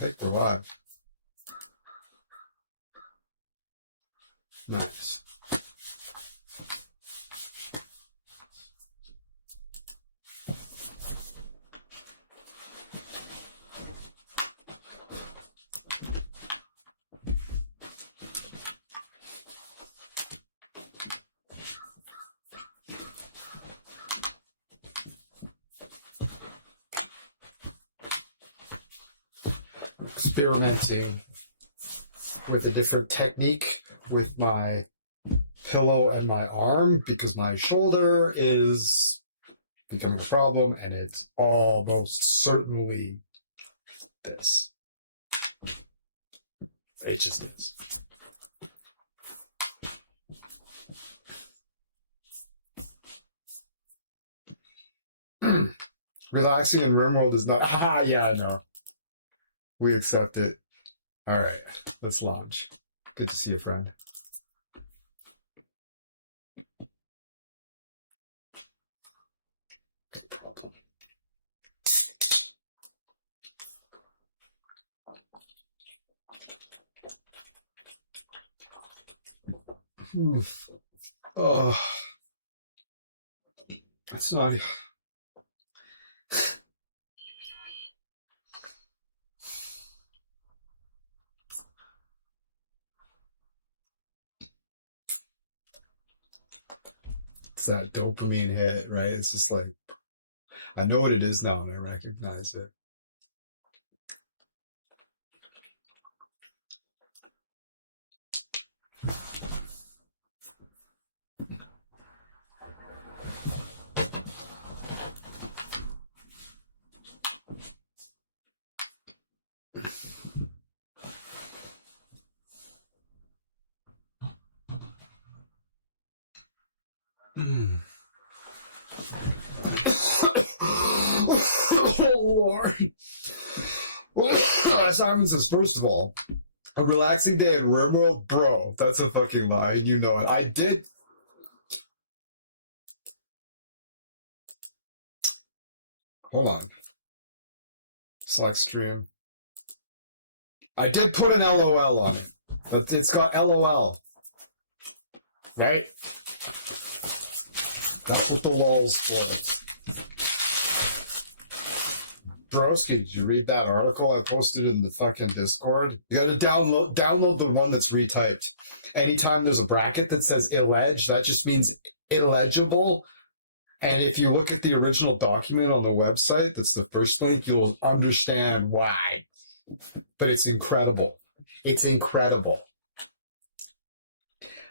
think we're live. Nice. Experimenting with a different technique with my pillow and my arm because my shoulder is becoming a problem, and it's almost certainly this. It just is. Relaxing in RIMWORLD is not. Ah, yeah, I know. We accept it. All right, let's launch. Good to see you, friend. No problem. Oh, that's not. It's that dopamine hit, right? It's just like, I know what it is now and I recognize it. Oh, Lord. Simon says, first of all, a relaxing day in RIMWORLD? Bro, that's a fucking lie, and you know it. I did. Hold on. Select stream. I did put an LOL on it. But it's got LOL. Right? That's what the LOL's for. Broski, did you read that article I posted in the fucking Discord? You gotta download the one that's retyped. Anytime there's a bracket that says illeg, that just means illegible. And if you look at the original document on the website, that's the first link, you'll understand why. But it's incredible. It's incredible.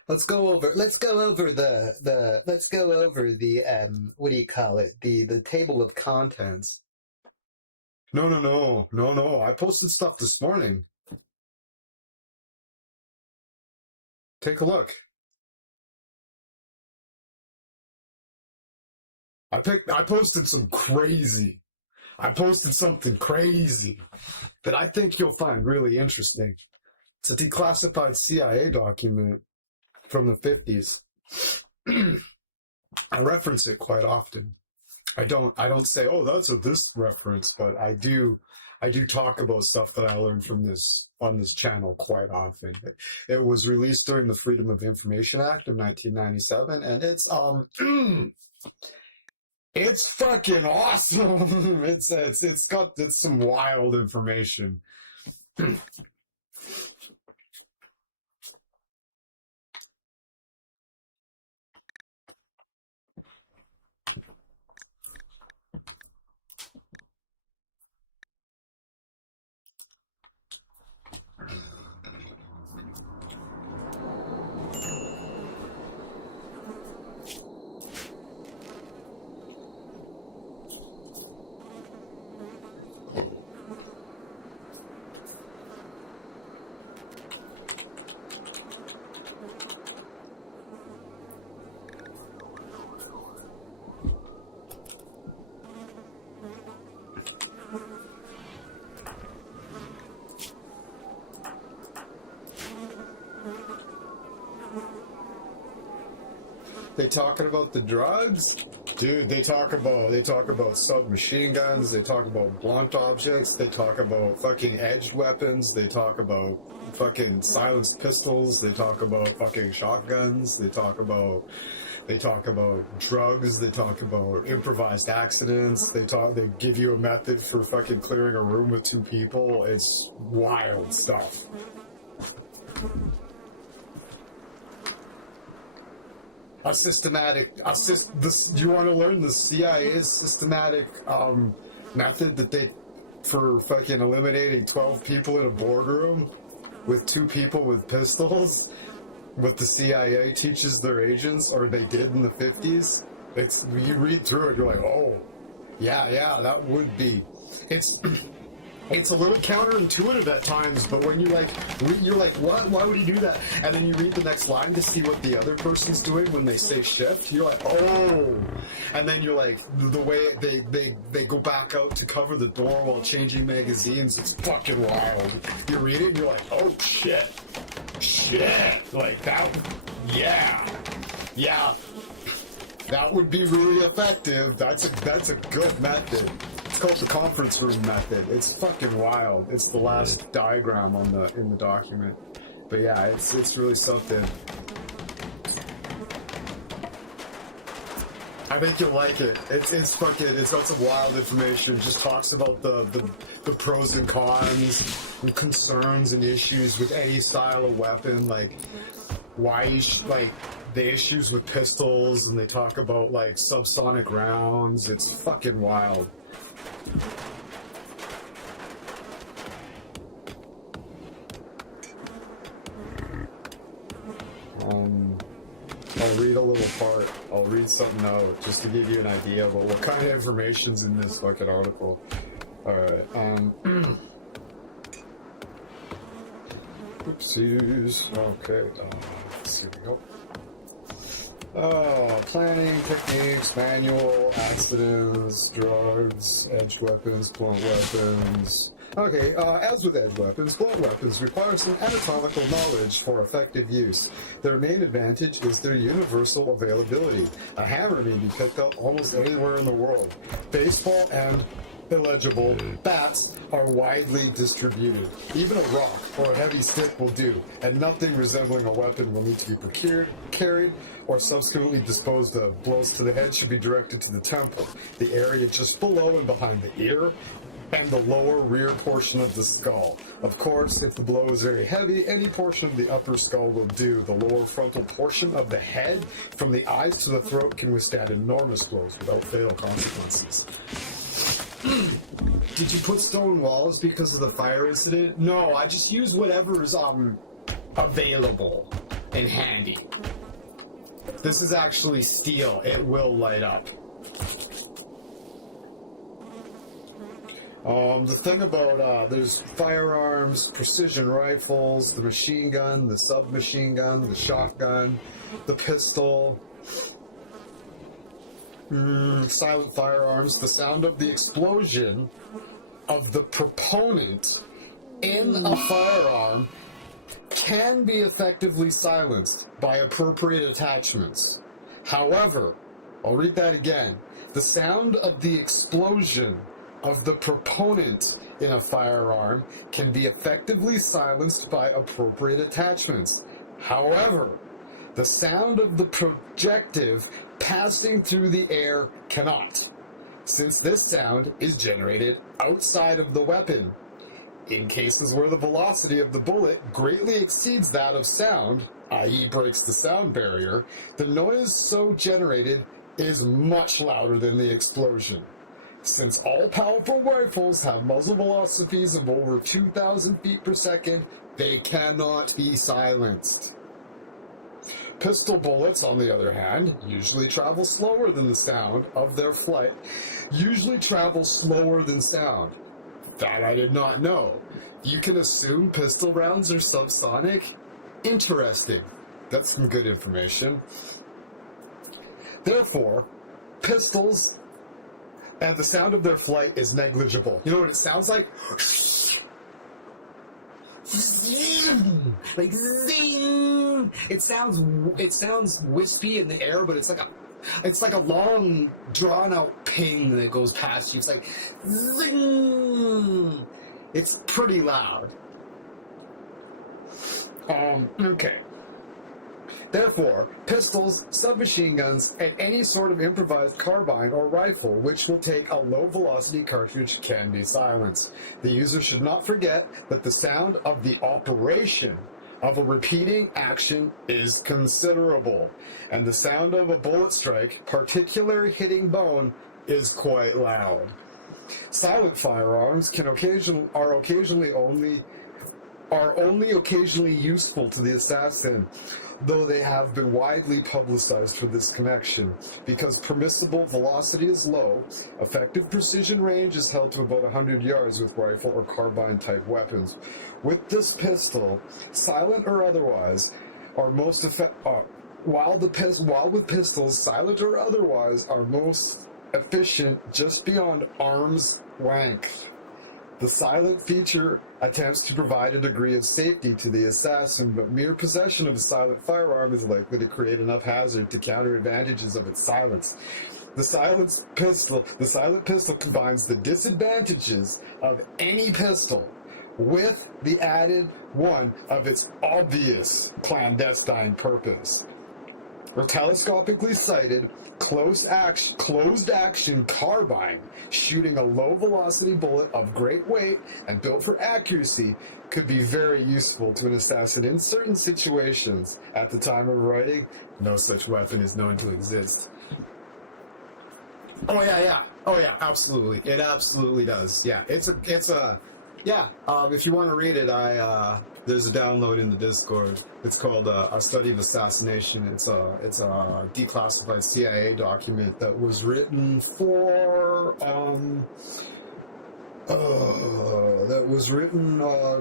Let's go over the what do you call it? The table of contents. No. I posted stuff this morning. Take a look. I posted something crazy that I think you'll find really interesting. It's a declassified CIA document from the 50s. I reference it quite often. I don't say, oh, that's this reference, but I do talk about stuff that I learned from this on this channel quite often. It was released during the Freedom of Information Act of 1997, and it's fucking awesome. It's got some wild information. They talking about the drugs? Dude, they talk about submachine guns, they talk about blunt objects, they talk about fucking edged weapons, they talk about fucking silenced pistols, they talk about fucking shotguns, they talk about drugs, they talk about improvised accidents, they give you a method for fucking clearing a room with 2 people. It's wild stuff. You want to learn the CIA's systematic method that they, for fucking eliminating 12 people in a boardroom with 2 people with pistols, what the CIA teaches their agents, or they did in the 50s. You read through it, you're like, oh, yeah, that would be. It's a little counterintuitive at times, but when you're like, what? Why would he do that? And then you read the next line to see what the other person's doing when they say shift. You're like, oh. And then you're like, the way they go back out to cover the door while changing magazines, it's fucking wild. You read it and you're like, oh shit. Like that, yeah. That would be really effective. That's a good method. It's called the conference room method. It's fucking wild. It's the last diagram in the document. But yeah, it's really something. I think you'll like it. It's got some wild information. It just talks about the pros and cons, and concerns and issues with any style of weapon, like why you the issues with pistols, and they talk about like subsonic rounds. It's fucking wild. I'll read a little part. I'll read something out just to give you an idea about what kind of information's in this fucking article. Alright, oopsies. Okay, here we go. Planning, techniques, manual, accidents, drugs, edged weapons, blunt weapons. Okay, as with edged weapons, blunt weapons require some anatomical knowledge for effective use. Their main advantage is their universal availability. A hammer may be picked up almost anywhere in the world. Baseball and illegible bats are widely distributed. Even a rock or a heavy stick will do, and nothing resembling a weapon will need to be procured, carried, or subsequently disposed of. Blows to the head should be directed to the temple, the area just below and behind the ear, and the lower rear portion of the skull. Of course, if the blow is very heavy, any portion of the upper skull will do. The lower frontal portion of the head, from the eyes to the throat, can withstand enormous blows without fatal consequences. Did you put stone walls because of the fire incident? No, I just use whatever is available and handy. This is actually steel. It will light up. The thing about, there's firearms, precision rifles, the machine gun, the submachine gun, the shotgun, the pistol, silent firearms. The sound of the explosion of the proponent in a firearm can be effectively silenced by appropriate attachments. However, I'll read that again. The sound of the explosion of the proponent in a firearm can be effectively silenced by appropriate attachments. However, the sound of the projective passing through the air cannot, since this sound is generated outside of the weapon. In cases where the velocity of the bullet greatly exceeds that of sound, i.e. breaks the sound barrier, the noise so generated is much louder than the explosion. Since all powerful rifles have muzzle velocities of over 2,000 feet per second, they cannot be silenced. Pistol bullets, on the other hand, usually travel slower than the sound of their flight. Usually travel slower than sound. That I did not know. You can assume pistol rounds are subsonic? Interesting. That's some good information. Therefore, pistols and the sound of their flight is negligible. You know what it sounds like? Like zing. It sounds wispy in the air, but it's like it's like a long, drawn-out ping that goes past you. It's like, zing! It's pretty loud. Okay. Therefore, pistols, submachine guns, and any sort of improvised carbine or rifle which will take a low-velocity cartridge can be silenced. The user should not forget that the sound of the operation of a repeating action is considerable, and the sound of a bullet strike, particularly hitting bone, is quite loud. Silent firearms are only occasionally useful to the assassin, though they have been widely publicized for this connection. Because permissible velocity is low, effective precision range is held to about 100 yards with rifle or carbine type weapons. With this pistol, silent or otherwise, are most while with pistols, silent or otherwise, are most efficient just beyond arm's length. The silent feature attempts to provide a degree of safety to the assassin, but mere possession of a silent firearm is likely to create enough hazard to counter advantages of its silence. The silent pistol combines the disadvantages of any pistol with the added one of its obvious clandestine purpose. A telescopically sighted, closed action carbine shooting a low velocity bullet of great weight and built for accuracy could be very useful to an assassin in certain situations. At the time of writing, no such weapon is known to exist. Oh yeah, absolutely. It absolutely does. Yeah, if you want to read it, there's a download in the Discord. It's called A Study of Assassination. It's a declassified CIA document that was written for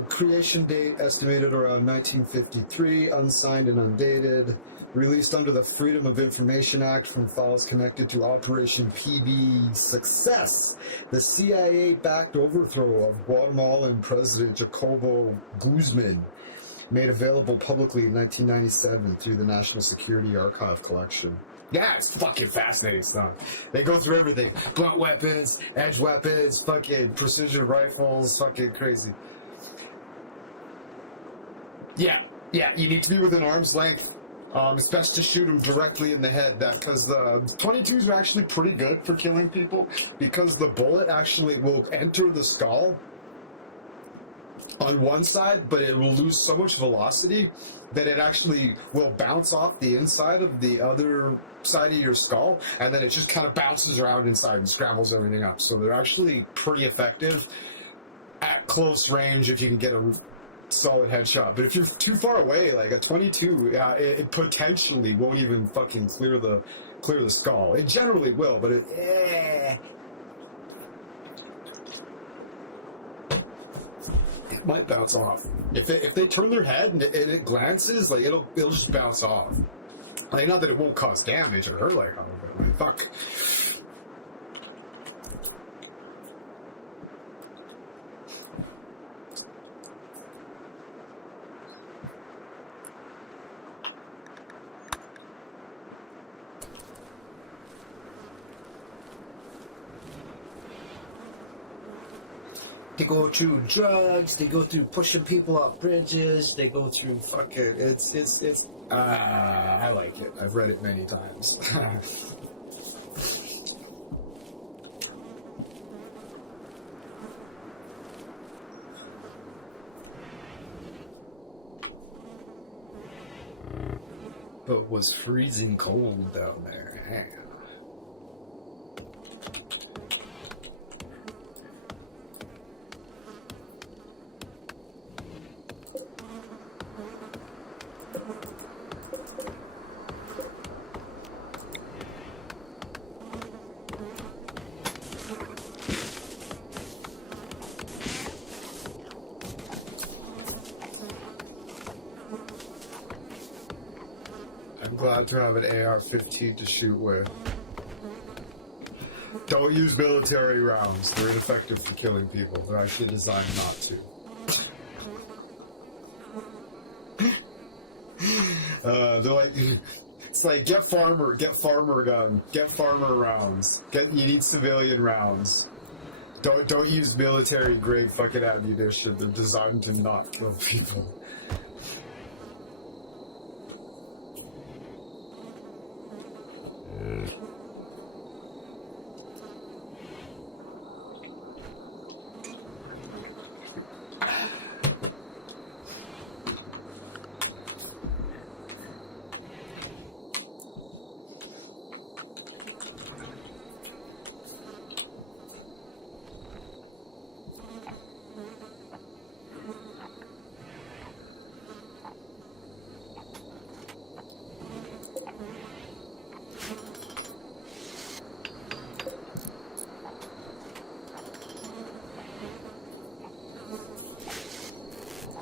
creation date estimated around 1953, unsigned and undated, released under the Freedom of Information Act from files connected to Operation PB Success, the CIA-backed overthrow of Guatemalan President Jacobo Guzman, made available publicly in 1997 through the National Security Archive collection. Yeah, it's fucking fascinating stuff. They go through everything. Blunt weapons, edge weapons, fucking precision rifles, fucking crazy. Yeah, you need to be within arm's length. It's best to shoot them directly in the head, because the 22s are actually pretty good for killing people, because the bullet actually will enter the skull on one side, but it will lose so much velocity that it actually will bounce off the inside of the other side of your skull, and then it just kind of bounces around inside and scrambles everything up. So they're actually pretty effective at close range if you can get a solid headshot. But if you're too far away, like a 22, it potentially won't even fucking clear the skull. It generally will, but it might bounce off. If they turn their head and it glances, like it'll just bounce off. Like, not that it won't cause damage or hurt like hell, but like, fuck. They go through drugs, they go through pushing people off bridges, they go through fucking, I like it. I've read it many times. But was freezing cold down there. Glad to have an AR-15 to shoot with. Don't use military rounds. They're ineffective for killing people. They're actually designed not to. They're like, It's like get farmer gun, get farmer rounds. You need civilian rounds. Don't use military grade fucking ammunition. They're designed to not kill people.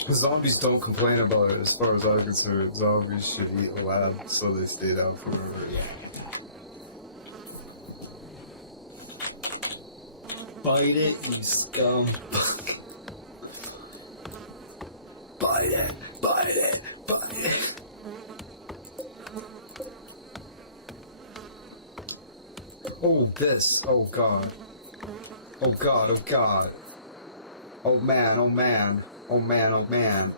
Zombies don't complain about it, as far as I'm concerned. Zombies should eat a lab, so they stay down forever. Yeah. Bite it, you scum. Bite it, bite it, bite it. Oh, this. Oh, God. Oh, God, oh, God. Oh, man, oh, man. Oh man, oh man.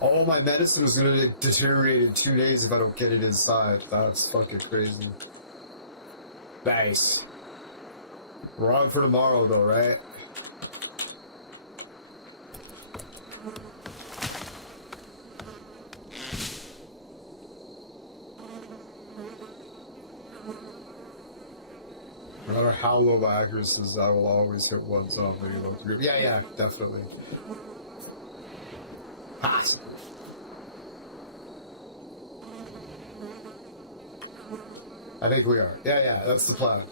All my medicine is gonna deteriorate in 2 days if I don't get it inside. That's fucking crazy. Nice. We're on for tomorrow though, right? No matter how low my accuracy is, I will always hit one zombie. Yeah, definitely. Possible. I think we are. Yeah, that's the plan.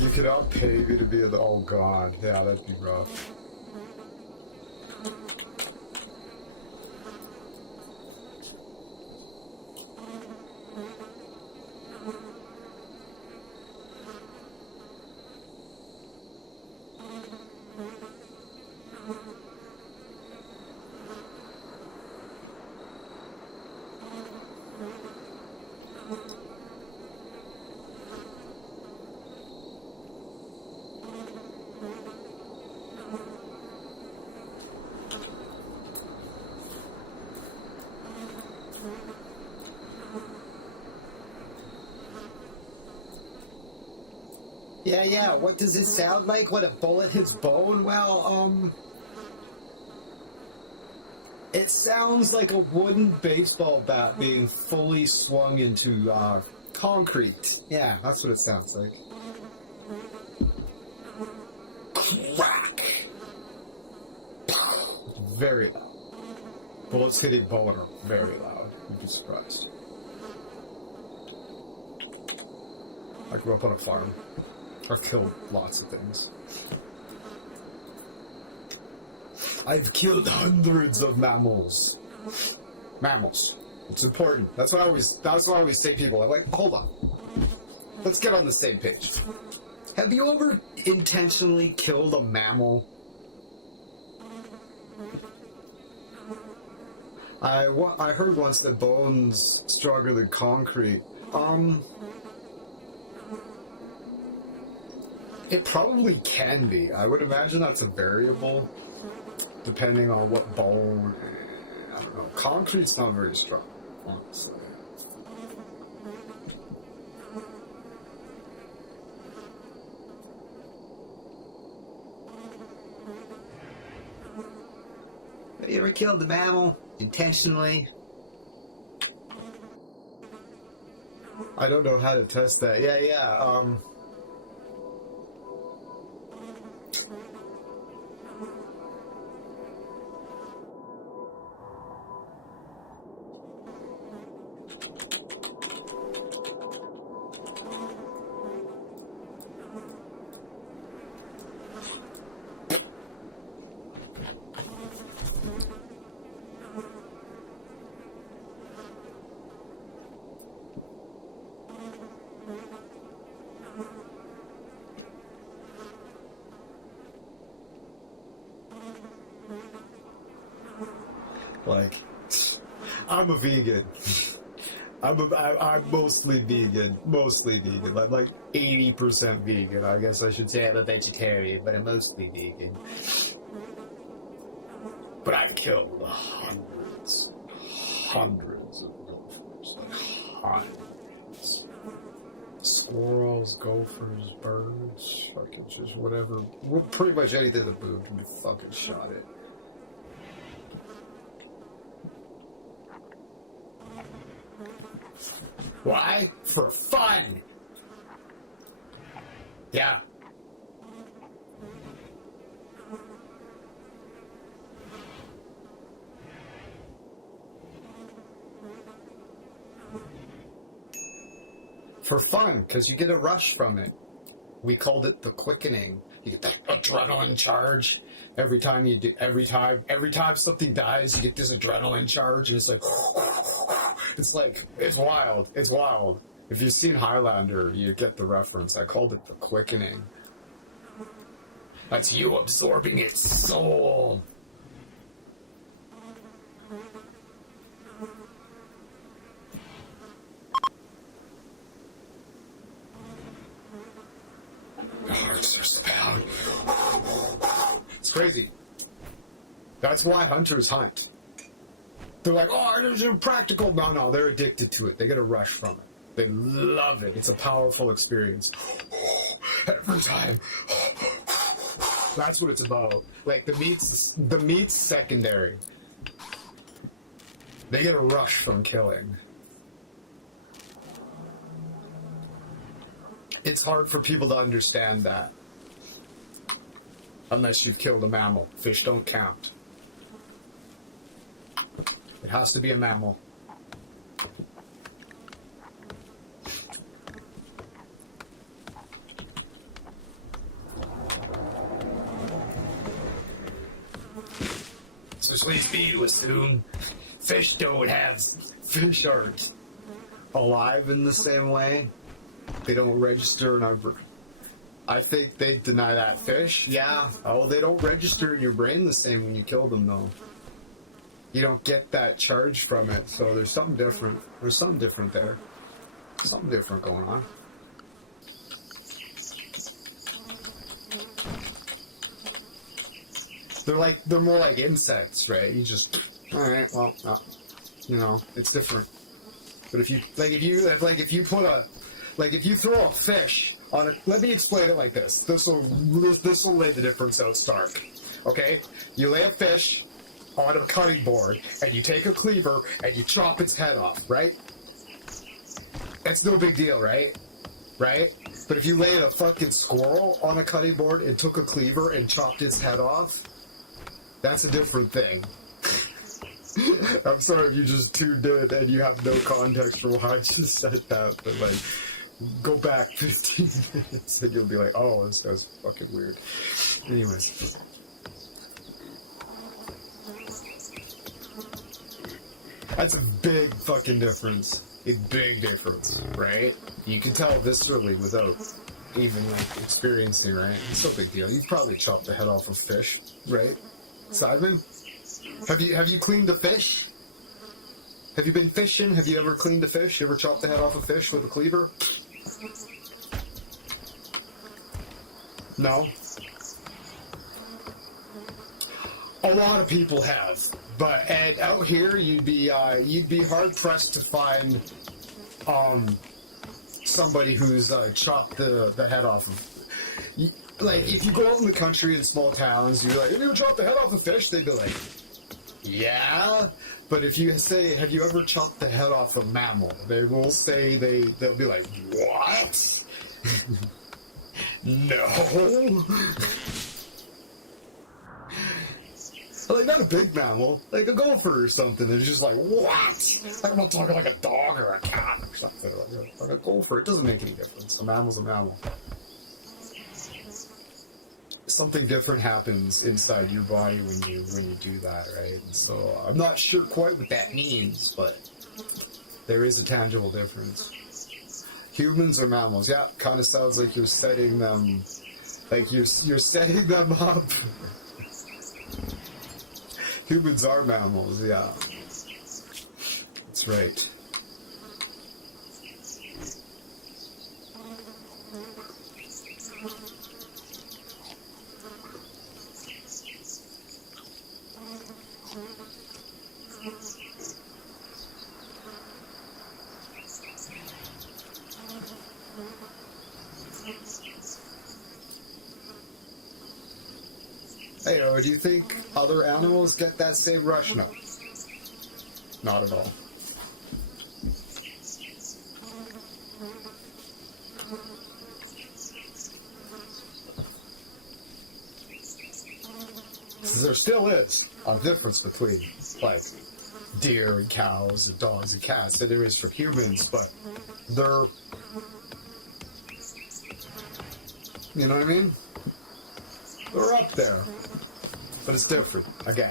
You cannot pay me to be in the... Oh, God. Yeah, that'd be rough. Yeah, what does it sound like when a bullet hits bone? Well, it sounds like a wooden baseball bat being fully swung into, concrete. Yeah, that's what it sounds like. Crack! Very loud. Bullets hitting bone are very loud. You'd be surprised. I grew up on a farm. I've killed lots of things. I've killed hundreds of mammals. Mammals. It's important. That's what I always say to people. I'm like, hold on. Let's get on the same page. Have you ever intentionally killed a mammal? I heard once that bone's stronger than concrete. It probably can be. I would imagine that's a variable, depending on what bone. I don't know. Concrete's not very strong, honestly. Have you ever killed a mammal intentionally? I don't know how to test that. Yeah. Like, I'm a vegan. I'm mostly vegan. Mostly vegan. I'm like 80% vegan. I guess I should say I'm a vegetarian, but I'm mostly vegan. But I've killed hundreds of gophers. Like hundreds. Squirrels, gophers, birds, fucking just whatever. Pretty much anything that moved, we fucking shot it. Why? For fun! Yeah. For fun, because you get a rush from it. We called it the quickening. You get that adrenaline charge every time you do. Every time something dies, you get this adrenaline charge, and it's like it's wild. It's wild. If you've seen Highlander, you get the reference. I called it the quickening. That's you absorbing its soul. It's crazy. That's why hunters hunt. They're like, oh, it's impractical. No, they're addicted to it. They get a rush from it. They love it. It's a powerful experience. Every time. That's what it's about. Like, the meat's secondary. They get a rush from killing. It's hard for people to understand that. Unless you've killed a mammal. Fish don't count. It has to be a mammal. So please be to assume fish aren't alive in the same way. They don't register in our brain. I think they deny that. Fish, yeah. Oh, they don't register in your brain the same when you kill them, though. You don't get that charge from it, so there's something different. There's something different there. Something different going on. They're more like insects, right? You just, all right, well, it's different. But if you throw a fish on a, let me explain it like this. This will lay the difference out stark. Okay, you lay a fish on a cutting board, and you take a cleaver and you chop its head off, right? That's no big deal, right? Right? But if you laid a fucking squirrel on a cutting board and took a cleaver and chopped its head off, that's a different thing. I'm sorry if you just tuned in and you have no context for why I just said that, but like, go back 15 minutes and you'll be like, oh, this guy's fucking weird. Anyways. That's a big fucking difference. A big difference, right? You can tell viscerally without even like experiencing, right? It's no big deal. You've probably chopped the head off of fish, right? Simon? Have you cleaned a fish? Have you been fishing? Have you ever cleaned a fish? You ever chopped the head off a fish with a cleaver? No? A lot of people have, but out here you'd be hard pressed to find somebody who's chopped the head off of. Like, if you go out in the country in small towns, you're like, "Have you ever chopped the head off a fish?" They'd be like, Yeah, but if you say, have you ever chopped the head off a mammal? They will say, they'll be like, what? No. Like, not a big mammal, like a gopher or something. They're just like, what? Like, I'm not talking like a dog or a cat or something. Like a gopher, it doesn't make any difference. A mammal's a mammal. Something different happens inside your body when you do that, right? And so I'm not sure quite what that means, but there is a tangible difference. Humans are mammals. Yeah, kind of sounds like you're setting them, like you're setting them up. Humans are mammals, yeah. That's right. Hey, do you think other animals get that same rush? No. Not at all. There still is a difference between, like, deer and cows and dogs and cats than there is for humans, but they're, you know what I mean? They're up there, but it's different, again.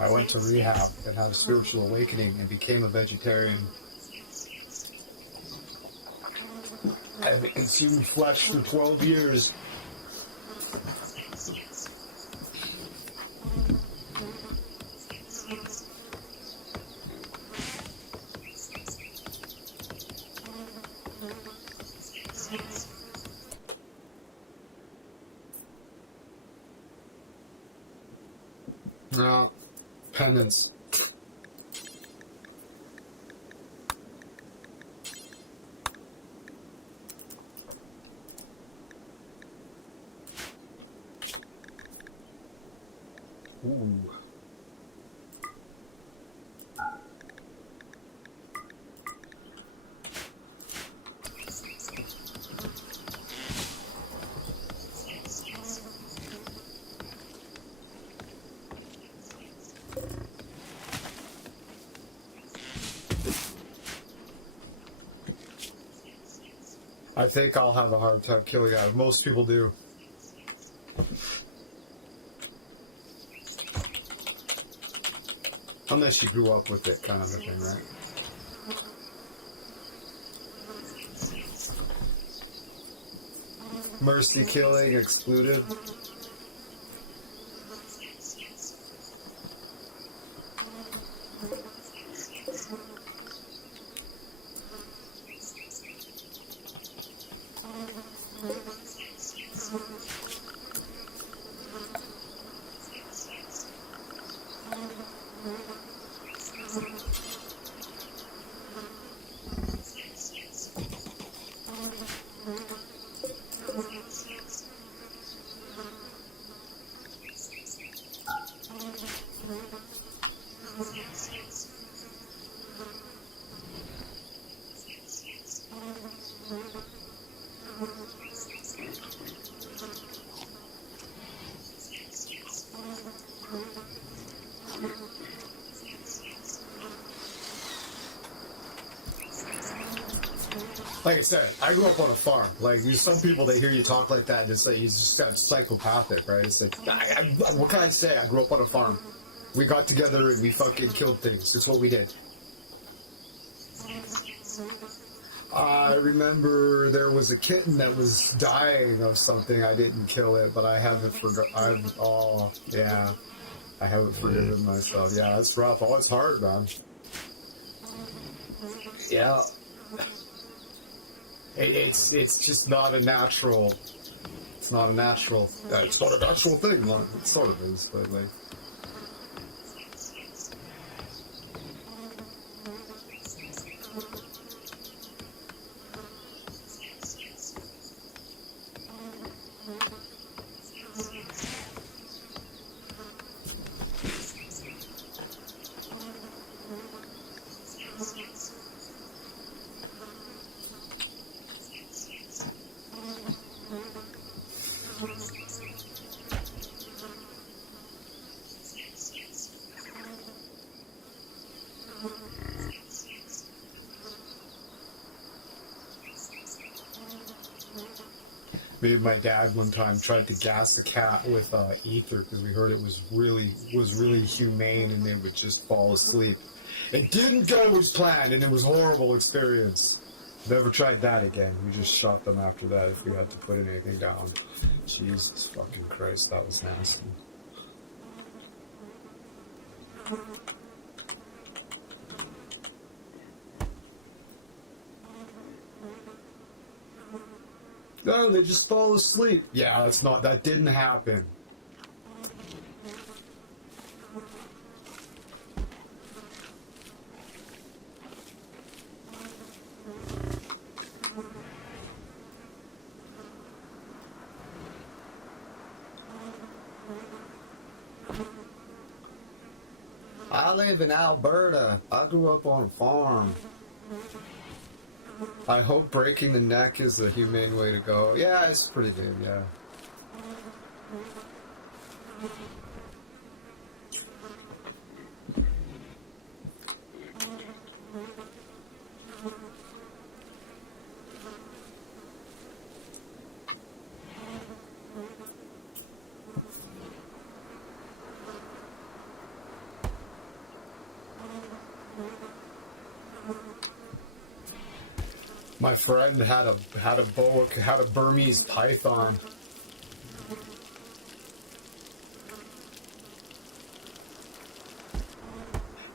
I went to rehab and had a spiritual awakening and became a vegetarian. I haven't consumed flesh for 12 years. No, penance. Ooh. I think I'll have a hard time killing out. Most people do. Unless you grew up with it, kind of a thing, right? Mercy killing excluded. Like I said, I grew up on a farm. Like, there's some people that hear you talk like that, and it's like, you just got psychopathic, right? It's like, what can I say? I grew up on a farm. We got together and we fucking killed things. It's what we did. I remember there was a kitten that was dying of something. I didn't kill it, but I haven't forgotten. Oh, yeah. I haven't forgiven myself. Yeah, it's rough. Oh, it's hard, man. Yeah. It's just not a natural It's not a natural. It's not a natural thing. Like, it sort of is, but like. Me and my dad one time tried to gas a cat with ether because we heard it was really humane and they would just fall asleep. It didn't go as planned and it was a horrible experience. Never tried that again. We just shot them after that if we had to put anything down. Jesus fucking Christ, that was nasty. No, they just fall asleep. Yeah, that didn't happen. I live in Alberta. I grew up on a farm. I hope breaking the neck is the humane way to go. Yeah, it's pretty good, yeah. My friend had a Burmese python.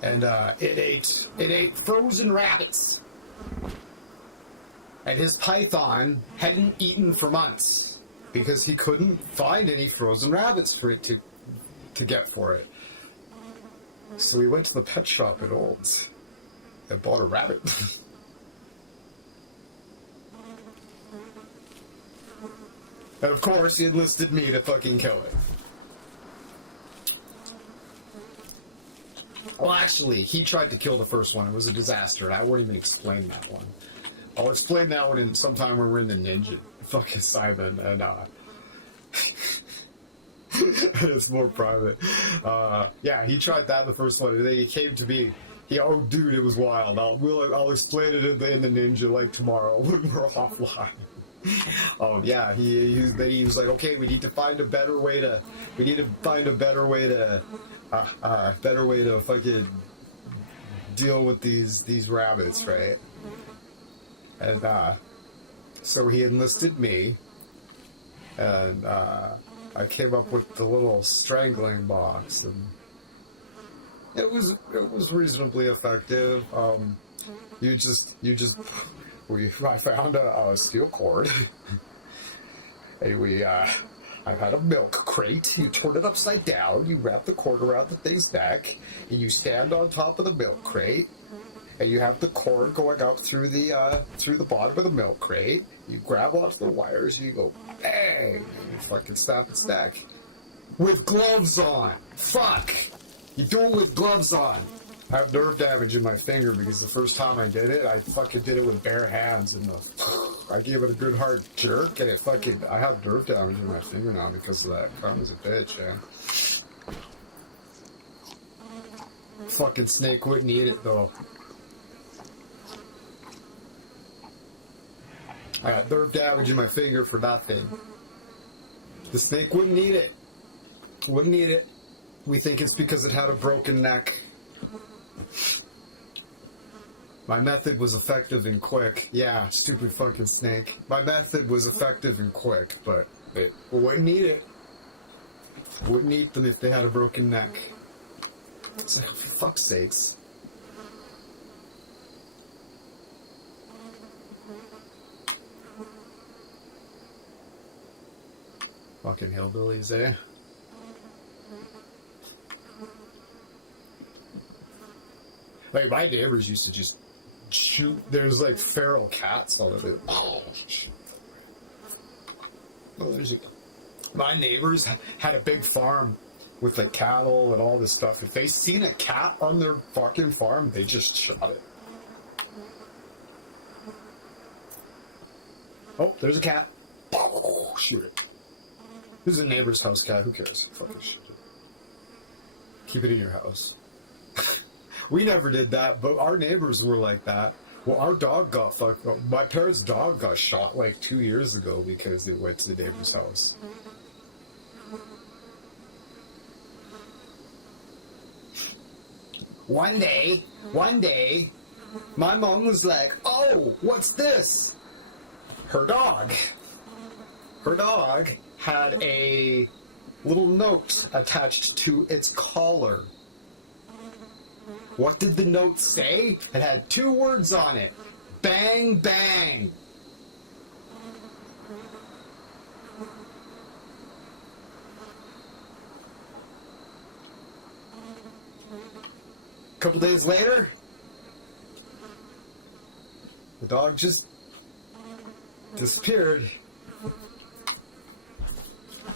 And it ate frozen rabbits. And his python hadn't eaten for months because he couldn't find any frozen rabbits for it to get for it. So we went to the pet shop at Olds and bought a rabbit. And of course, he enlisted me to fucking kill it. Well, actually, he tried to kill the first one. It was a disaster. I won't even explain that one. I'll explain that one sometime when we're in the ninja. Fucking Simon and it's more private. Yeah, he tried that the first one, and then he came to me. Oh, dude, it was wild. I'll explain it in the ninja like tomorrow when we're offline. Oh yeah, he was like, okay, we need to find a better way to fucking deal with these rabbits, right? And so he enlisted me, and I came up with the little strangling box, and it was reasonably effective. I found a steel cord, and I had a milk crate. You turn it upside down, you wrap the cord around the thing's neck, and you stand on top of the milk crate, and you have the cord going up through the bottom of the milk crate. You grab onto the wires, and you go bang, and you fucking snap its neck with gloves on. Fuck, you do it with gloves on. I have nerve damage in my finger because the first time I did it, I fucking did it with bare hands, and I gave it a good hard jerk, and I have nerve damage in my finger now because of that. Karma's a bitch, yeah. Fucking snake wouldn't eat it though. I got nerve damage in my finger for nothing. The snake wouldn't eat it. Wouldn't eat it. We think it's because it had a broken neck. My method was effective and quick. Yeah, stupid fucking snake. My method was effective and quick, but it wouldn't eat it. Wouldn't eat them if they had a broken neck. It's like, for fuck's sakes. Fucking hillbillies, eh? Like, my neighbors used to just shoot. There's like feral cats all over. Oh, there's my neighbors had a big farm with like cattle and all this stuff. If they seen a cat on their fucking farm, they just shot it. Oh, there's a cat. Shoot it. This is a neighbor's house cat. Who cares? Fucking shoot it. Keep it in your house. We never did that, but our neighbors were like that. Well, our dog got fucked up. My parents' dog got shot like 2 years ago because it went to the neighbor's house. One day, my mom was like, "Oh, what's this?" Her dog had a little note attached to its collar. What did the note say? It had 2 words on it. Bang, bang. A couple days later, the dog just disappeared.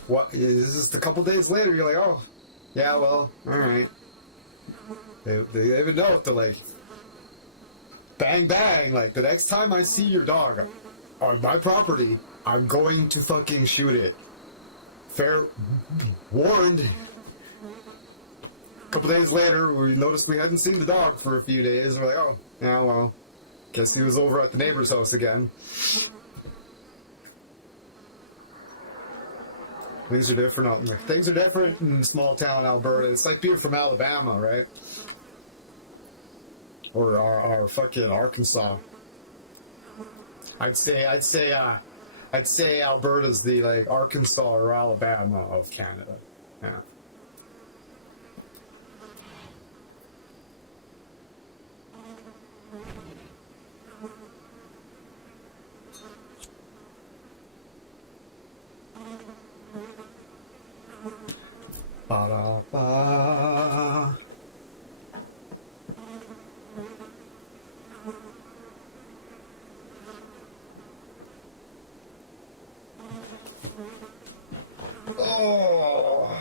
What is just a couple days later? You're like, oh, yeah, well, all right. They even know it. They're like, bang, bang. Like, the next time I see your dog on my property, I'm going to fucking shoot it. Fair warned. A couple days later, we noticed we hadn't seen the dog for a few days. We're like, oh, yeah, well, guess he was over at the neighbor's house again. Things are different out there. Things are different in small town Alberta. It's like being from Alabama, right? Or our fucking Arkansas. I'd say Alberta's the like Arkansas or Alabama of Canada. Yeah. Ba-da-ba. Oh,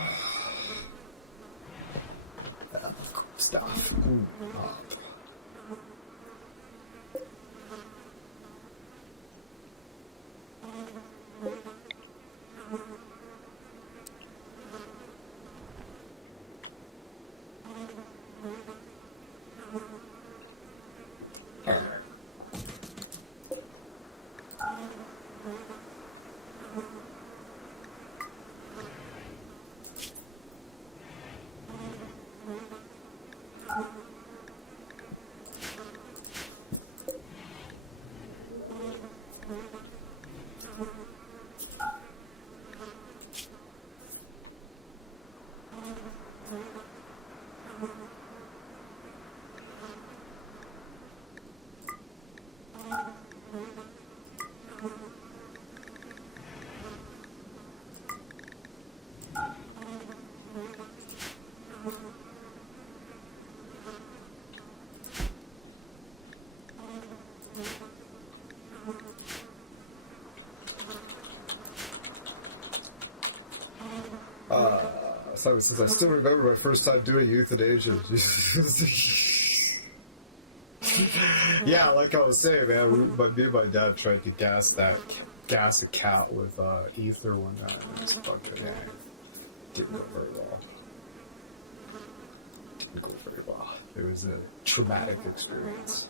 cool stuff. So since I still remember my first time doing euthanasia. Yeah, like I was saying, man, me and my dad tried to gas a cat with ether one time. It's fucking didn't go very well. Didn't go very well. It was a traumatic experience.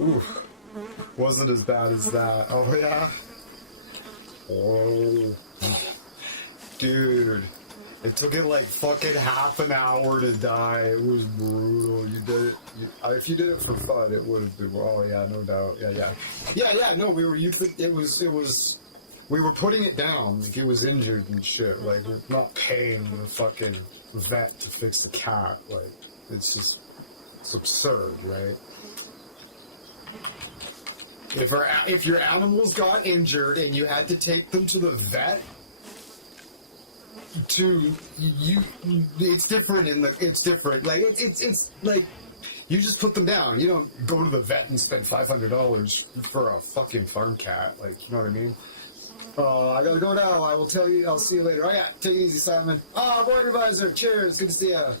Oof. Wasn't as bad as that. Oh, yeah? Oh. Dude. It took it like fucking half an hour to die. It was brutal. You did it. If you did it for fun, it would have been. Oh yeah, no doubt. Yeah. No, we were. It was. We were putting it down. Like it was injured and shit. Like we're not paying the fucking vet to fix the cat. Like it's absurd, right? If your animals got injured and you had to take them to the vet. It's different it's different. Like it's like you just put them down. You don't go to the vet and spend $500 for a fucking farm cat. Like, you know what I mean? I gotta go now. I will tell you. I'll see you later. Oh yeah, take it easy, Simon. Board advisor. Cheers. Good to see ya.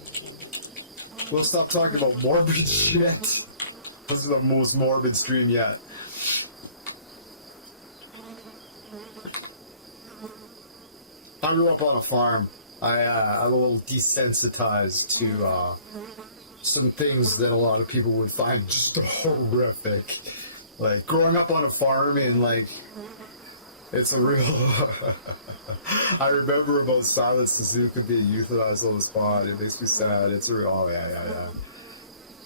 We'll stop talking about morbid shit. This is the most morbid stream yet. I grew up on a farm. I'm a little desensitized to some things that a lot of people would find just horrific. Like, growing up on a farm and, like, it's a real... I remember about Silent Suzuka being euthanized on the spot. It makes me sad. It's a real... Oh,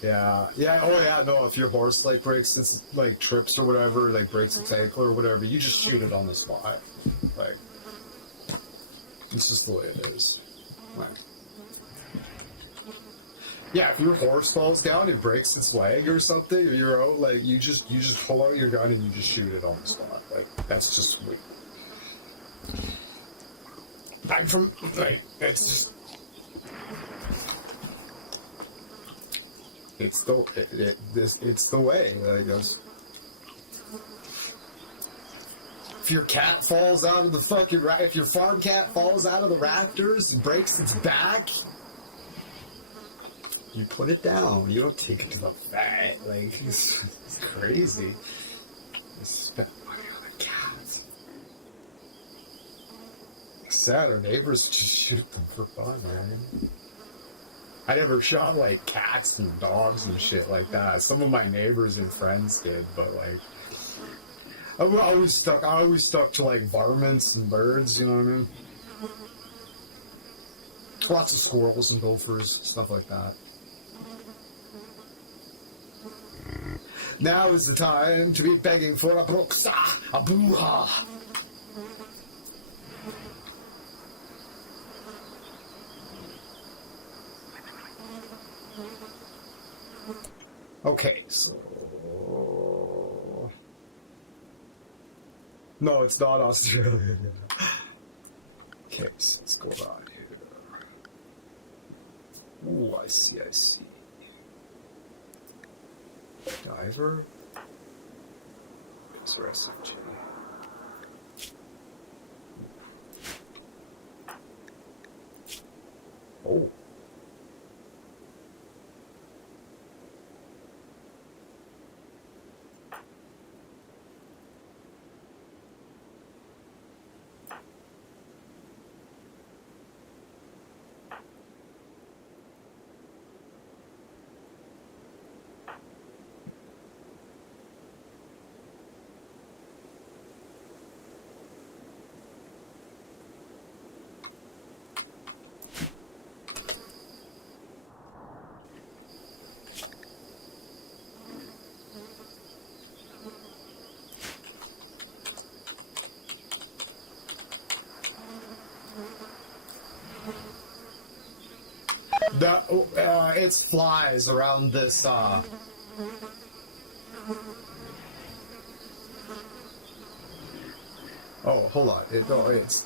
yeah. Oh, yeah, no, if your horse, like, breaks its, like, trips or whatever, like, breaks its ankle or whatever, you just shoot it on the spot. Like... It's just the way it is. Right. Yeah, if your horse falls down and breaks its leg or something, or you're out, like, you just pull out your gun and you just shoot it on the spot. Like, that's just sweet. I'm from, like, it's just... It's the way, I guess. If your cat falls out of the fucking... If your farm cat falls out of the rafters and breaks its back, you put it down. You don't take it to the vet. Like, it's crazy. I spent money on a cat. It's sad. Our neighbors just shoot them for fun, man. I never shot, like, cats and dogs and shit like that. Some of my neighbors and friends did, but, like... I always stuck to, like, varmints and birds, you know what I mean? Lots of squirrels and gophers, stuff like that. Now is the time to be begging for a broksa, a booha. Okay, so... No, it's not Australia. Okay, so let's go on here. Ooh, I see. Diver? It's SMG. Oh. It's flies around this, Oh, hold on. It's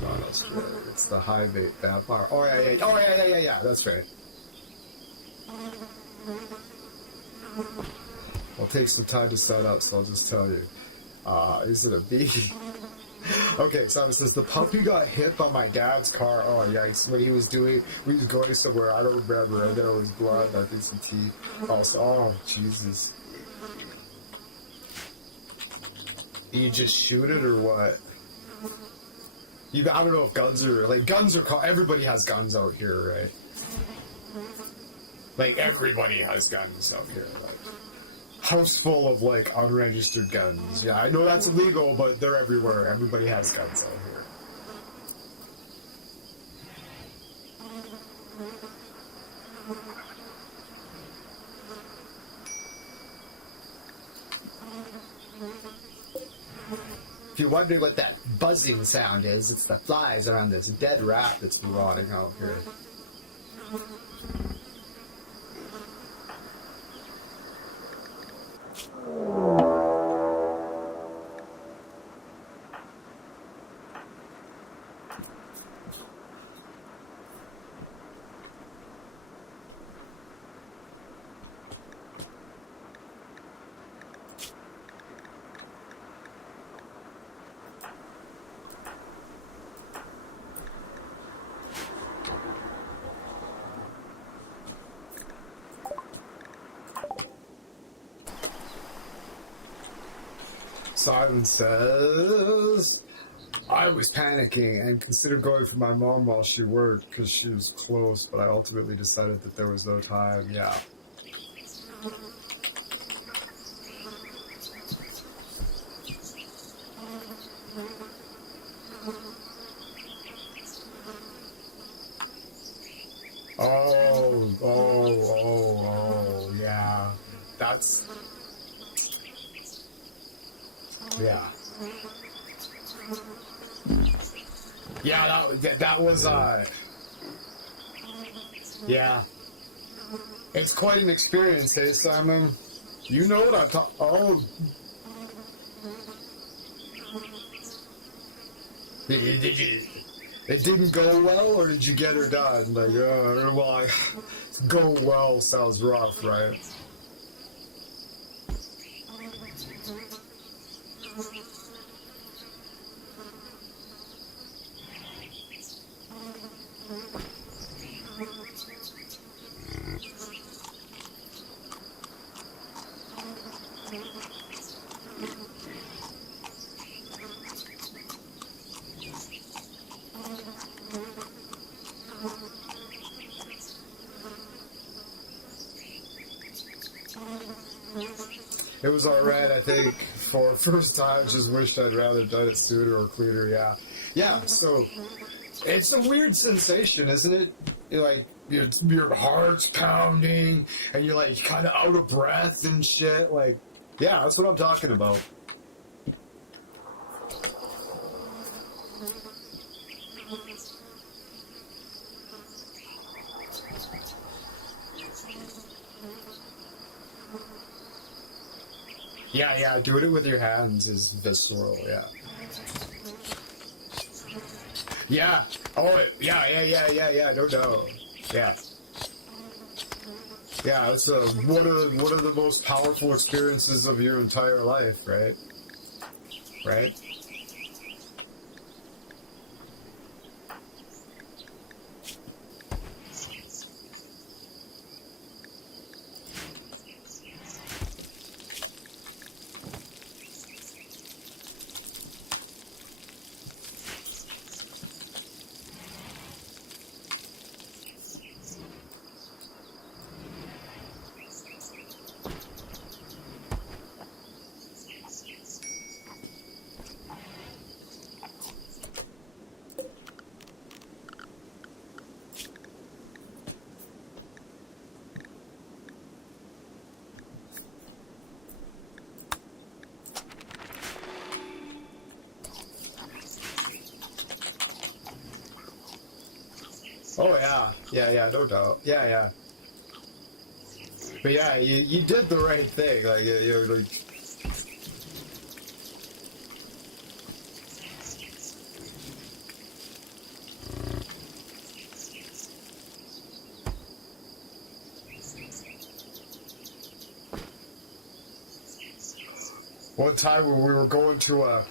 not Australia. It's the high bait vampire. Oh, yeah. That's right. I'll take some time to set up, so I'll just tell you. Is it a bee? Okay, Simon says, the puppy got hit by my dad's car. Oh, yikes. When he was going somewhere. I don't remember. I know it was blood. I think some teeth. Also, oh, Jesus. You just shoot it or what? I don't know if guns are... Like, everybody has guns out here, right? Like, everybody has guns out here, like... House full of, like, unregistered guns. Yeah, I know that's illegal, but they're everywhere. Everybody has guns out If you're wondering what that buzzing sound is, it's the flies around this dead rat that's rotting out here. Simon says, I was panicking and considered going for my mom while she worked because she was close, but I ultimately decided that there was no time. Yeah. Oh, yeah. That's... Yeah. Yeah, that was, yeah. It's quite an experience, hey, Simon? You know what I'm talking... Oh. Did you... It didn't go well, or did you get her done? Like, well, go well sounds rough, right? It was alright, I think, for first time. Just wished I'd rather done it sooner or cleaner, yeah. Yeah, so, it's a weird sensation, isn't it? You're like, your heart's pounding, and you're like kind of out of breath and shit. Like, yeah, that's what I'm talking about. Yeah, doing it with your hands is visceral, yeah. Yeah, oh, yeah, no doubt. Yeah. Yeah, it's one of the most powerful experiences of your entire life, right? Right? Oh, yeah, no doubt. Yeah. But yeah, you did the right thing. Like, you're like... One time when we were going to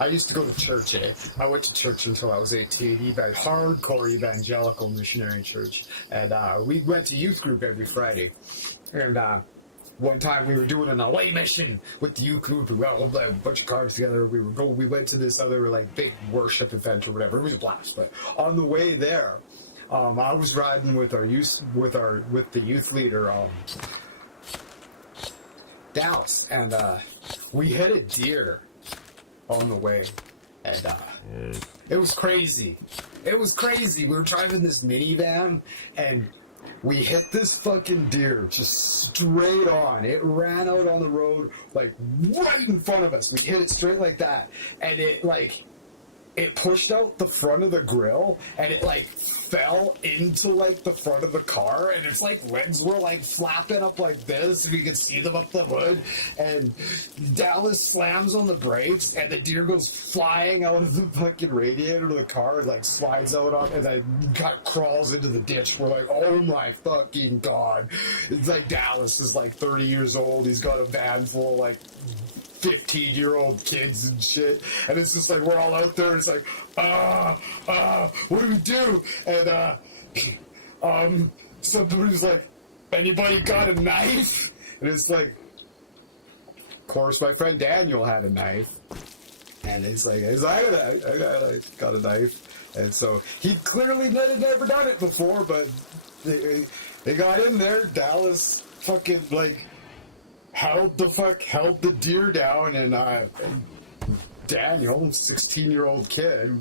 I used to go to church, eh? I went to church until I was 18, hardcore evangelical missionary church. And we went to youth group every Friday. And one time we were doing an away mission with the youth group. We all had a bunch of cars together. We went to this other like big worship event or whatever. It was a blast. But on the way there, I was riding with the youth leader, Dallas, and we hit a deer on the way, And it was crazy. It was crazy. We were driving this minivan, and we hit this fucking deer just straight on. It ran out on the road, like, right in front of us. We hit it straight like that. And it, like, it pushed out the front of the grill, and it, like, fell into, like, the front of the car, and its, like, legs were, like, flapping up like this, and we could see them up the hood, and Dallas slams on the brakes, and the deer goes flying out of the fucking radiator of the car, and, like, slides out on, and then crawls into the ditch. We're like, oh my fucking god. It's like Dallas is, like, 30 years old, he's got a van full of, like, 15-year-old kids and shit, and it's just like we're all out there, and it's like, what do we do? And somebody's like, anybody got a knife? And it's like, of course, my friend Daniel had a knife, and he's like, I got a knife, and so he clearly had never done it before, but they got in there. Dallas fucking like held the deer down, and Daniel, 16-year-old kid,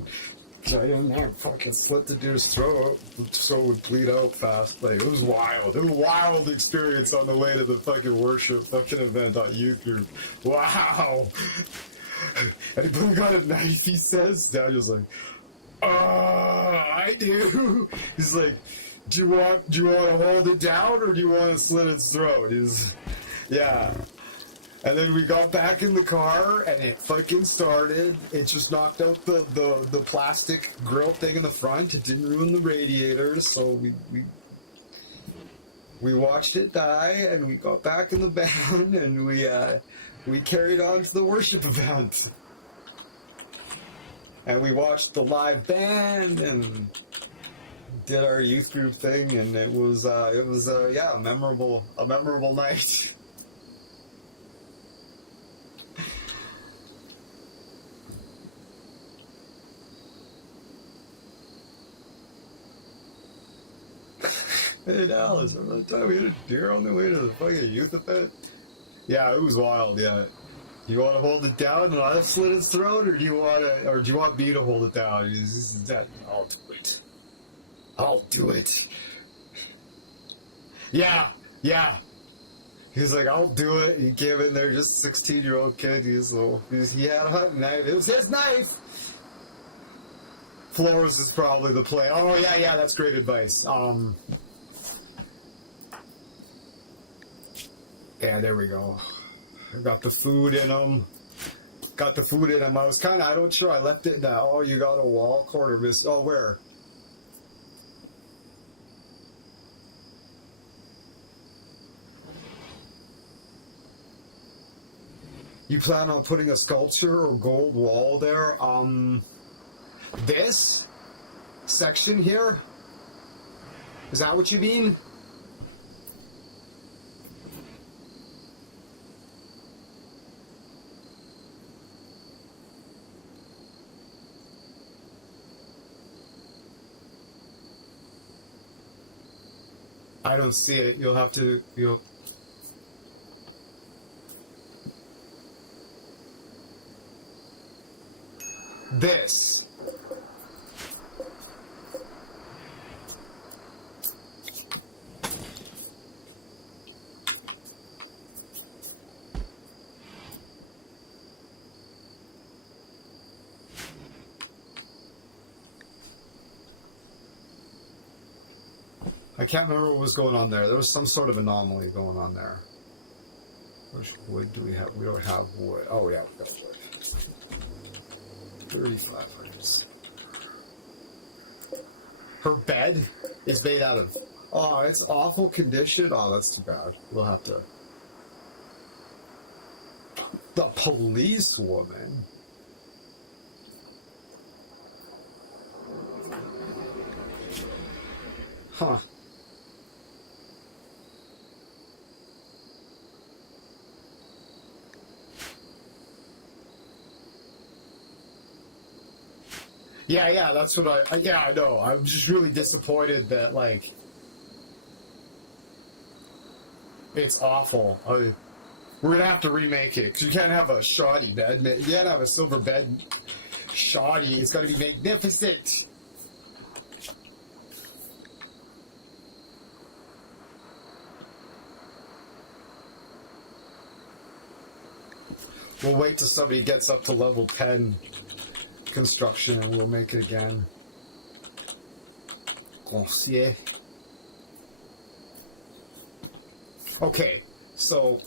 got in there and fucking slit the deer's throat so it would bleed out fast. Like, it was wild. It was a wild experience on the way to the fucking worship fucking event on YouTube. Wow. Anybody got a knife, he says? Daniel's like, I do. He's like, do you want to hold it down, or do you want to slit its throat? Yeah. And then we got back in the car, and it fucking started. It just knocked out the plastic grill thing in the front. It didn't ruin the radiators, so we watched it die, and we got back in the van, and we carried on to the worship event. And we watched the live band, and did our youth group thing, and it was a memorable night. Hey Dallas, remember that time we hit a deer on the way to the fucking youth event? Yeah, it was wild. Yeah, you want to hold it down and I'll slit its throat, or do you want me to hold it down? I'll do it. I'll do it. Yeah. He's like, I'll do it. He came in there, just a 16-year-old kid. He had a hunting knife. It was his knife. Flores is probably the play. Oh yeah, that's great advice. Yeah, there we go. I got the food in them. I was kind of, I don't sure. I left it now. Oh, you got a wall corner miss. Oh, where? You plan on putting a sculpture or gold wall there? This section here? Is that what you mean? I don't see it. You'll have to. This. I can't remember what was going on there. There was some sort of anomaly going on there. Which wood do we have? We don't have wood. Oh yeah, we got wood. 3,500. Her bed is made out of... Oh, it's awful condition. Oh, that's too bad. We'll have to... The police woman. Huh. Yeah, that's what I know. I'm just really disappointed that, like, it's awful. We're going to have to remake it, because you can't have a shoddy bed. You can't have a silver bed shoddy. It's got to be magnificent. We'll wait till somebody gets up to level 10 construction and we'll make it again. Grossier. Okay, so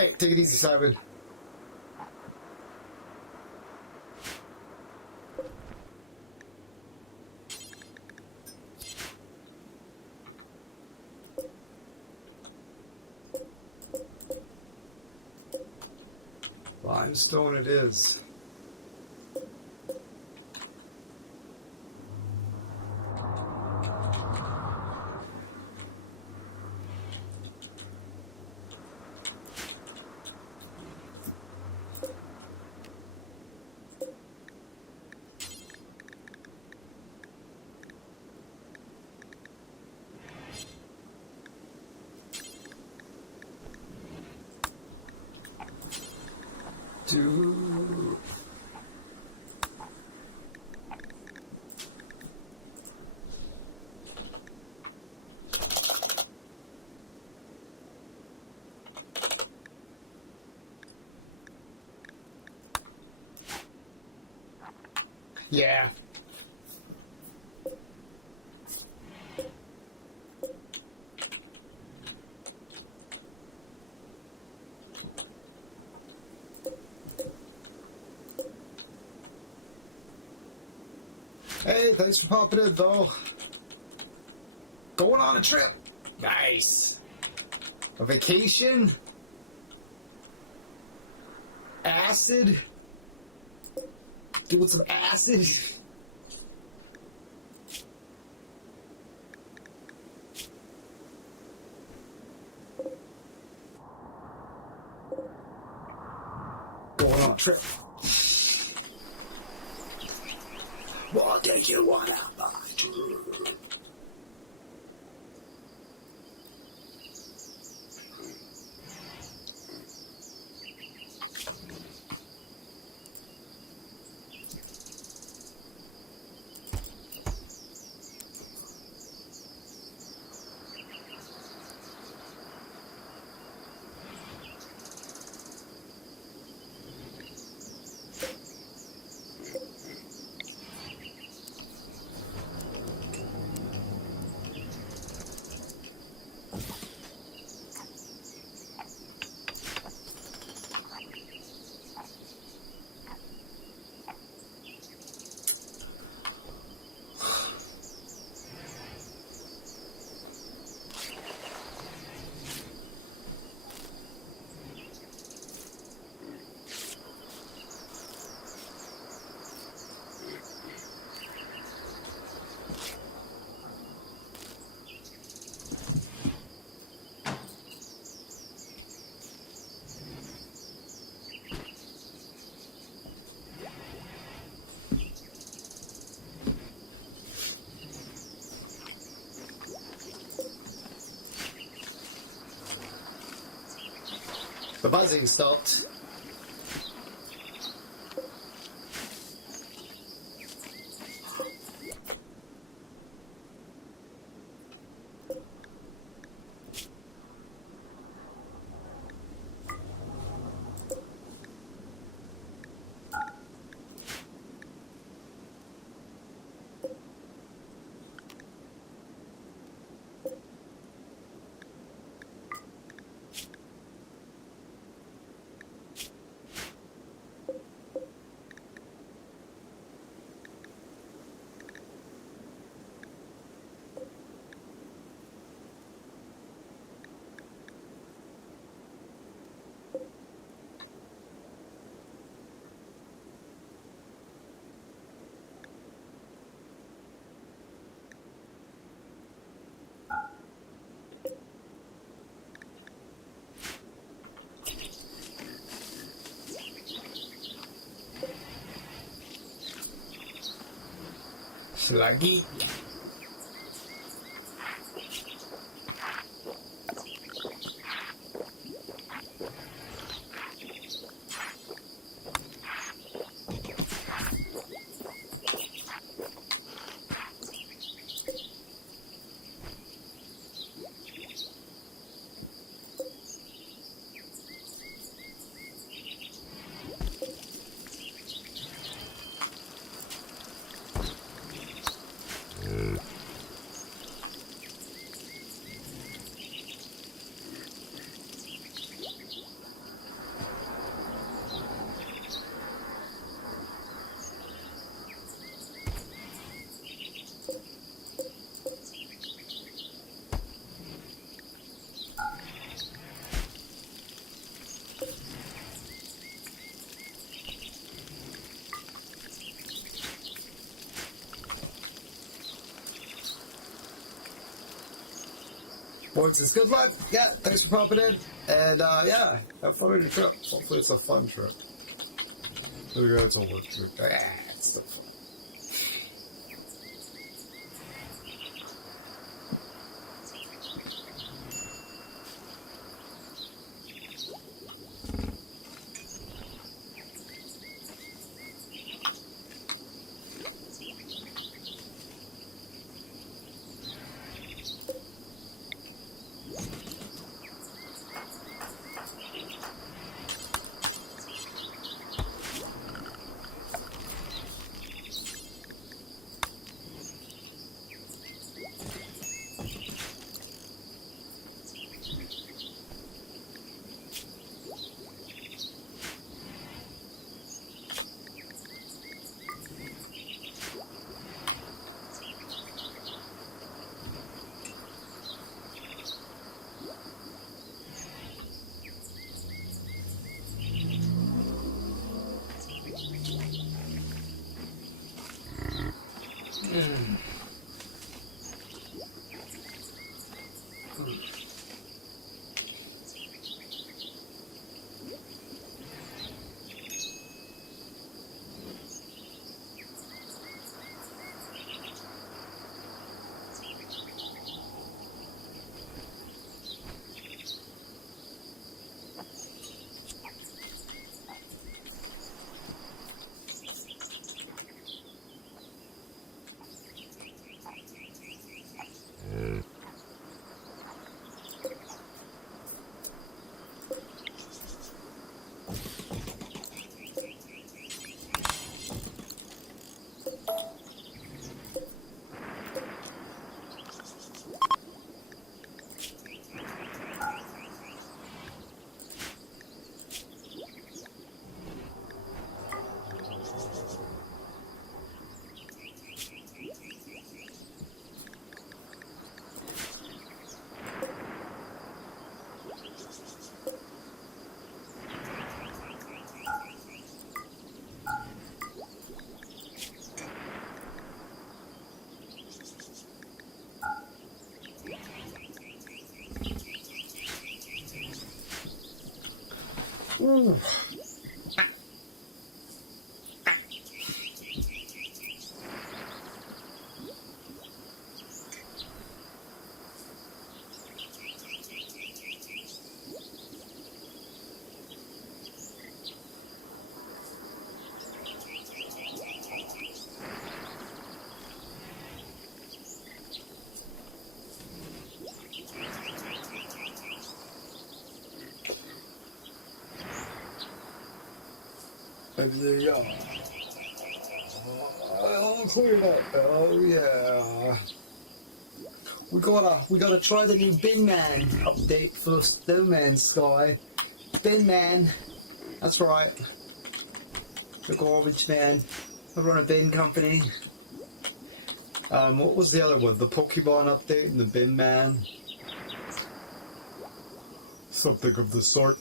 hey, take it easy, Simon. Limestone it is. Do yeah. Hey, thanks for popping in, though. Going on a trip. Nice. A vacation. Acid. Doing some acid. Going on a trip. What do you want to buy? The buzzing stopped. Sluggy. Boyd says, good luck. Yeah, thanks for popping in. And, yeah, have fun on your trip. Hopefully it's a fun trip. Maybe it's a work trip. It's still fun. Ooh. Yeah. I'll clear it up. Oh yeah. We gotta try the new Bin Man update for No Man's Sky. Bin Man. That's right. The garbage man. I run a bin company. What was the other one? The Pokemon update and the Bin Man. Something of the sort.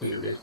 Maybe.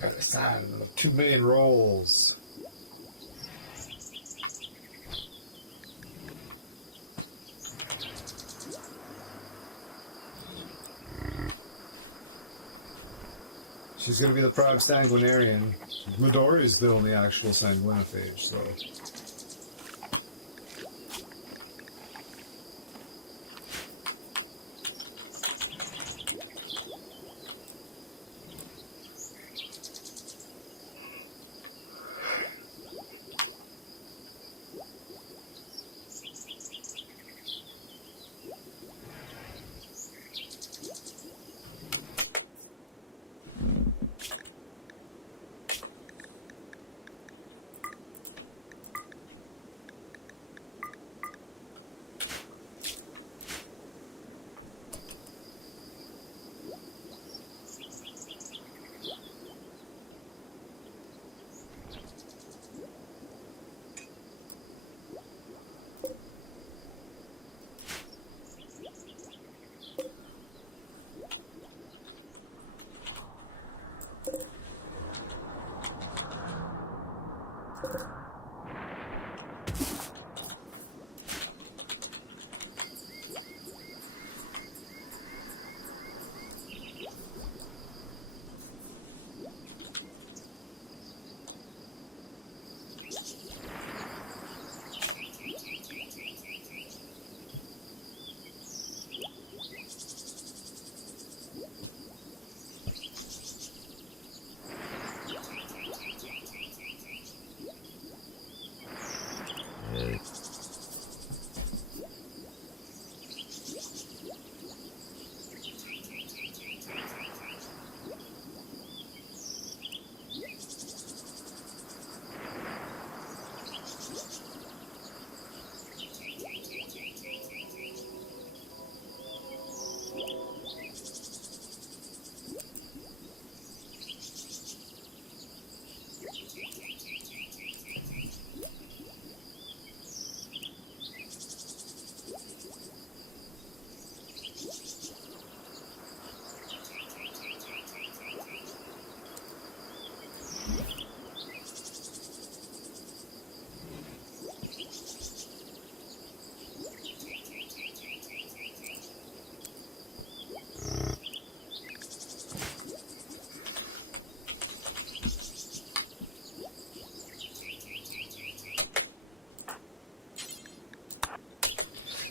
Got a sign of 2 million rolls. She's going to be the proud sanguinarian. Midori is the only actual sanguinophage, so...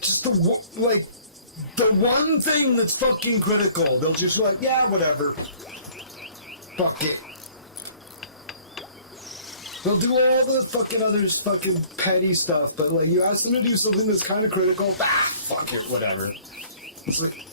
just the one thing that's fucking critical. They'll just be like, yeah, whatever. Fuck it. They'll do all the fucking other fucking petty stuff, but like you ask them to do something that's kind of critical, fuck it, whatever. It's like,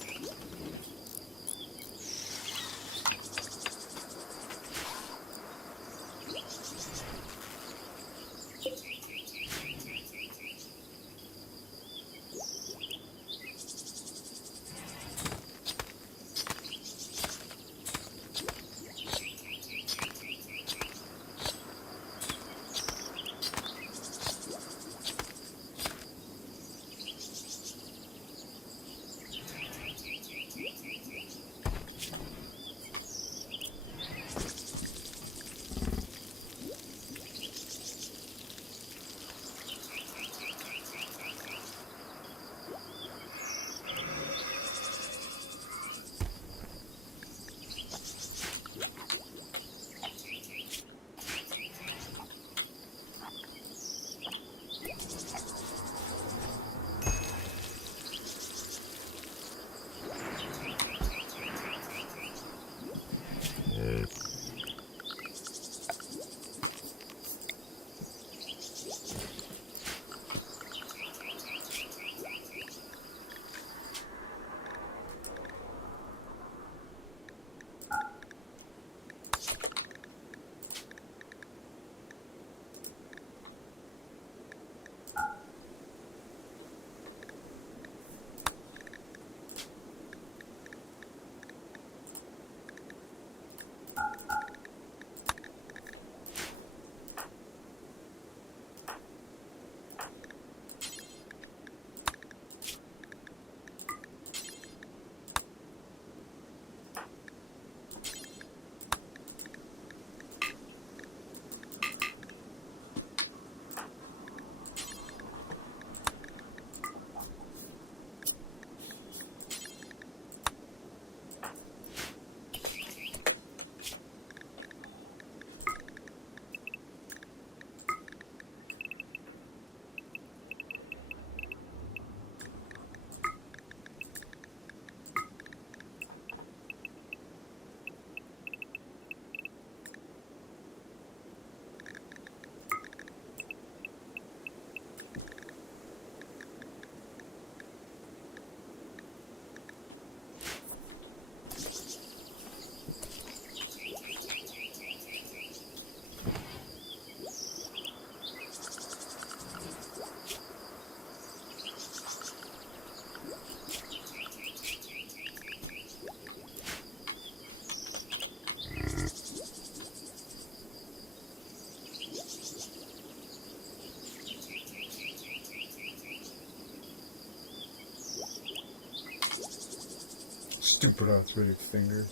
stupid arthritic finger.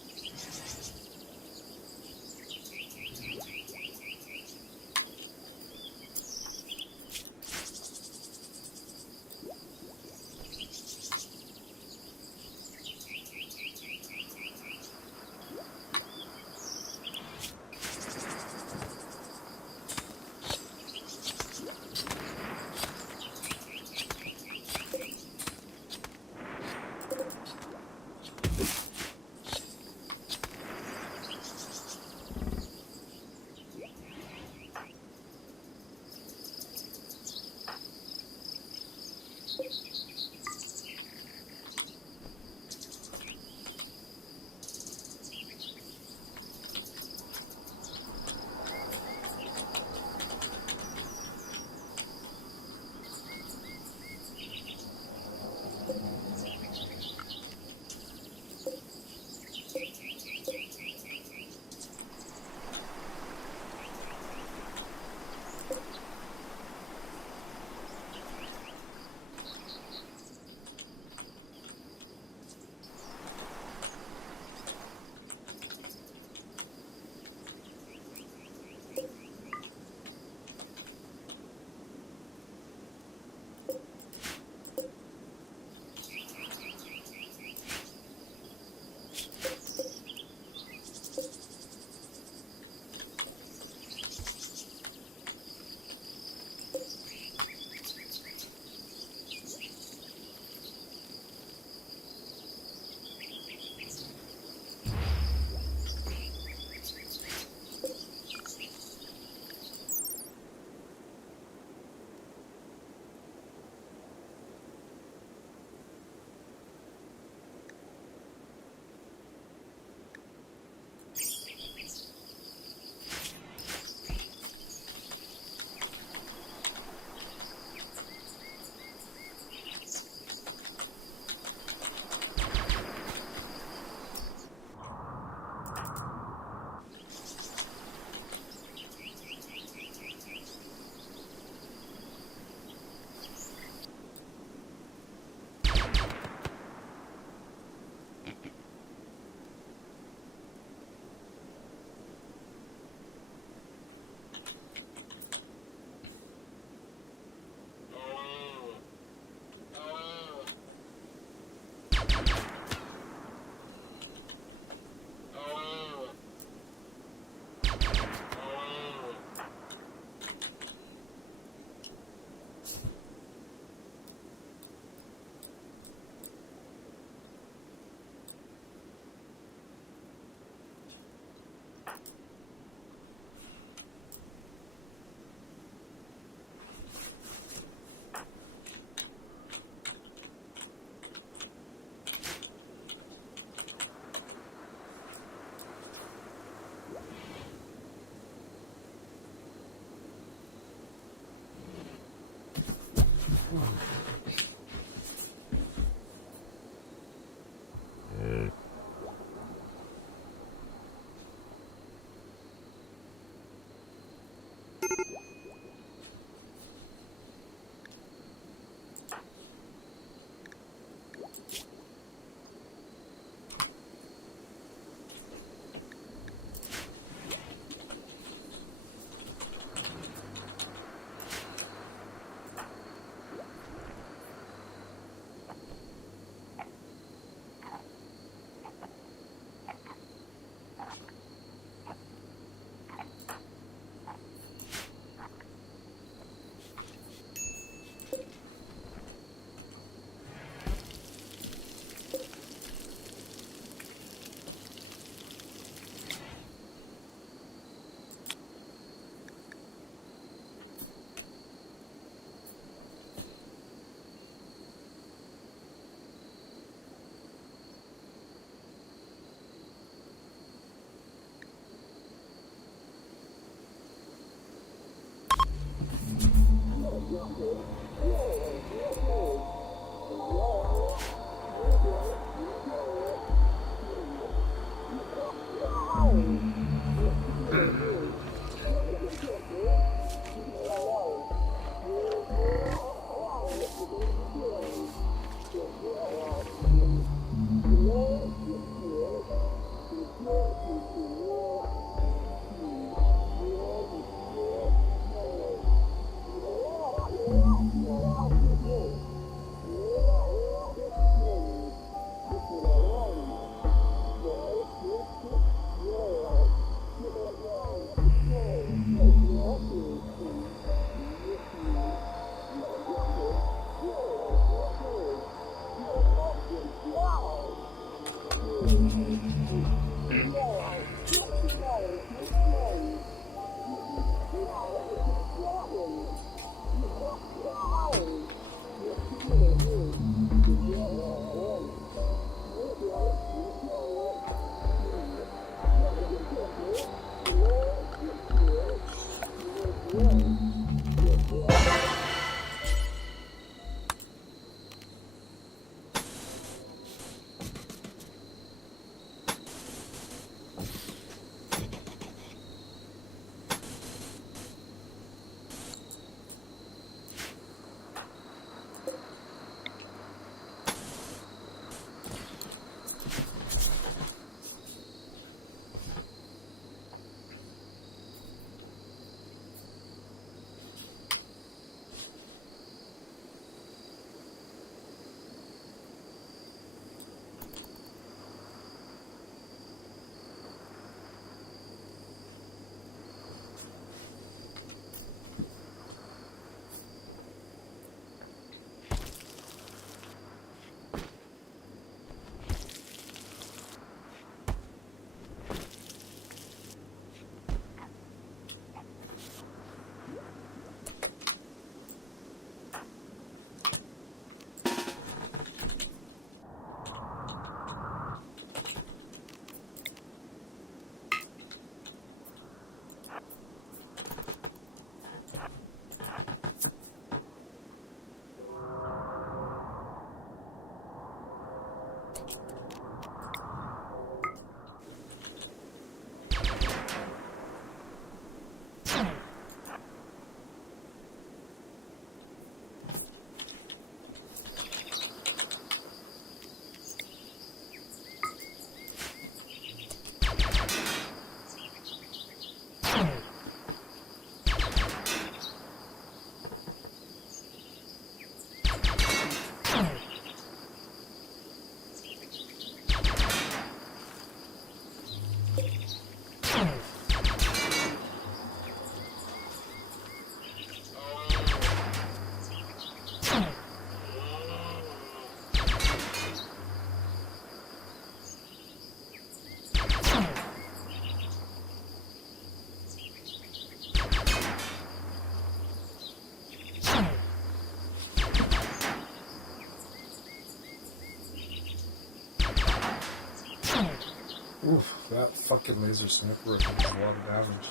Oof, that fucking laser sniper does a lot of damage.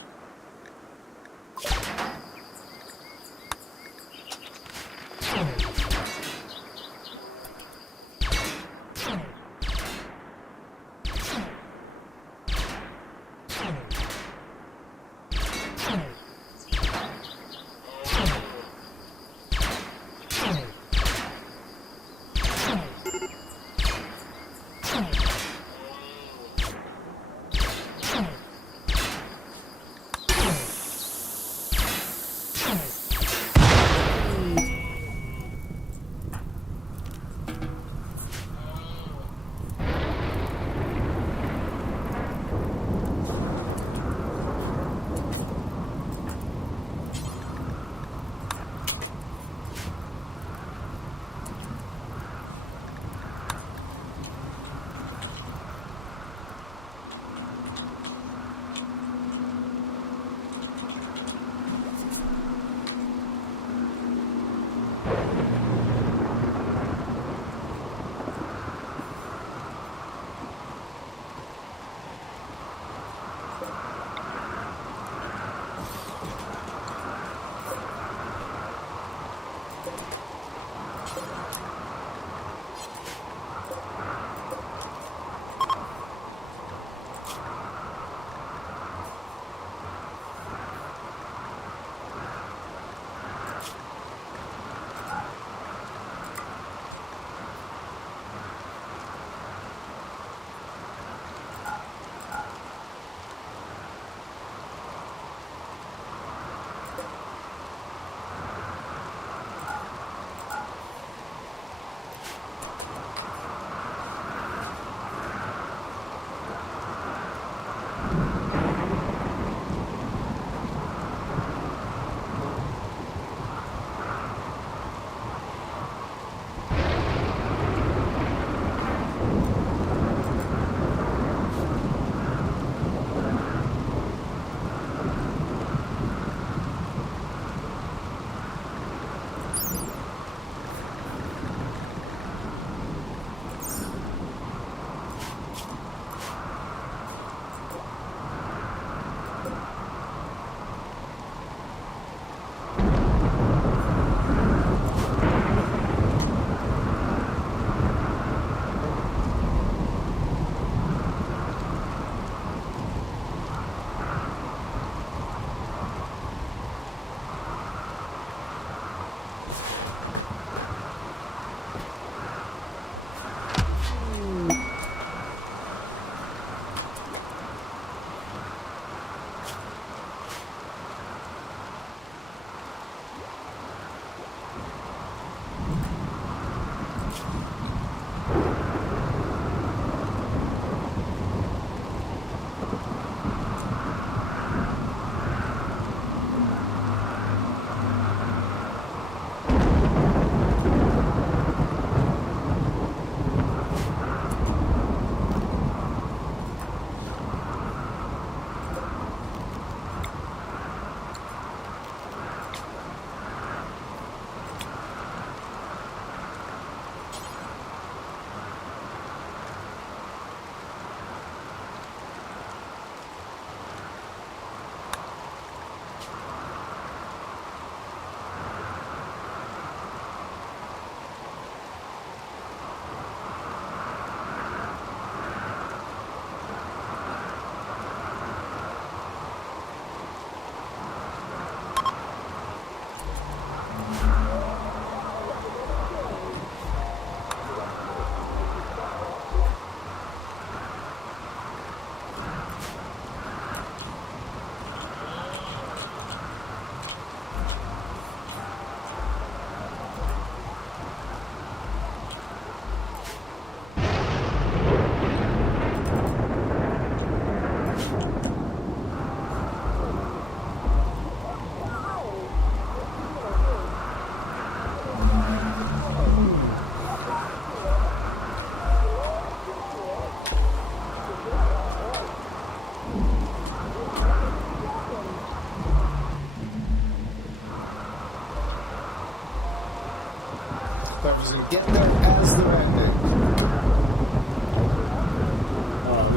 Whoever's gonna get there as they're ending.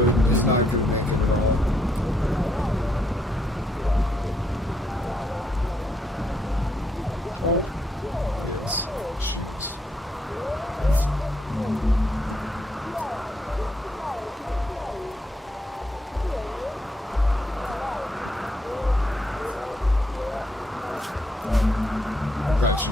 He's not gonna make it at all. Gotcha.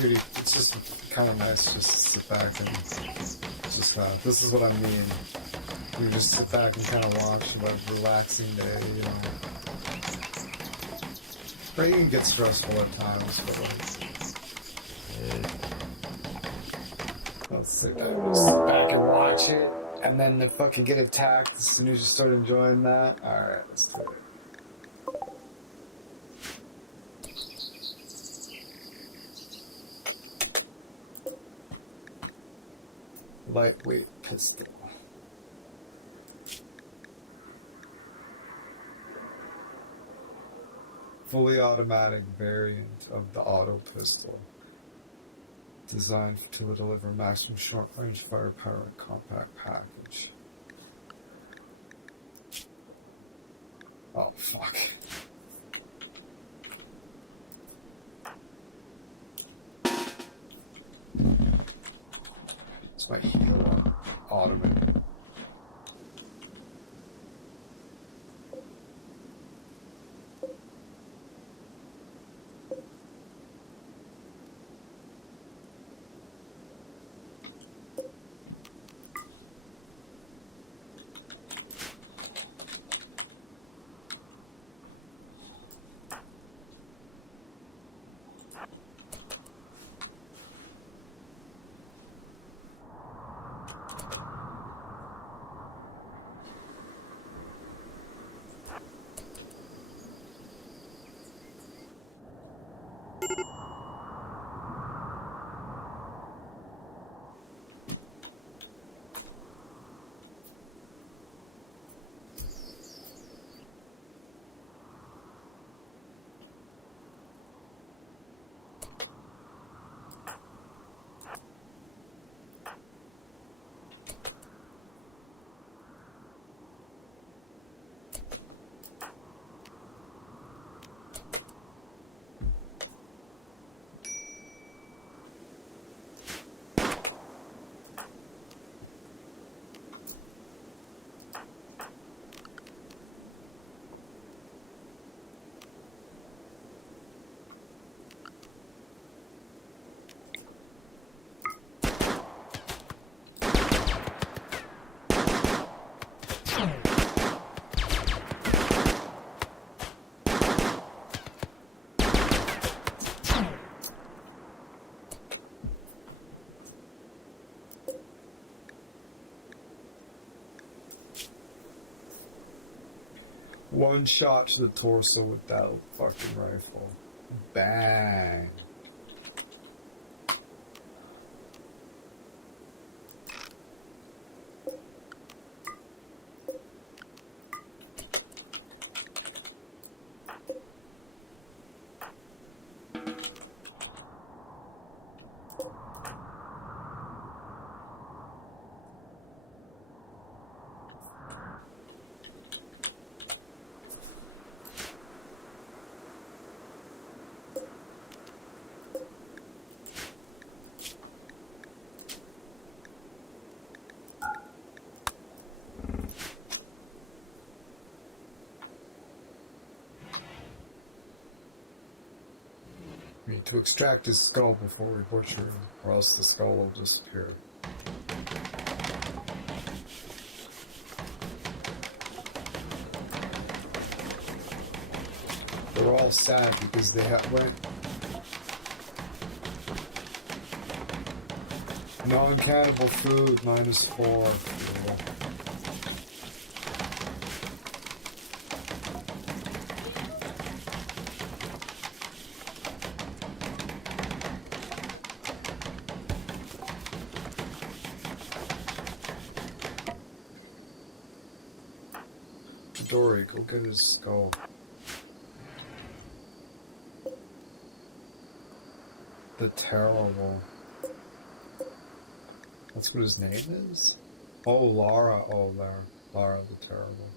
really, it's just kind of nice just to sit back and just, this is what I mean. You just sit back and kind of watch a relaxing day, you know. Or you can get stressful at times, but I'll sit back and watch it, and then they fucking get attacked as soon as you start enjoying that. Alright, let's do it. Lightweight pistol. Fully automatic variant of the auto pistol. Designed to deliver maximum short-range firepower and compact package. Oh, fuck. It's my heater ottoman. One shot to the torso with that fucking rifle. Bang. We need to extract his skull before we butcher him, or else the skull will disappear. They're all sad because they went non-cannibal food -4. Dory, go get his skull. The Terrible. That's what his name is? Oh, Lara. Oh, Lara. Lara the Terrible.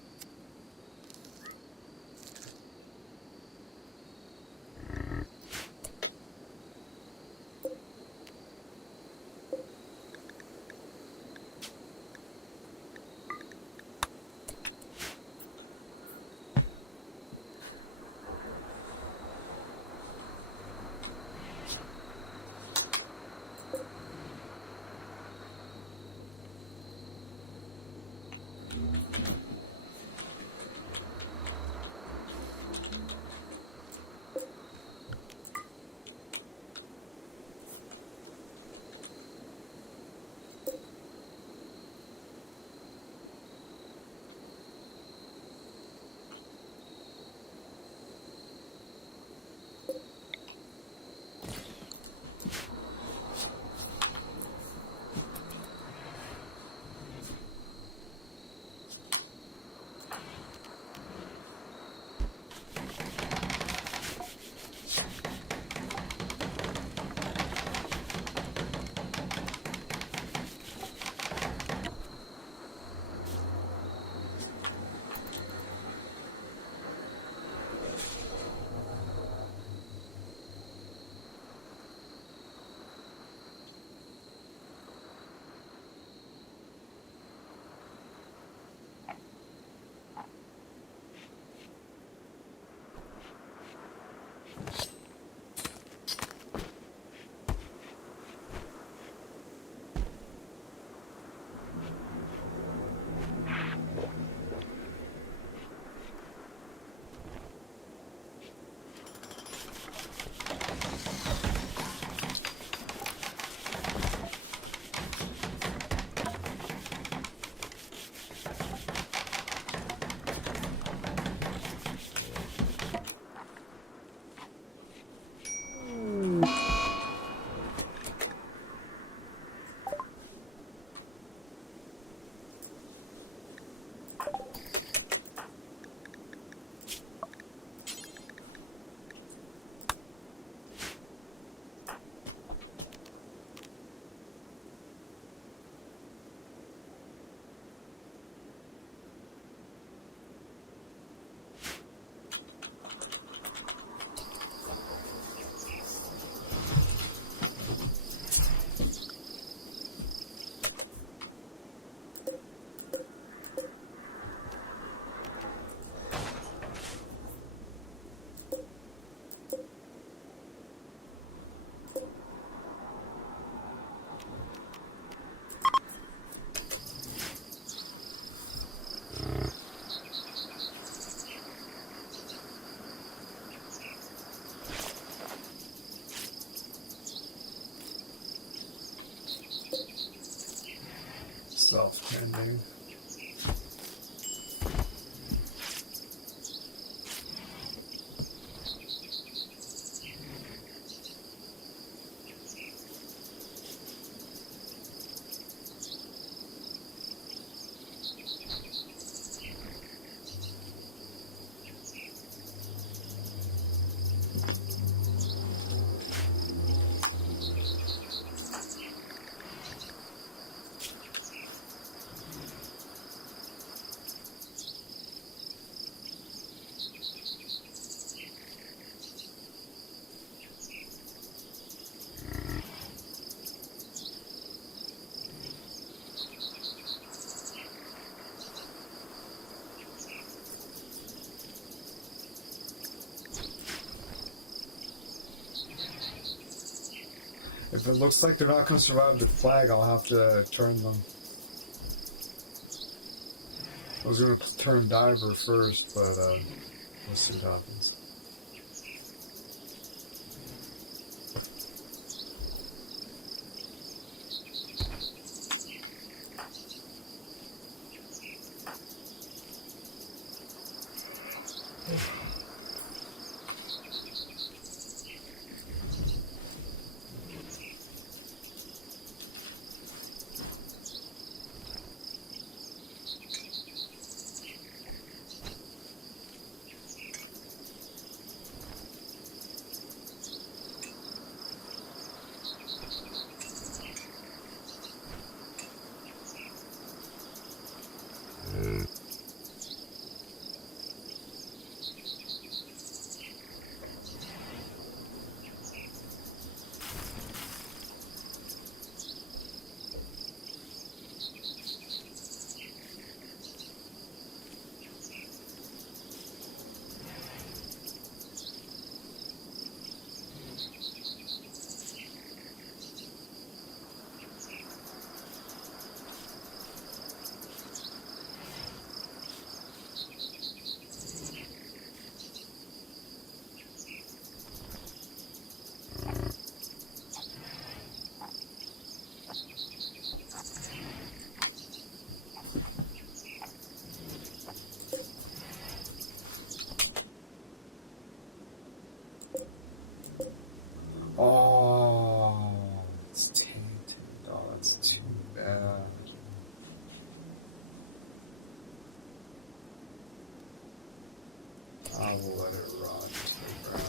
me. If it looks like they're not going to survive the flag, I'll have to turn them. I was going to turn diver first, but we'll see what happens. Oh, it's tainted. Oh, that's too bad. I will let it rot to the ground.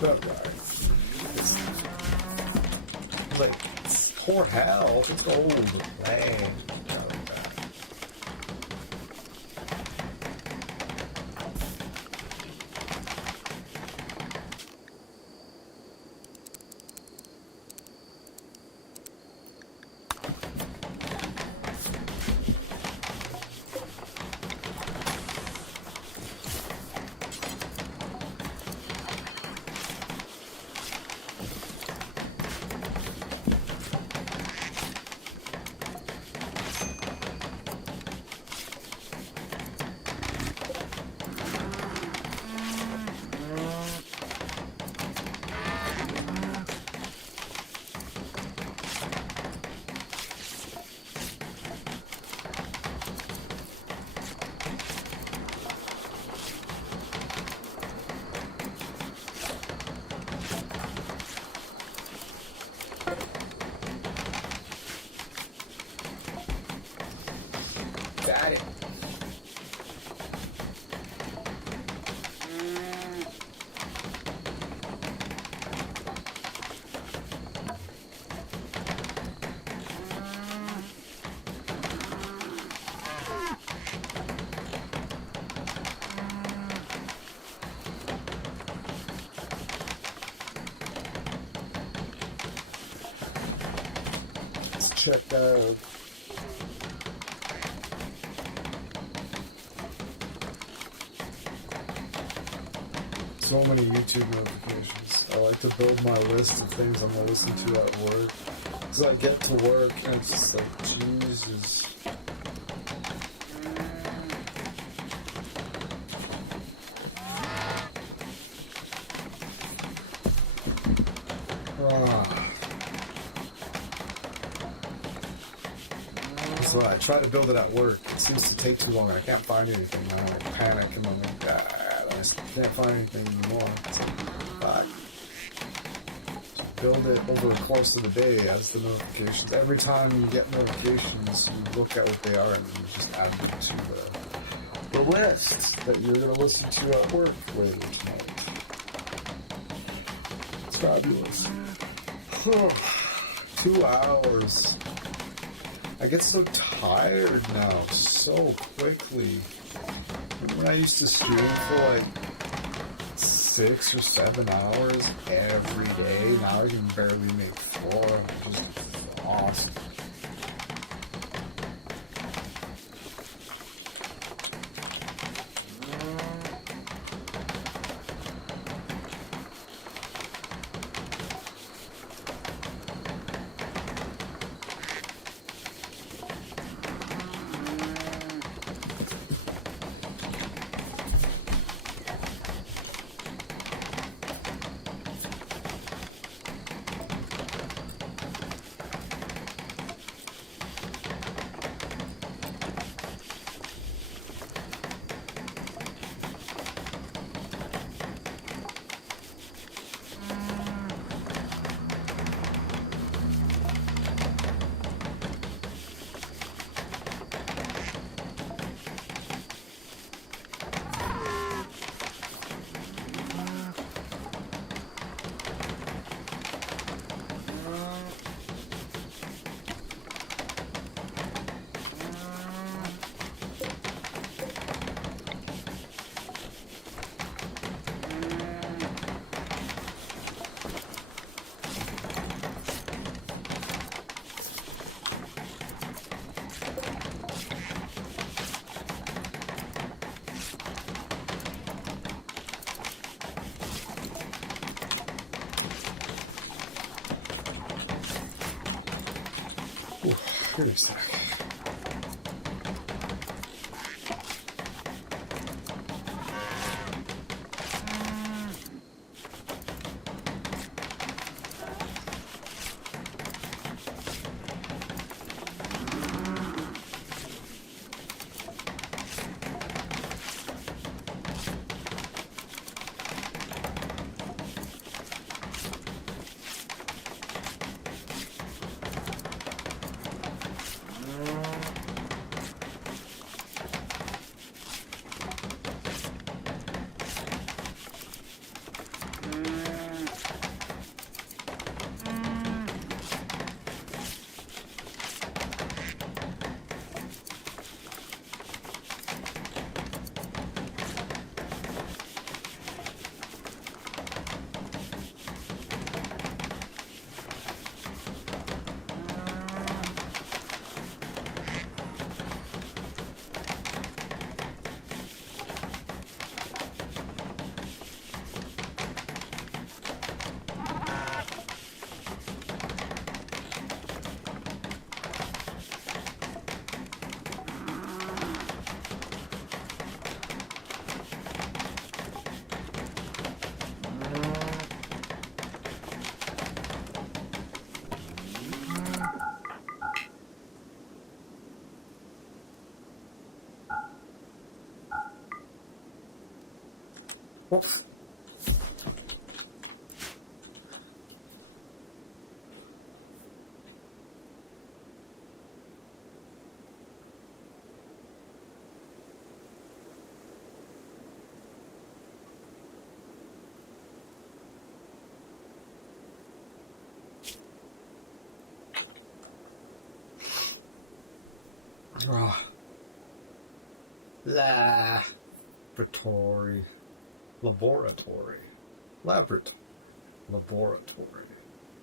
That guy. It's like, it's poor hell. It's old. Dang. Got it. Let's check out. So many YouTube notifications. I like to build my list of things I'm gonna listen to at work. Cause I get to work and it's just like, Jesus. So I try to build it at work. It seems to take too long and I can't find anything. I like panic and I'm like, God, I just can't find anything anymore. It's like, fuck. Just build it over the course of the day as the notifications. Every time you get notifications, you look at what they are and you just add them to the list that you're going to listen to at work later tonight. It's fabulous. 2 hours. I get so tired now so quickly. Remember when I used to stream for like 6 or 7 hours every day? Now I can barely make 4. I'm just exhausted. Give me a sec. Whoops. Oh. Laboratory. Laboratory. Laboratory. Laboratory.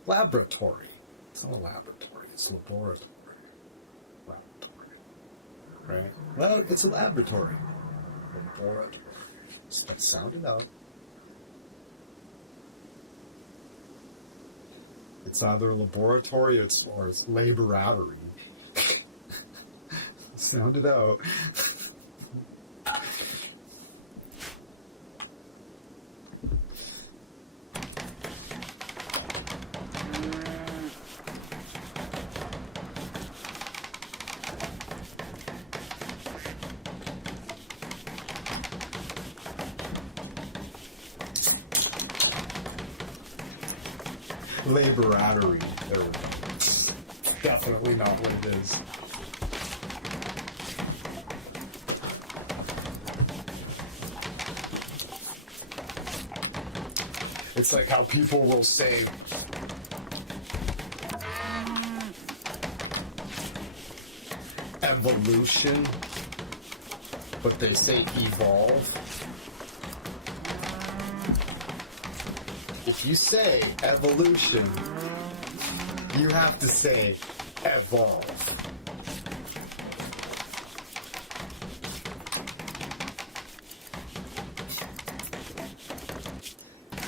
Laboratory. It's not a laboratory. It's a laboratory. Laboratory. Right? Well, it's a laboratory. Laboratory. Let's sound it out. It's either a laboratory or it's laboratory. Sound it out. Laboratory. There we go. It's definitely not what it is. It's like how people will say, evolution, but they say evolve. If you say evolution, you have to say evolve.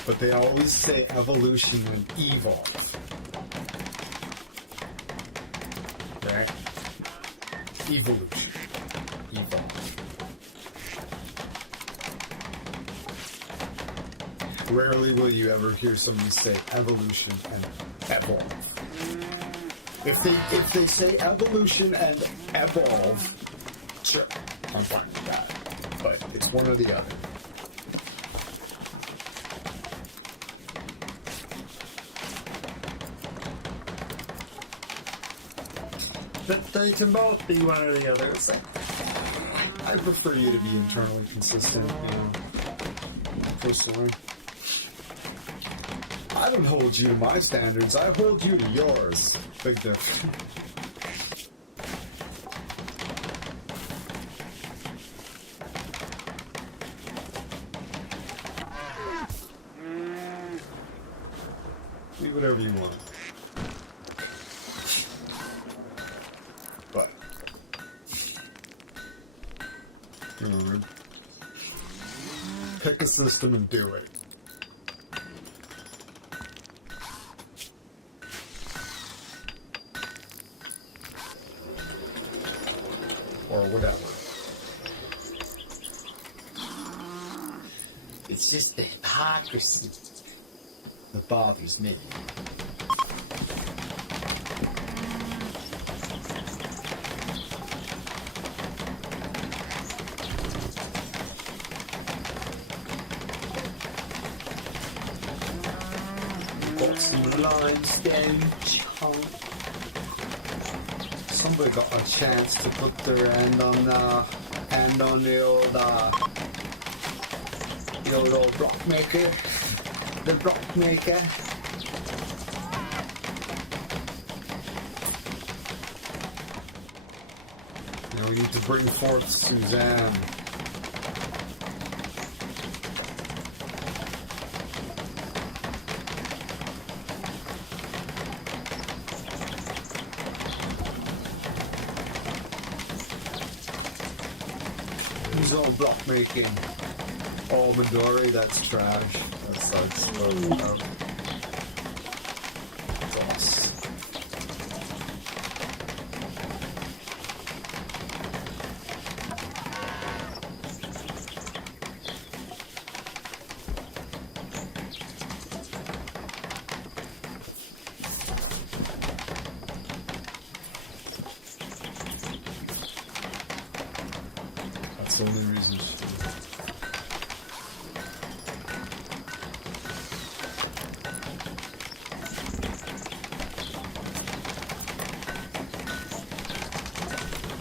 But they always say evolution when evolve. Okay? Evolution. Evolve. Rarely will you ever hear somebody say evolution and evolve. If they say evolution and evolve, sure, I'm fine with that. But it's one or the other. But they can both be one or the other. It's like, I prefer you to be internally consistent, you know, personally. I don't hold you to my standards, I hold you to yours. Big difference. Do whatever you want. But, you know, pick a system and do it. Or whatever. It's just the hypocrisy that bothers me. Got some limestone chunk. Somebody got a chance to put their hand on the old rock maker, the rock maker. Now we need to bring forth Suzanne. Who's all block making? Oh, Midori, that's trash. That's out. Boss. That's the only reason she...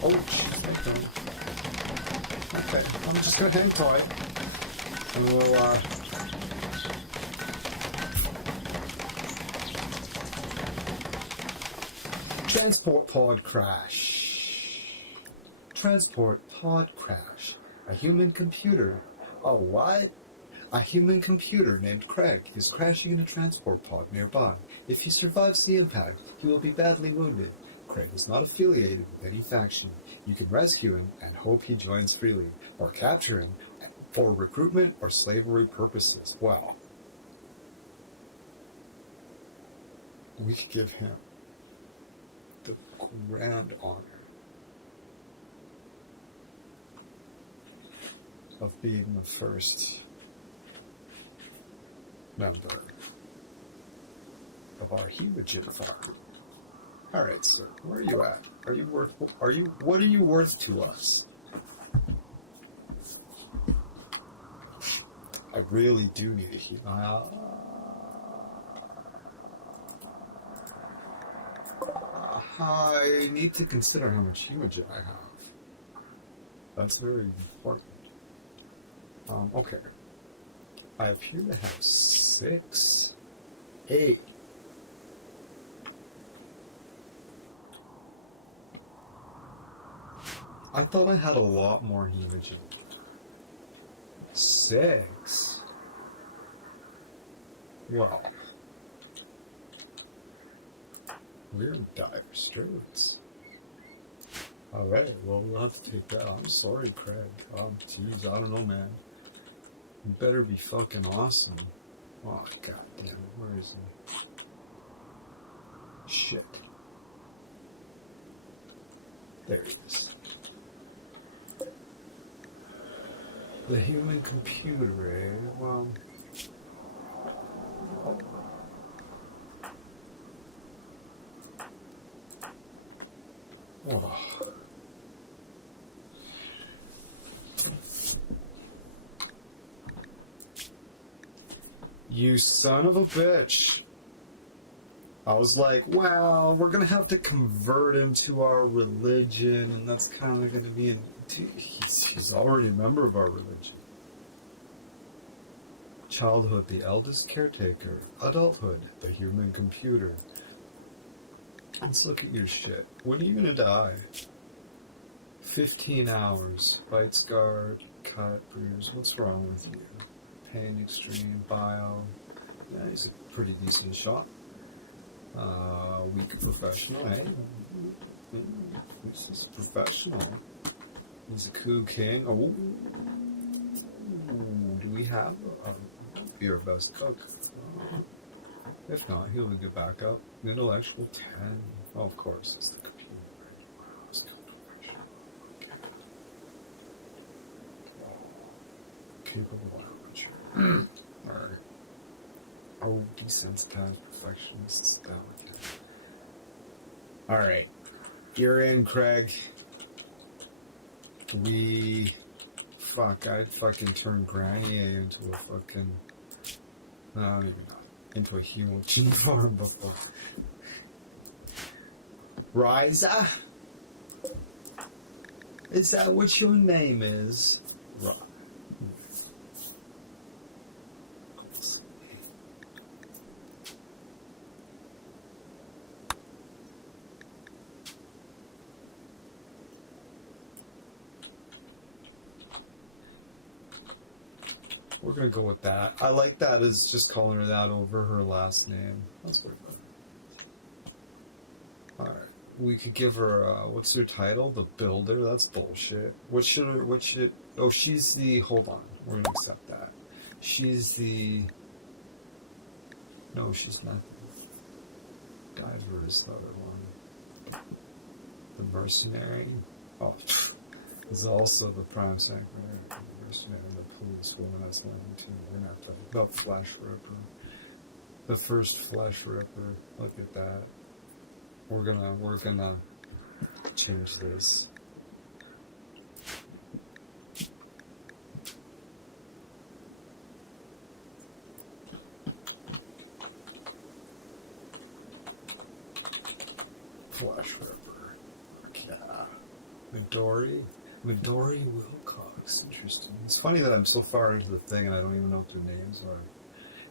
Oh, she's like that. Okay, I'm just gonna hang tight. And we'll, Transport pod crash. Transport pod crash. A human computer. Oh, what? A human computer named Craig is crashing in a transport pod nearby. If he survives the impact, he will be badly wounded. Craig is not affiliated with any faction. You can rescue him and hope he joins freely, or capture him for recruitment or slavery purposes. Well, we could give him the grand honor of being the first member of our Hemogen farm. All right, sir. Where are you at? What are you worth to us? I really do need a heal. I need to consider how much Hemogen I have. That's very important. Okay. I appear to have 6, 8. I thought I had a lot more hemaging. 6? Well. Weird dire straits. Alright, well, we'll have to take that. I'm sorry, Craig. Jeez, I don't know, man. You better be fucking awesome. Oh, goddamn. Where is he? Shit. There he is. The human computer, eh? Well... Oh. You son of a bitch. I was like, well, we're going to have to convert him to our religion, and that's kind of going to be... He's already a member of our religion. Childhood, the eldest caretaker. Adulthood, the human computer. Let's look at your shit. When are you going to die? 15 hours. Bite scarred, cut, bruise. What's wrong with you? Pain extreme, bile. Yeah, he's a pretty decent shot. Weak professional, eh? This is professional. He's a coup king. Oh. Do we have be our best cook? If not, he'll get back up. Intellectual 10. Oh, of course, it's the computer. Wow, it's professional. Okay. Capable amateur. Alright. Oh, desensitized perfectionists. Down with you. Alright. You're in, Craig. I'd fucking turn Granny into a fucking... No, maybe not. Into a human farm before. Riza? Is that what your name is? Right. We're gonna go with that. I like that as just calling her that over her last name. That's pretty good. Alright. We could give her, what's her title? The Builder? That's bullshit. What should, oh, she's the, hold on. We're gonna accept that. She's the, no, she's not. Diver is the other one. The Mercenary. Oh, is also the Prime Secretary. And the police woman that's one too. We're gonna have to about Flesh Ripper. The first Flesh Ripper. Look at that. We're gonna change this. Flesh Ripper. Yeah. Midori Wilcox. Interesting. It's funny that I'm so far into the thing and I don't even know what their names are.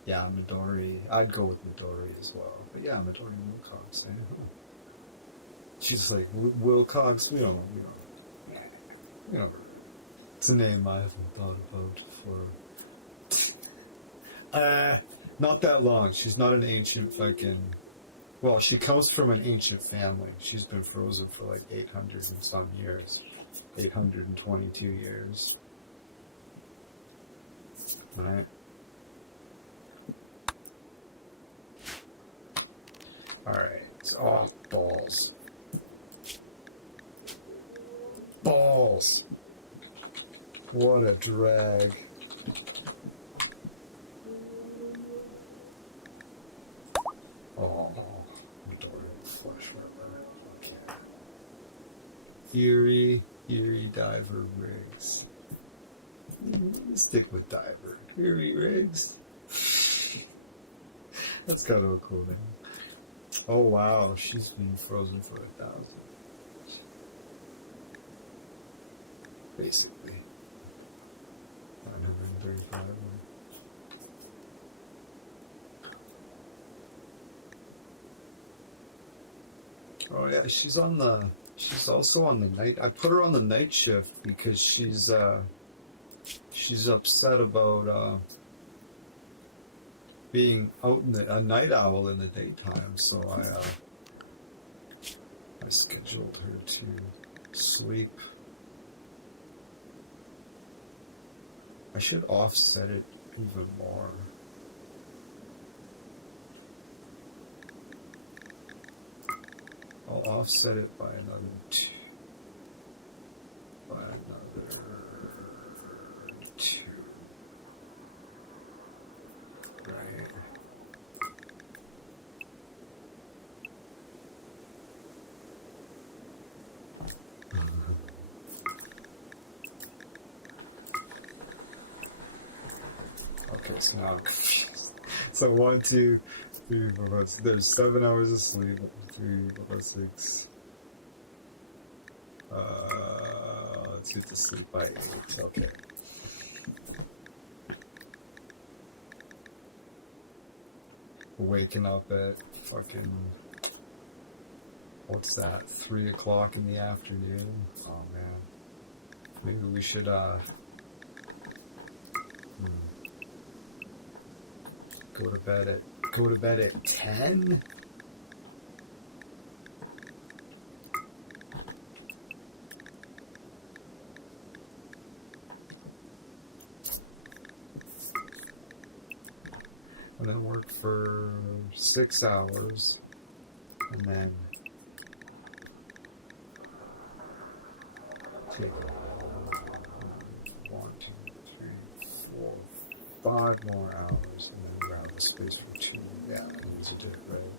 Yeah, Midori. I'd go with Midori as well. But yeah, Midori Wilcox. I know. She's like, Wilcox? We don't know. It's a name I haven't thought about for... not that long. She's not an ancient fucking... Well, she comes from an ancient family. She's been frozen for like 800 and some years. 822 years. Alright. Alright. Oh, balls. Balls! What a drag. Oh, adorable flesh rubber. Okay. Eerie Diver Rigs. Stick with Diver. Eerie Rigs. That's kind of a cool name. Oh wow, she's been frozen for 1,000. Basically. 935. Oh yeah, she's on the She's also on the night. I put her on the night shift because she's upset about being out in a night owl in the daytime. So I scheduled her to sleep. I should offset it even more. I'll offset it by another 2. By another 2. Right. Okay, so now I'm confused. So 1, 2, 3, 4, 5. So there's 7 hours of sleep. 3, 4, 5, 6. Let's get to sleep by 8. Okay. Waking up at fucking, what's that? 3 o'clock in the afternoon. Oh man. Maybe we should go to bed at 10. And then work for 6 hours, and then take 1, 2, 3, 4, 5 more hours, and then grab the space for 2. Yeah, that means you did it right.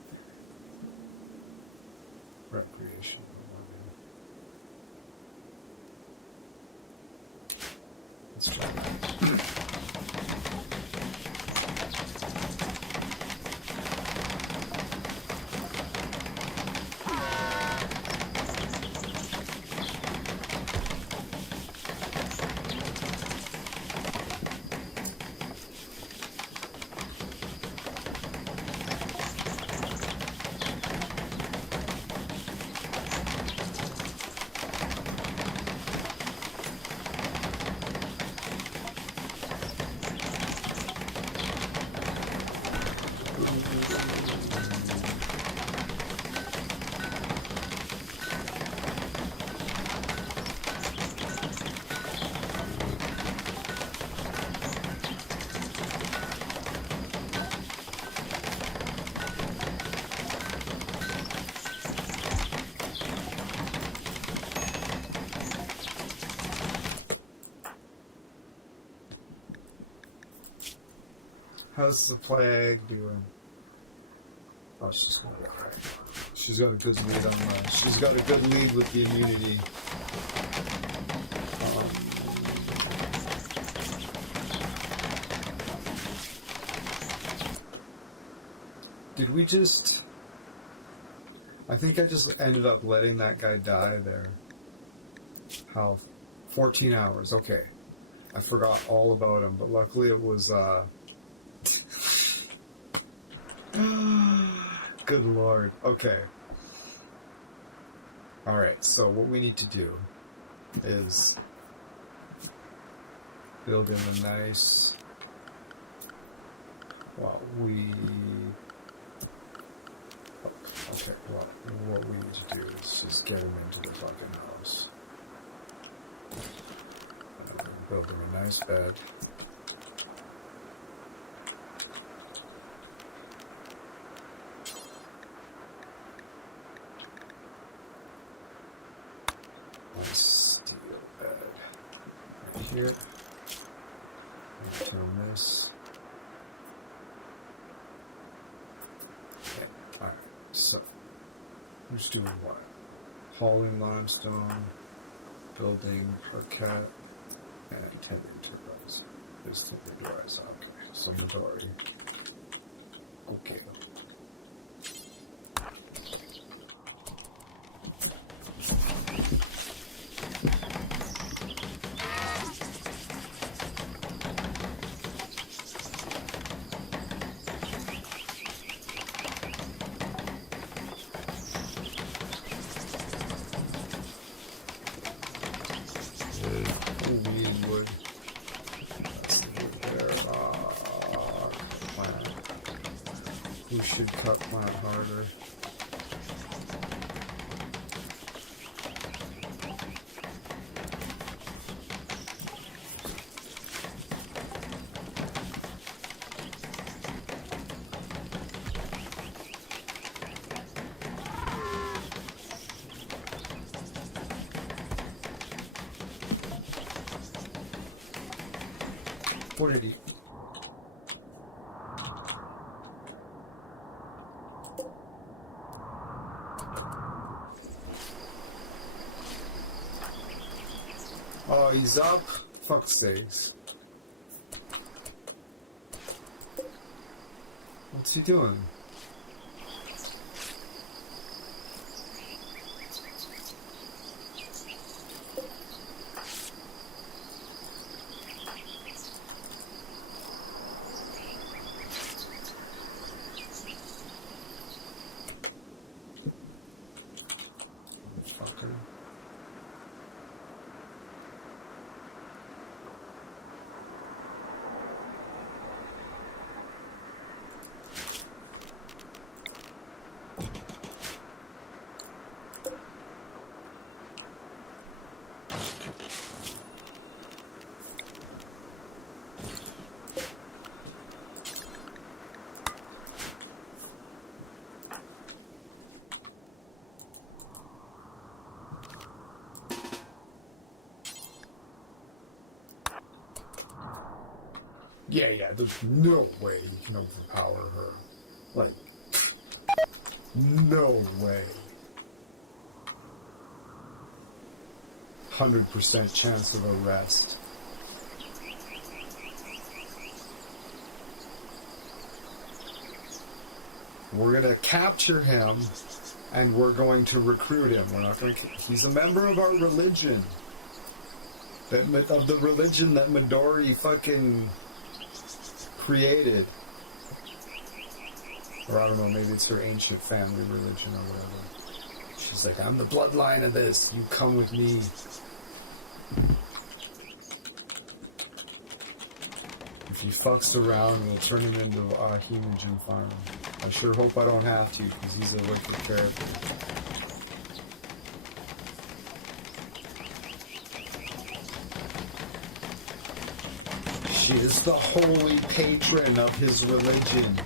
Recreation. Let's try that. How's the plague doing? Oh, she's gonna be alright. She's got a good lead on the. She's got a good lead with the immunity. Did we just? I think I just ended up letting that guy die there. How? 14 hours. Okay. I forgot all about him, but luckily it was. Good Lord. Okay. Alright, so what we need to do is build in a nice... Well, okay, well, what we need to do is just get him into the fucking house. Build him a nice bed. Nice steel bed. Right here. Turn this. Okay, alright. So, who's doing what? Hauling limestone, building parquet, and tending to rise. There's tending to rise. Okay, so Midori. Okay. should cut plant harder. What did he... Oh, he's up? Fuck's sakes. What's he doing? Fucker. Yeah, there's no way you can overpower her. Like, no way. 100% chance of arrest. We're gonna capture him, and we're going to recruit him. We're not going to... He's a member of our religion. Of the religion that Midori fucking... created. Or I don't know, maybe it's her ancient family religion or whatever. She's like, I'm the bloodline of this. You come with me. If he fucks around, we'll turn him into a Hemingen farm. I sure hope I don't have to, because he's a wicked character. She is the holy patron of his religion.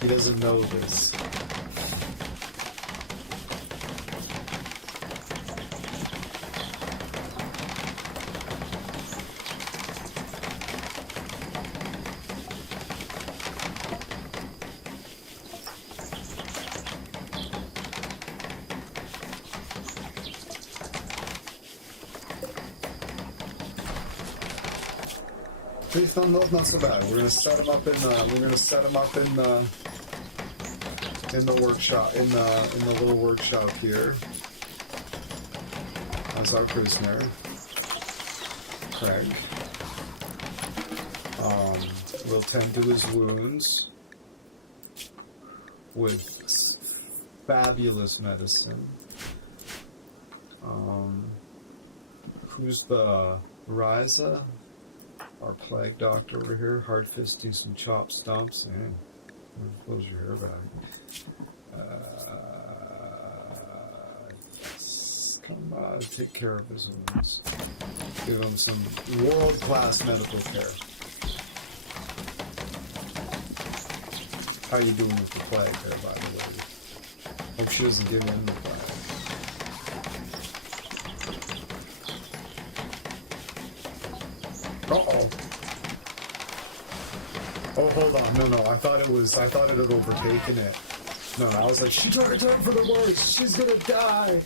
He doesn't know this. Not so bad. We're gonna set him up in the workshop, in the little workshop here as our prisoner, Craig. We'll tend to his wounds with fabulous medicine. Who's the Riza? Our plague doctor over here, hard fisting some chop stumps. Close your hair back. Yes. Come on, take care of his wounds. Give him some world-class medical care. How you doing with the plague there, by the way? Hope she doesn't give in the plague. Uh-oh. Oh, hold on. No. I thought it had overtaken it. No, I was like, she took her turn for the worst. She's gonna die.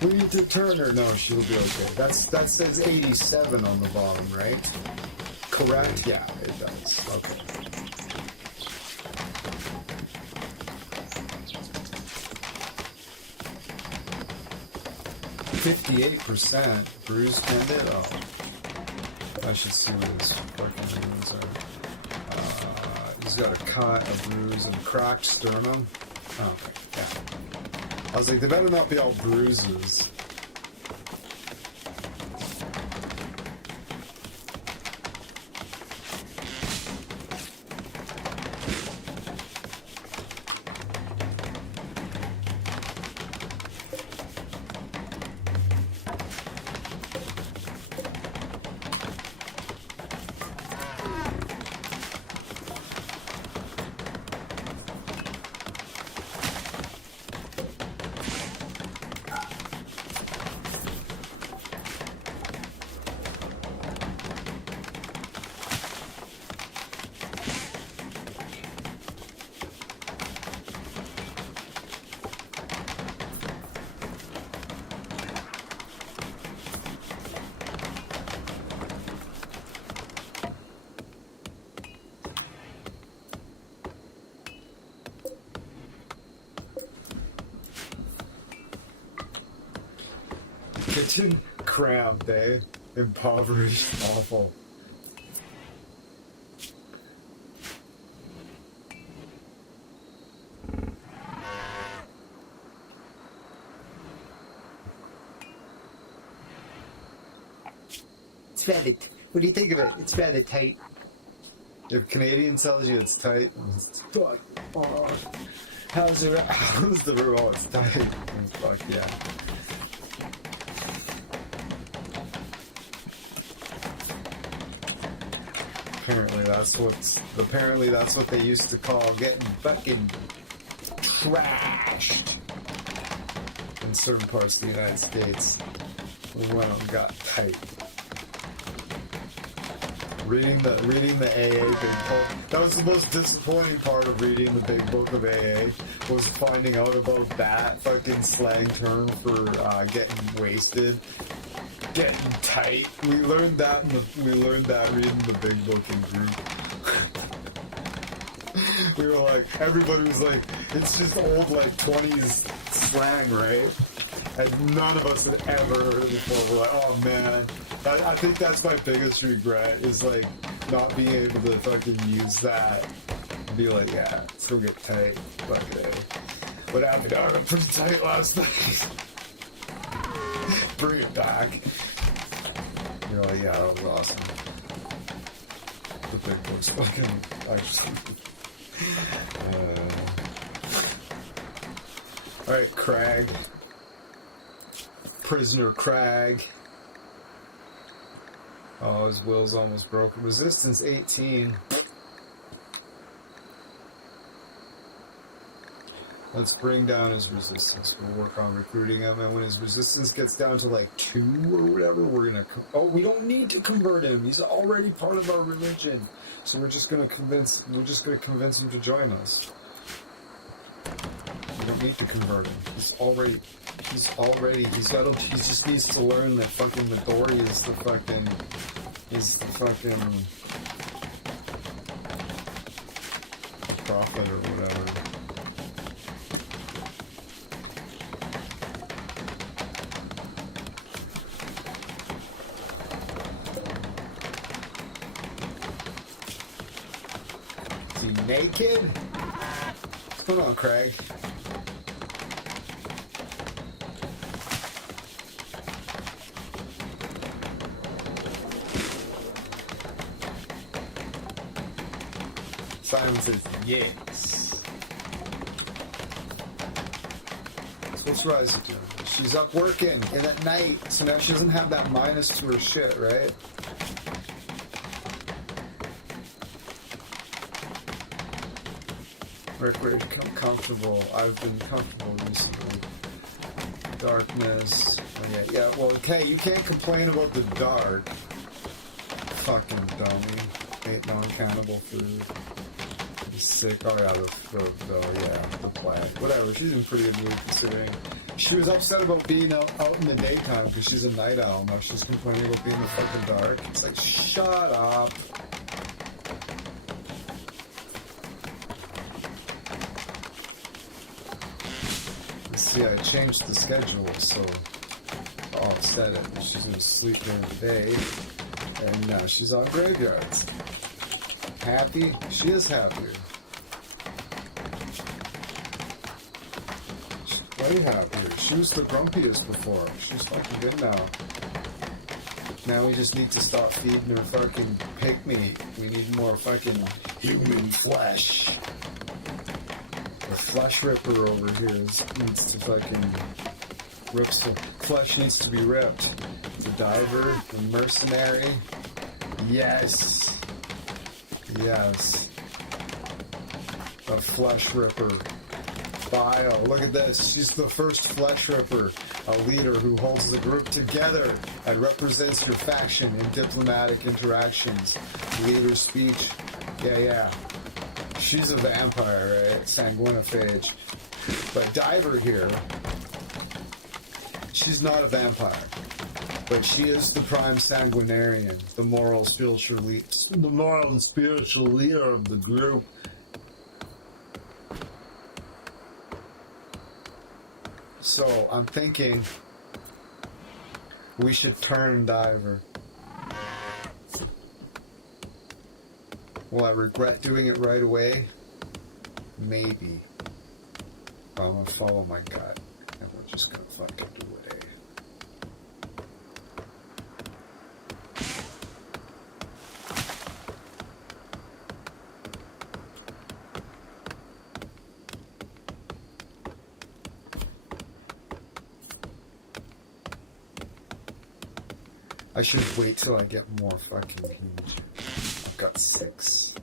We need to turn her. No, she'll be okay. That says 87 on the bottom, right? Correct? Yeah, it does. Okay. %, bruised candid? Oh. I should see what his fucking wounds are. He's got a cut, a bruise, and a cracked sternum. Oh, okay, yeah. I was like, they better not be all bruises. Kitchen cramped, eh? Impoverished, awful. It's rather. What do you think of it? It's rather tight. If Canadian tells you it's tight, it's fuck off. How's the roll? It's tight. Fuck yeah. Apparently that's what they used to call getting fucking trashed in certain parts of the United States. We went and got tight. Reading the AA big book. That was the most disappointing part of reading the big book of AA, was finding out about that fucking slang term for getting wasted, getting tight. We learned that reading the big book in group. We were like, everybody was like, it's just old like 20s slang, right? And none of us had ever heard it before. We're like, oh man. I think that's my biggest regret, is like not being able to fucking use that and be like, yeah, let's go get tight. Fuck it. What happened? I got pretty tight last night. Bring it back. You're like, yeah, that was awesome. The big book's fucking actually. Alright, Crag. Prisoner Crag. Oh, his will's almost broken. Resistance 18. Let's bring down his resistance. We'll work on recruiting him, and when his resistance gets down to like 2 or whatever, we're gonna... Oh, we don't need to convert him. He's already part of our religion. So we're just gonna convince him to join us. We don't need to convert him. He just needs to learn that fucking Midori is the fucking prophet or whatever. Is he naked? What's going on, Craig? Simon says yes. So what's Ryza doing? She's up working and at night, so now she doesn't have that minus to her shit, right? Rick, where you become comfortable? I've been comfortable recently. Darkness. Oh, yeah, well, okay, you can't complain about the dark. Fucking dummy. Ate non-cannibal food. Sick. Oh yeah, the plague. Whatever. She's in pretty good mood considering. She was upset about being out in the daytime because she's a night owl. Now she's complaining about being in the fucking dark. It's like, shut up. See, I changed the schedule, so I'll offset it. She's gonna sleep during the day, and now she's on graveyards. Happy? She is happier. Way happier. She was the grumpiest before. She's fucking good now. Now we just need to stop feeding her fucking pig meat. We need more fucking human flesh. The flesh ripper over here needs to fucking rip some flesh needs to be ripped. The diver, the mercenary. Yes. Yes. A flesh ripper. Bio. Look at this. She's the first flesh ripper. A leader who holds the group together and represents your faction in diplomatic interactions. Leader speech. Yeah. She's a vampire, right? Sanguinophage. But Diver here, she's not a vampire. But she is the prime sanguinarian, the moral and spiritual leader of the group. So I'm thinking We should turn diver. Will I regret doing it right away? Maybe. But I'm gonna follow my gut. And we're just gonna fucking do it, eh? I should wait till I get more fucking huge. I've got 6.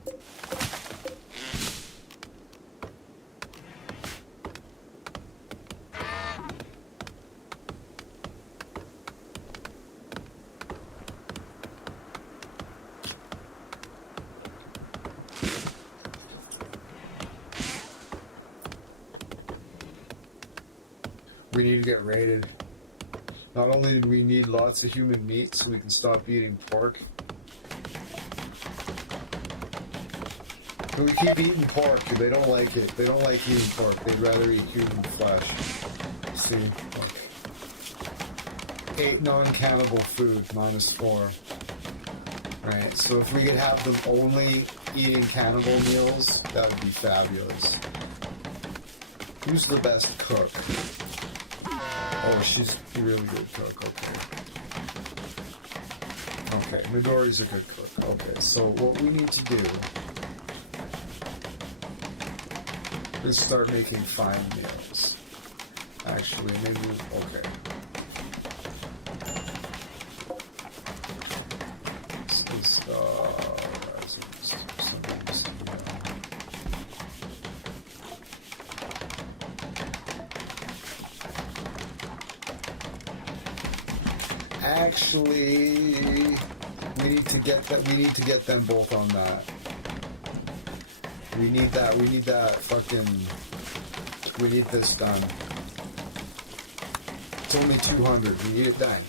We need to get raided. Not only do we need lots of human meat so we can stop eating pork, but we keep eating pork. They don't like it. They don't like eating pork. They'd rather eat human flesh. See? Look. 8 non-cannibal food, -4. Right, so if we could have them only eating cannibal meals, that would be fabulous. Who's the best cook? Oh, she's a really good cook, okay. Okay, Midori's a good cook. Okay, so what we need to do is start making fine meals. Actually, maybe, okay. This is, actually, we need to get that. We need to get them both on that. We need that. We need that fucking. We need this done. It's only 200. We need it done.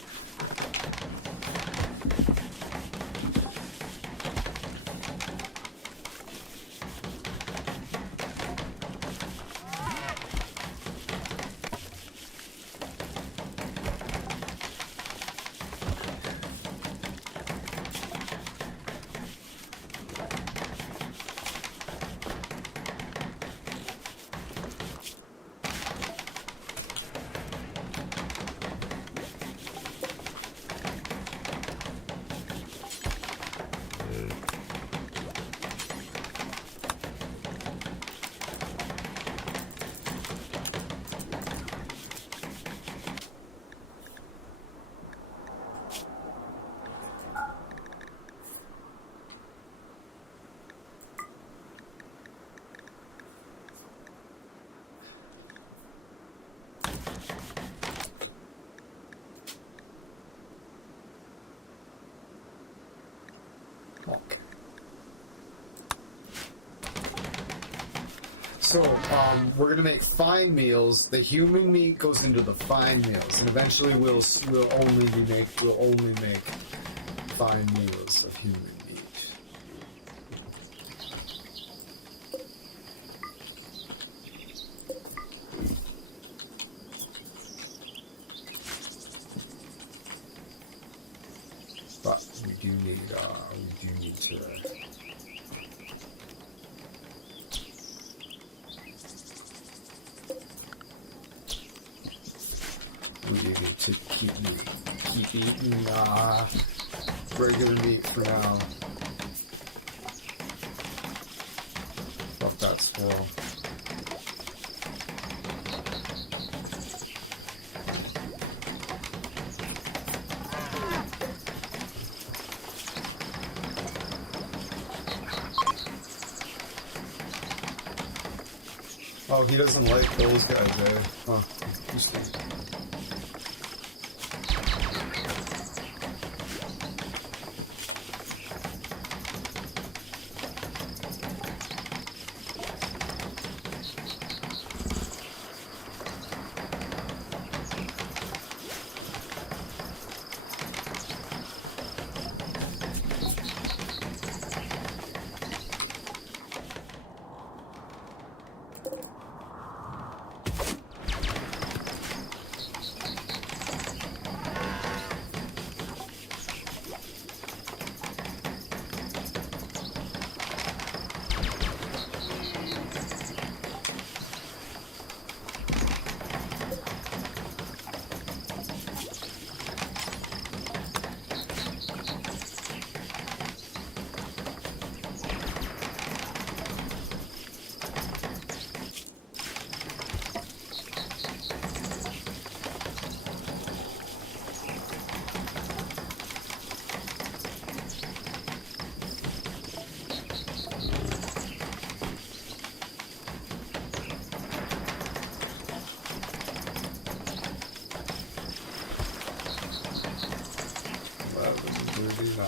So, we're gonna make fine meals. The human meat goes into the fine meals, and eventually we'll only make fine meals of human meat. But we do need to. We need to keep eating regular meat for now. Fuck that squirrel. Oh, he doesn't like those guys, eh? Huh. Interesting. No.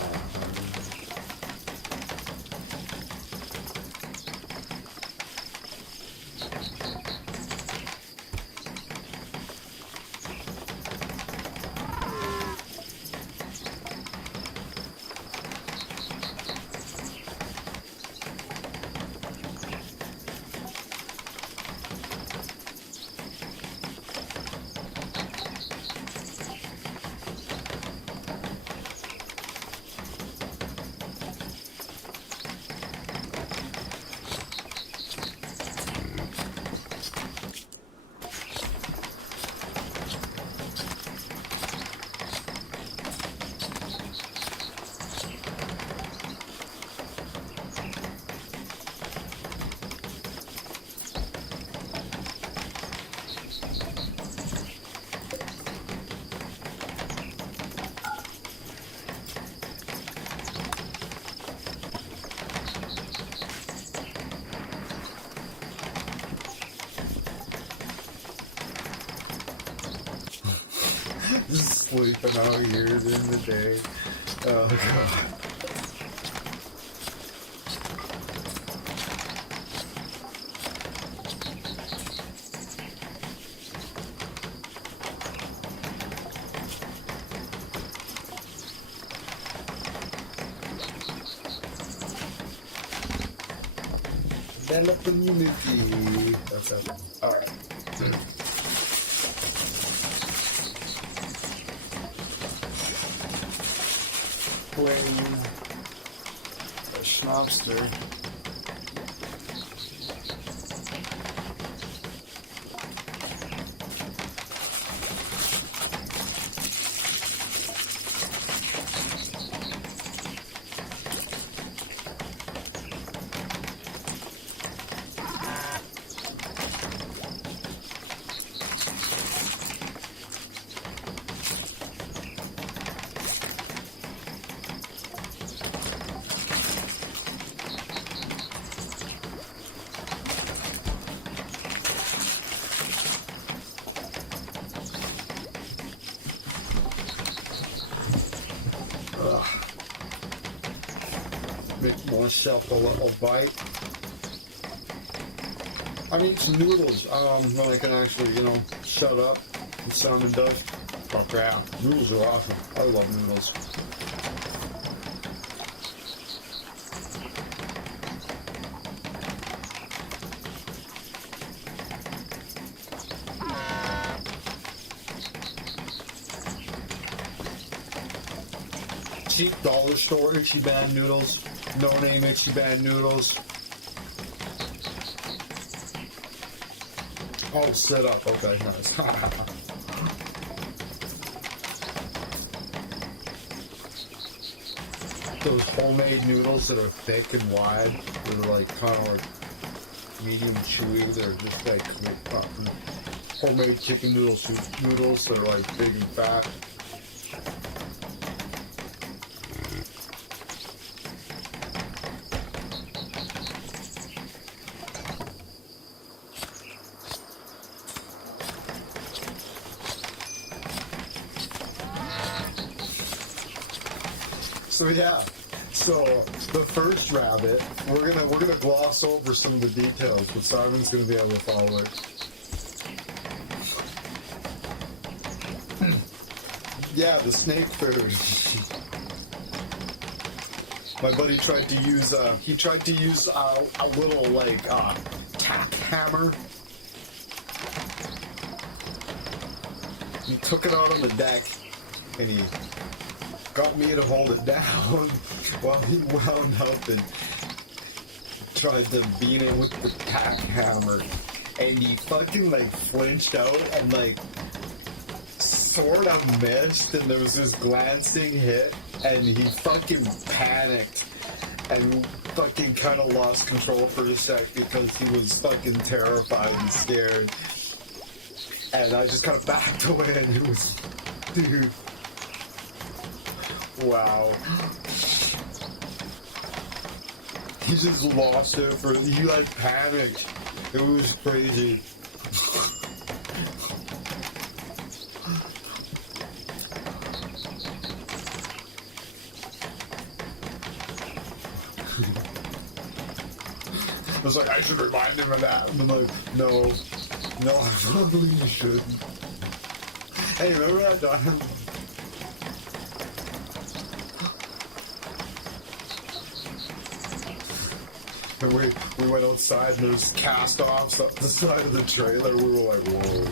Just sleeping out here during the day. Oh god. Develop immunity. That's happening. Alright. Playing a Schnapster. Make myself a little bite. I need some noodles when I can actually, you know, shut up and sound and dust. Oh yeah, noodles are awesome. I love noodles. Cheap dollar store Ichiban noodles. No name Ichiban noodles. Oh, sit up. Okay, nice. Those homemade noodles that are thick and wide. They're like kind of like medium chewy. They're just like homemade chicken noodle soup noodles. They're like big and fat. So yeah, so the first rabbit, we're gonna gloss over some of the details, but Simon's gonna be able to follow it. Yeah, the snake food. My buddy tried to use a little like tack hammer. He took it out on the deck and he got me to hold it down while he wound up and tried to beat it with the tack hammer. And he fucking like flinched out and like sort of missed, and there was this glancing hit, and he fucking panicked and fucking kind of lost control for a sec because he was fucking terrified and scared. And I just kind of backed away, and it was, dude. Wow. He just lost it he like panicked. It was crazy. was like, I should remind him of that. And I'm like, no, probably you shouldn't. Hey, remember that time? And we went outside and there's cast-offs up the side of the trailer. We were like, whoa.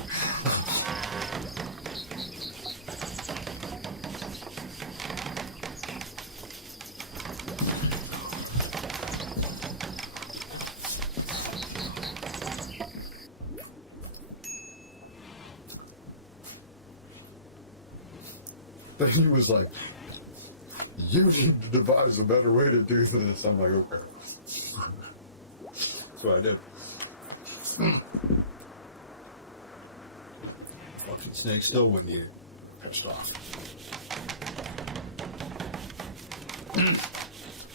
Then he was like, you need to devise a better way to do this. I'm like, okay. That's what I did. Fucking snake still wouldn't eat it. Pissed off.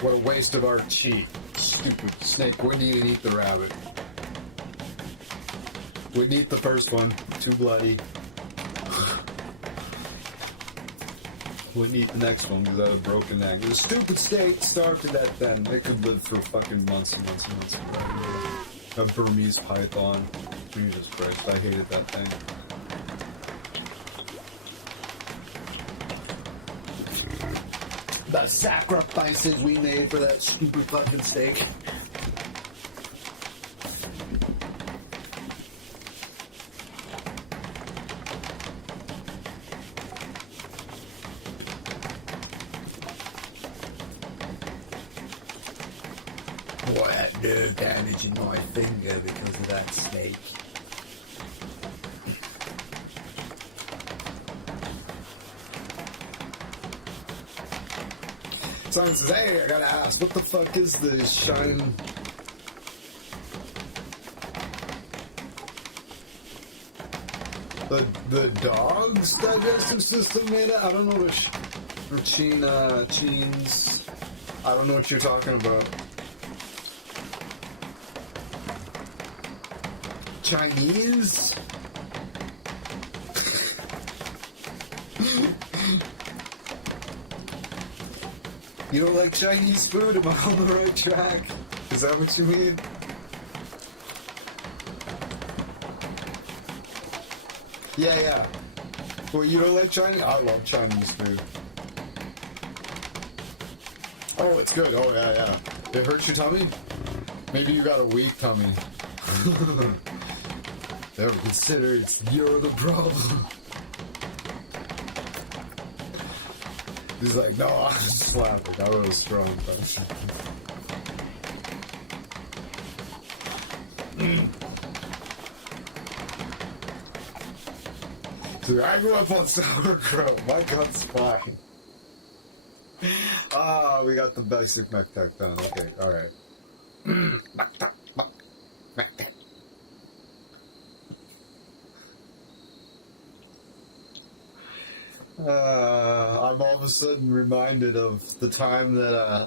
What a waste of our chi. Stupid snake wouldn't even eat the rabbit. Wouldn't eat the first one. Too bloody. Wouldn't eat the next one because I had a broken neck. The stupid snake starved to death then. It could live for fucking months and months and months. A Burmese python. Jesus Christ, I hated that thing. The sacrifices we made for that stupid fucking steak. Boy, I had nerve damage in my finger because of that snake. Someone says, hey, I gotta ask, what the fuck is the shine... The dog's digestive system made it? I don't know the cheens. I don't know what you're talking about. Chinese? You don't like Chinese food? Am I on the right track? Is that what you mean? Yeah. Well, you don't like Chinese? I love Chinese food. Oh, it's good. Oh, yeah. It hurts your tummy? Maybe you got a weak tummy. Never consider you're the problem. He's like, no, I'm just laughing. I was strong. Dude, I grew up on sauerkraut. My gut's fine. Ah, we got the basic mech-tech done. Okay, alright. I'm all of a sudden reminded of the time that, I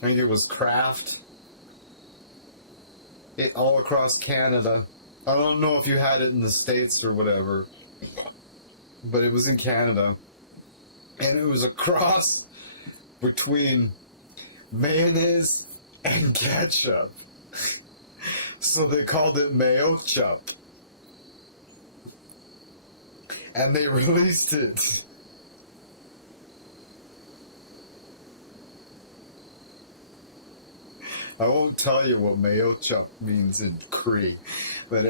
think it was Kraft. All across Canada. I don't know if you had it in the States or whatever, but it was in Canada. And it was a cross between mayonnaise and ketchup. So they called it Mayo Chup. And they released it. I won't tell you what Mayo Chup means in Cree, but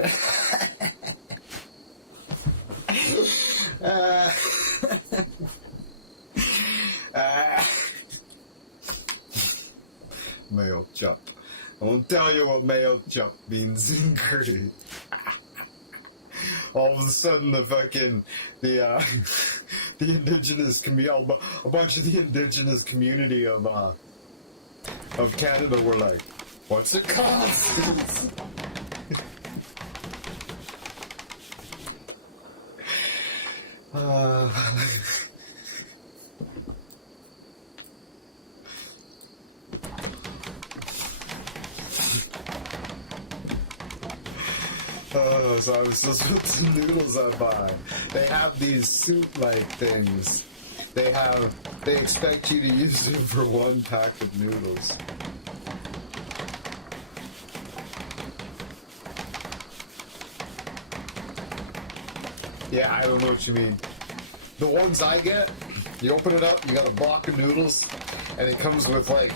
Mayo Chup. I won't tell you what Mayo Chup means in Cree. All of a sudden, the indigenous community, a bunch of the indigenous community of Canada were like, what's it called? So I was just with the noodles I buy. They have these soup-like things They expect you to use it for one pack of noodles. Yeah, I don't know what you mean. The ones I get, you open it up, you got a block of noodles, and it comes with like,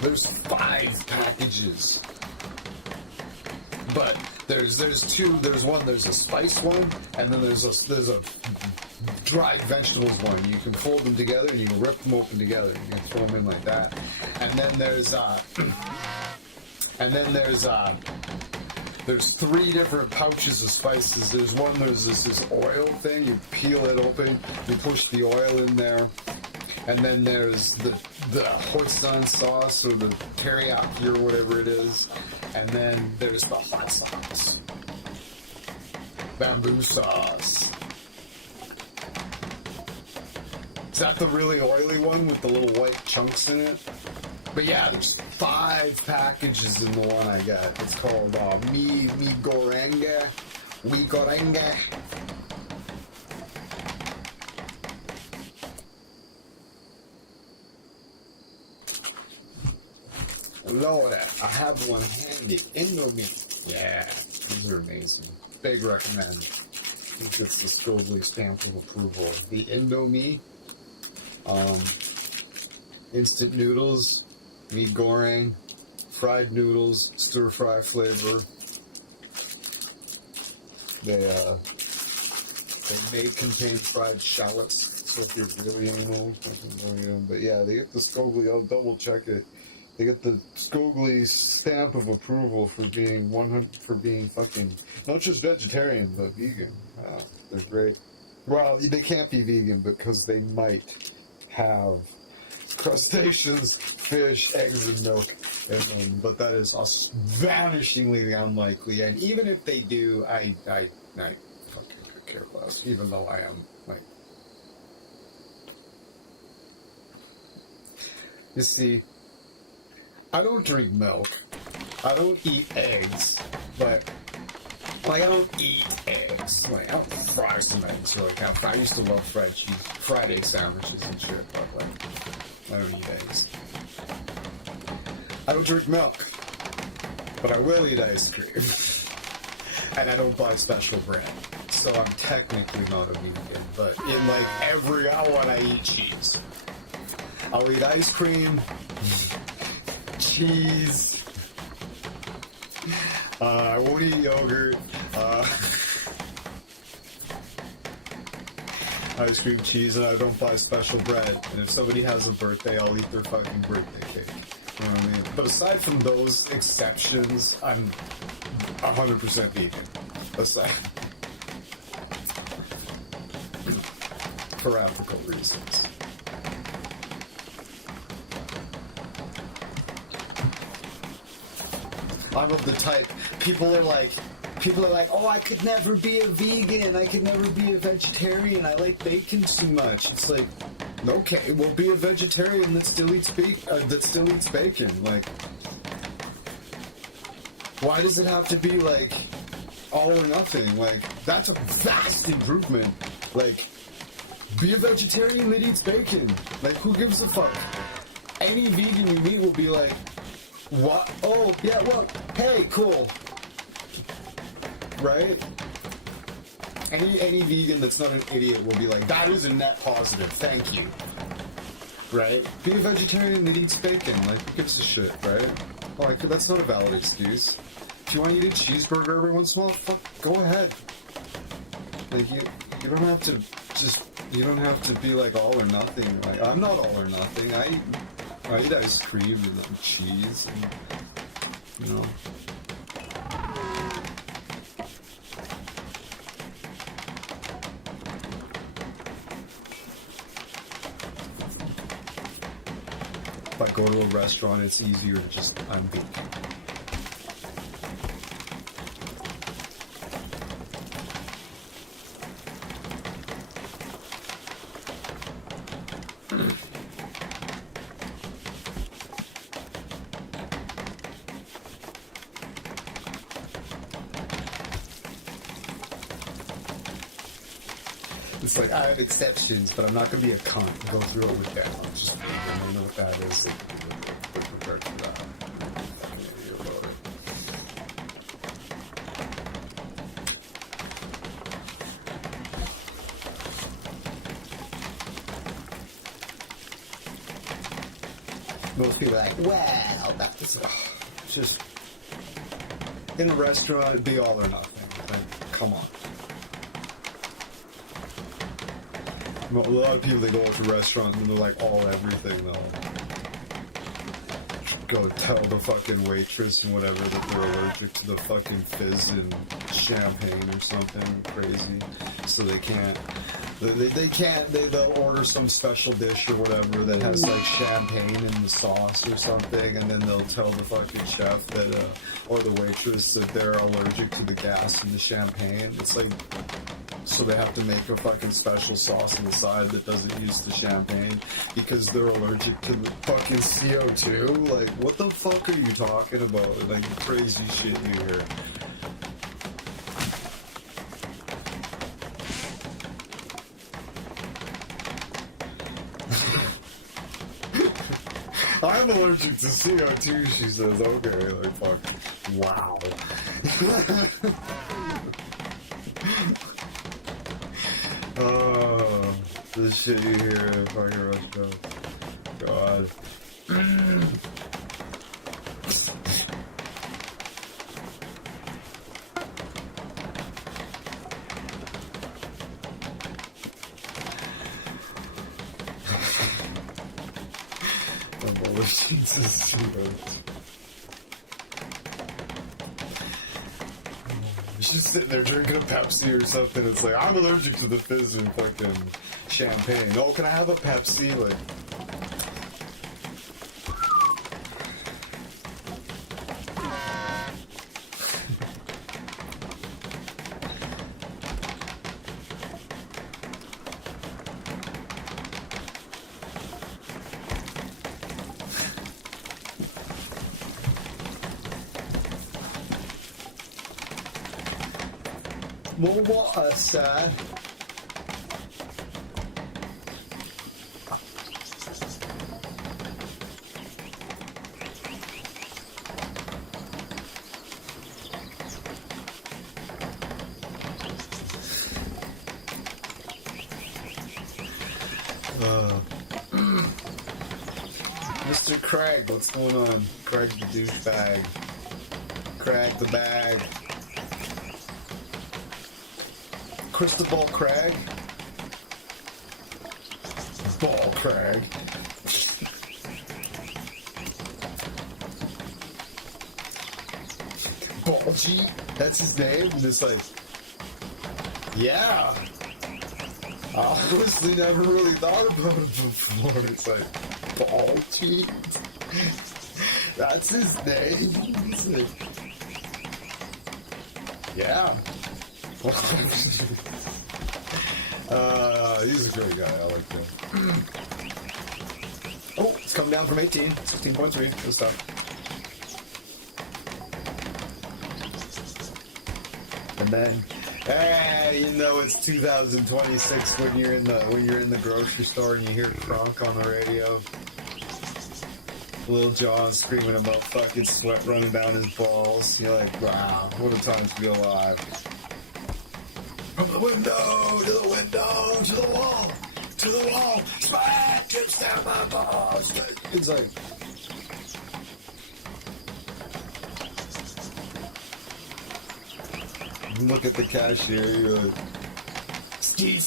there's 5 packages. But there's two, there's a spice one, and then there's a dried vegetables one. You can fold them together and you can rip them open together. You can throw them in like that. And then there's 3 different pouches of spices. There's this oil thing. You peel it open, you push the oil in there. And then there's the hoisin sauce or the teriyaki or whatever it is. And then there's the hot sauce. Bamboo sauce. Is that the really oily one with the little white chunks in it? But yeah, there's 5 packages in the one I got. It's called Mi Gorenge. We Gorenge. Lord, I have one handy. Indomie. Yeah, these are amazing. Big recommend. I think it's the Skogli stamp of approval. The Indomie, instant noodles, meat goreng, fried noodles, stir fry flavor. They may contain fried shallots, so if you're really anal, but yeah, they get the Skogli. I'll double check it. They get the Skogli stamp of approval for being fucking not just vegetarian but vegan. They're great. Well, they can't be vegan because they might have crustaceans, fish, eggs, and milk in them, but that is vanishingly unlikely. And even if they do, I fucking could care less. Even though I am like, you see. I don't drink milk. I don't eat eggs, but like I don't eat eggs. Like I don't fry some eggs or like that. I used to love fried egg sandwiches and shit, but like I don't eat eggs. I don't drink milk, but I will eat ice cream, and I don't buy special bread. So I'm technically not a vegan, but in like every hour I eat cheese. I'll eat ice cream. Cheese. I won't eat yogurt. Ice cream, cheese, and I don't buy special bread. And if somebody has a birthday, I'll eat their fucking birthday cake. You know what I mean? But aside from those exceptions, I'm 100% vegan. Aside. For ethical reasons. I'm of the type, people are like, oh, I could never be a vegan, I could never be a vegetarian, I like bacon too much. It's like, okay, well, be a vegetarian that still eats bacon. Like, why does it have to be like all or nothing? Like, that's a vast improvement. Like, be a vegetarian that eats bacon. Like, who gives a fuck? Any vegan you meet will be like, what? Oh, yeah, well, hey, cool. Right? Any vegan that's not an idiot will be like, that is a net positive, thank you. Right? Be a vegetarian that eats bacon, like, who gives a shit, right? Oh, that's not a valid excuse. If you want to eat a cheeseburger every once in a while, fuck, go ahead. Like, you don't have to you don't have to be like all or nothing. Like, I'm not all or nothing. I eat ice cream and cheese and, you know. If I go to a restaurant, it's easier to just, I'm vegan. It's like, I have exceptions, but I'm not going to be a cunt and go through it with them. I'm just, I don't know what that is. Like, we're prepared for that. Fucking idiot about it. Most people are like, well, that was Just, in a restaurant, it'd be all or nothing. Like, come on. A lot of people, they go to restaurants and they're like all everything though. Go tell the fucking waitress and whatever that they're allergic to the fucking fizz and champagne or something crazy, so they can't. They'll order some special dish or whatever that has like champagne in the sauce or something, and then they'll tell the fucking chef that, or the waitress that they're allergic to the gas in the champagne. It's like, so they have to make a fucking special sauce on the side that doesn't use the champagne because they're allergic to the fucking CO2. Like, what the fuck are you talking about? Like, crazy shit you hear. I'm allergic to CO2, she says. Okay, like, fuck. Wow. Oh, this shit you hear in fucking restaurant. God. I'm allergic to CO2. She's sitting there drinking a Pepsi or something. It's like, I'm allergic to the fizz and fucking champagne. Oh, can I have a Pepsi? Like, more water, sir. Mr. Craig, what's going on? Craig the douchebag. Craig the bag. Cristobal Craig? Ball Craig. Ball G? That's his name? And it's like, yeah. I honestly never really thought about it before. It's like, Ball G? That's his name? It's like, yeah. He's a great guy. I like him. Oh, it's come down from 18. 16.3. Good stuff. And then, hey, you know it's 2026 when you're in the grocery store and you hear Kronk on the radio. Lil Jon screaming about fucking sweat running down his balls. You're like, wow, what a time to be alive. From the window, to the window, to the wall, sweat drips down my balls. It's like, look at the cashier, you're like, skeet.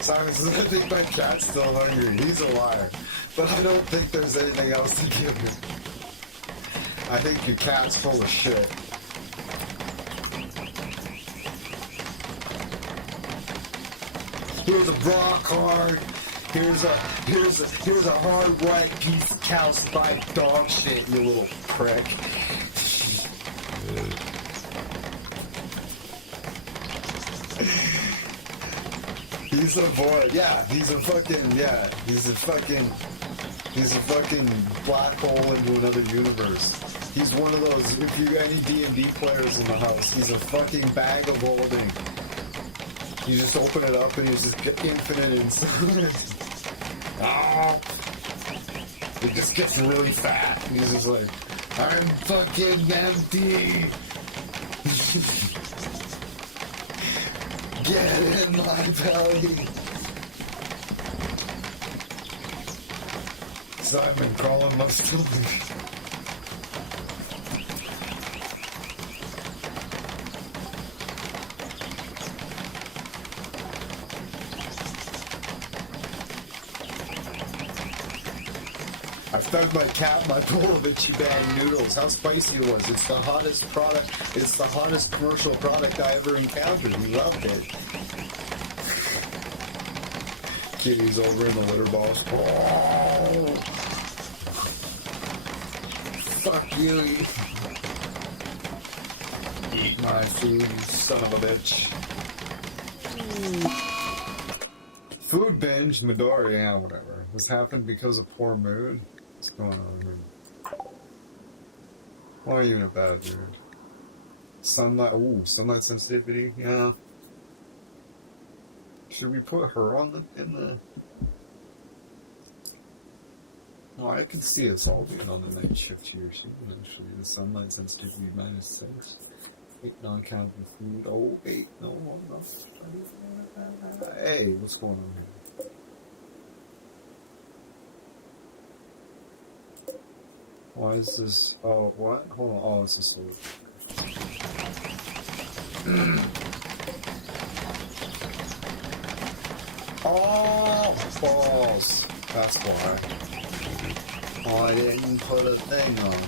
Simon says, I think my cat's still hungry. He's a liar. But I don't think there's anything else to give him. I think your cat's full of shit. Here's a rock hard. Here's a hard white piece of cow spike dog shit, you little prick. He's a void. Yeah, he's a fucking black hole into another universe. He's one of those. If you got any D&D players in the house, he's a fucking bag of holding. You just open it up and he's just infinite inside. Oh, it just gets really fat. He's just like, I'm fucking empty. Get in my belly. Simon, crawling my stomach. I fed my cat my bowl of Ichiban noodles. How spicy it was. It's the hottest product. It's the hottest commercial product I ever encountered. He loved it. Kitty's over in the litter box. Oh, fuck you. Eat my food, you son of a bitch. Food binge, Midori, yeah, whatever. This happened because of poor mood. What's going on here? Why are you in a bad mood? Sunlight, ooh, sunlight sensitivity, yeah. Should we put her on in the... Oh, I can see us all being on the night shift here soon, actually. The sunlight sensitivity -6. 8 non-countable food. Oh, 8, no, I'm not. Hey, what's going on here? Why is this... Oh, what? Hold on. Oh, it's a slow. Oh, balls. That's why. Oh, I didn't put a thing on it.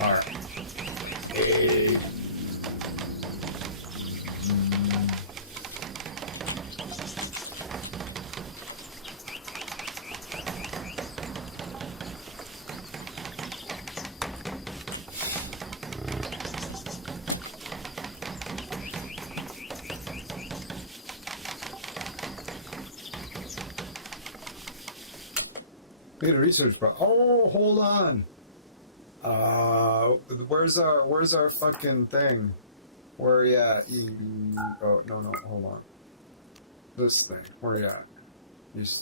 Alright. Hey. We had a research oh, hold on. Where's our fucking thing? Where you at? Oh, no, hold on. This thing. Where you at?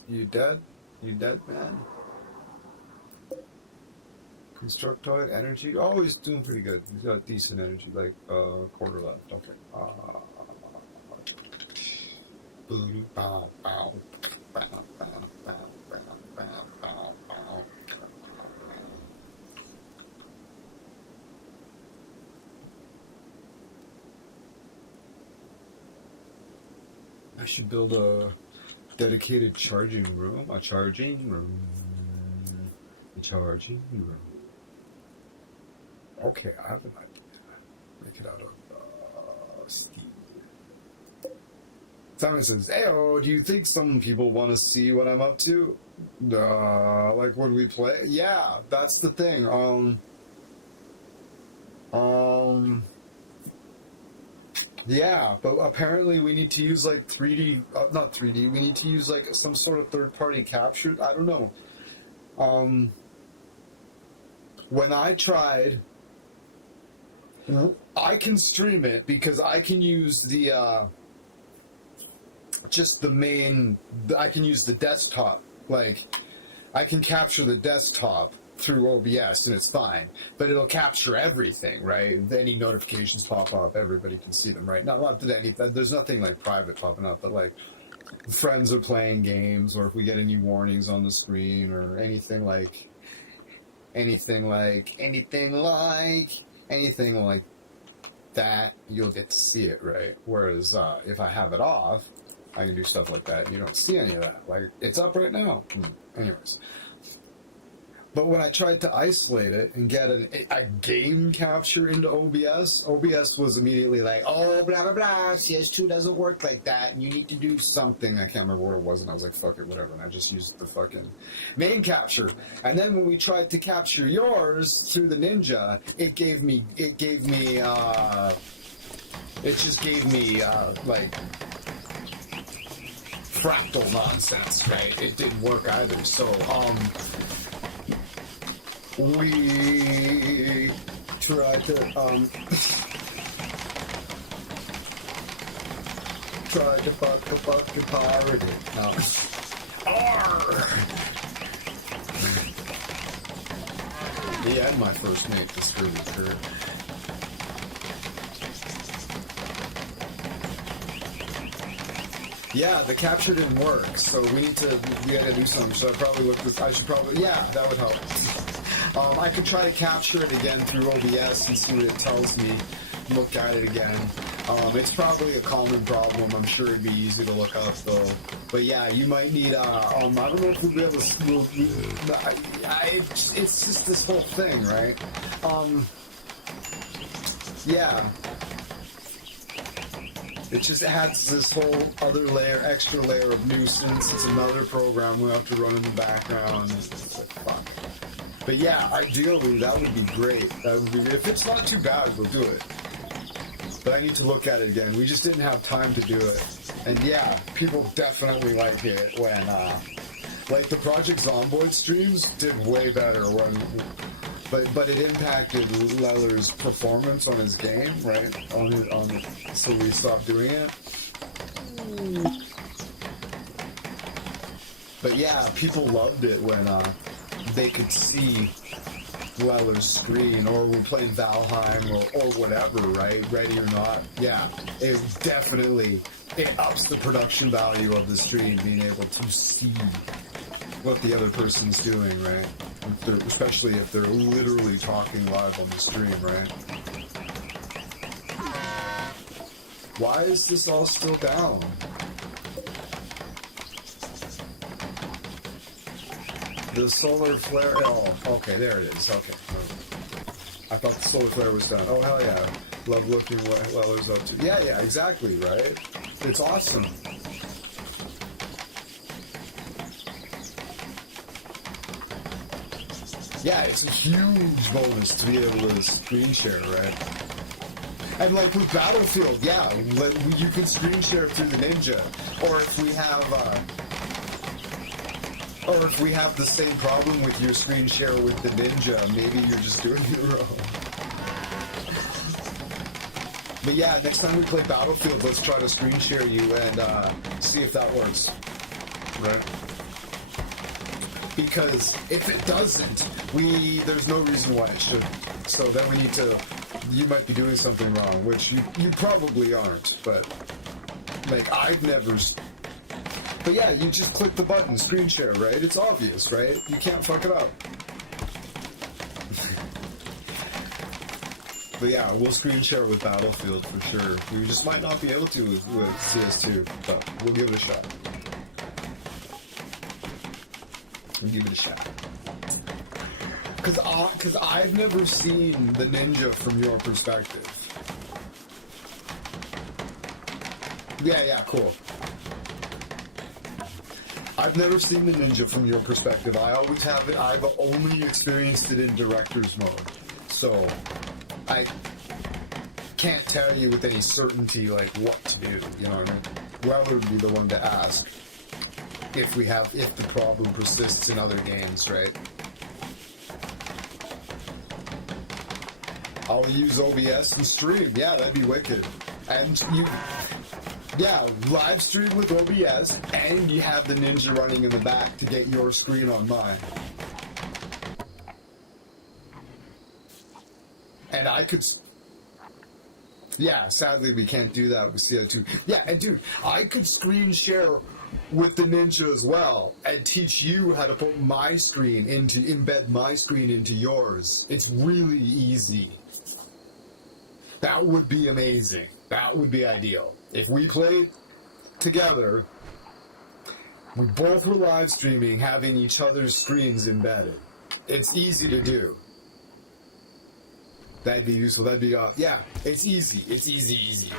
You dead? You dead, man? Constructoid energy. Oh, he's doing pretty good. He's got decent energy, like quarter left. Okay. I should build a dedicated charging room. A charging room. A charging room. Okay, I have an idea. Make it out of steel. Simon says, "Hey, do you think some people want to see what I'm up to? Like when we play? Yeah, that's the thing. Yeah, but apparently we need to use like 3D, not 3D, we need to use like some sort of third-party capture. I don't know. When I tried, I can stream it because I can use the, just the main, I can use the desktop. Like, I can capture the desktop through OBS and it's fine, but it'll capture everything, right? Any notifications pop up, everybody can see them, right? Not that there's nothing like private popping up, but like friends are playing games, or if we get any warnings on the screen or anything like that, you'll get to see it, right? Whereas if I have it off, I can do stuff like that. You don't see any of that. Like, it's up right now. Anyways. But when I tried to isolate it and get a game capture into OBS was immediately like, oh, blah, blah, blah, CS2 doesn't work like that, and you need to do something. I can't remember what it was, and I was like, fuck it, whatever, and I just used the fucking main capture. And then when we tried to capture yours through the Ninja, it just gave me, like, fractal nonsense, right? It didn't work either, so, we tried to fucking pirate it. No. Arr! Yeah, my first mate distributor. Yeah, the capture didn't work, so we gotta do something. So yeah, that would help. I could try to capture it again through OBS and see what it tells me. Look at it again. It's probably a common problem. I'm sure it'd be easy to look up though. But yeah, you might need. I don't know if we'll be able to. It's just this whole thing, right? Yeah. It just adds this whole other extra layer of nuisance. It's another program we have to run in the background. It's like, fuck. But yeah, ideally, that would be great. That would be, if it's not too bad, we'll do it. But I need to look at it again. We just didn't have time to do it. And yeah, people definitely like it when, like the Project Zomboid streams did way better when, but it impacted Leller's performance on his game, right? So we stopped doing it. But yeah, people loved it when, they could see Leller's screen, or we're playing Valheim, or whatever, right? Ready or not. Yeah, it definitely, it ups the production value of the stream, being able to see what the other person's doing, right? Especially if they're literally talking live on the stream, right? Why is this all still down? The solar flare, oh, okay, there it is, okay. I thought the solar flare was done. Oh, hell yeah. Love looking what Leller's up to. Yeah, exactly, right? It's awesome. Yeah, it's a huge bonus to be able to screen share, right? And like with Battlefield, yeah, you can screen share through the Ninja. Or if we have the same problem with your screen share with the Ninja, maybe you're just doing it wrong. But yeah, next time we play Battlefield, let's try to screen share you and see if that works. Right? Because if it doesn't, there's no reason why it should. So then we need to, you might be doing something wrong, which you probably aren't, but like I've never. But yeah, you just click the button, screen share, right? It's obvious, right? You can't fuck it up. But yeah, we'll screen share with Battlefield for sure. We just might not be able to with CS2, but we'll give it a shot. We'll give it a shot. Because I've never seen the Ninja from your perspective. Yeah, cool. I've never seen the Ninja from your perspective. I always have it. I've only experienced it in director's mode. So I can't tell you with any certainty like what to do, you know what I mean? Weller would be the one to ask if the problem persists in other games, right? I'll use OBS and stream. Yeah, that'd be wicked. And live stream with OBS, and you have the Ninja running in the back to get your screen on mine. And I could... Yeah, sadly we can't do that with CO2. Yeah, and dude, I could screen share with the Ninja as well, and teach you how to put embed my screen into yours. It's really easy. That would be amazing. That would be ideal. If we played together, we both were live streaming, having each other's screens embedded. It's easy to do. That'd be useful. That'd be, yeah, it's easy. It's easy.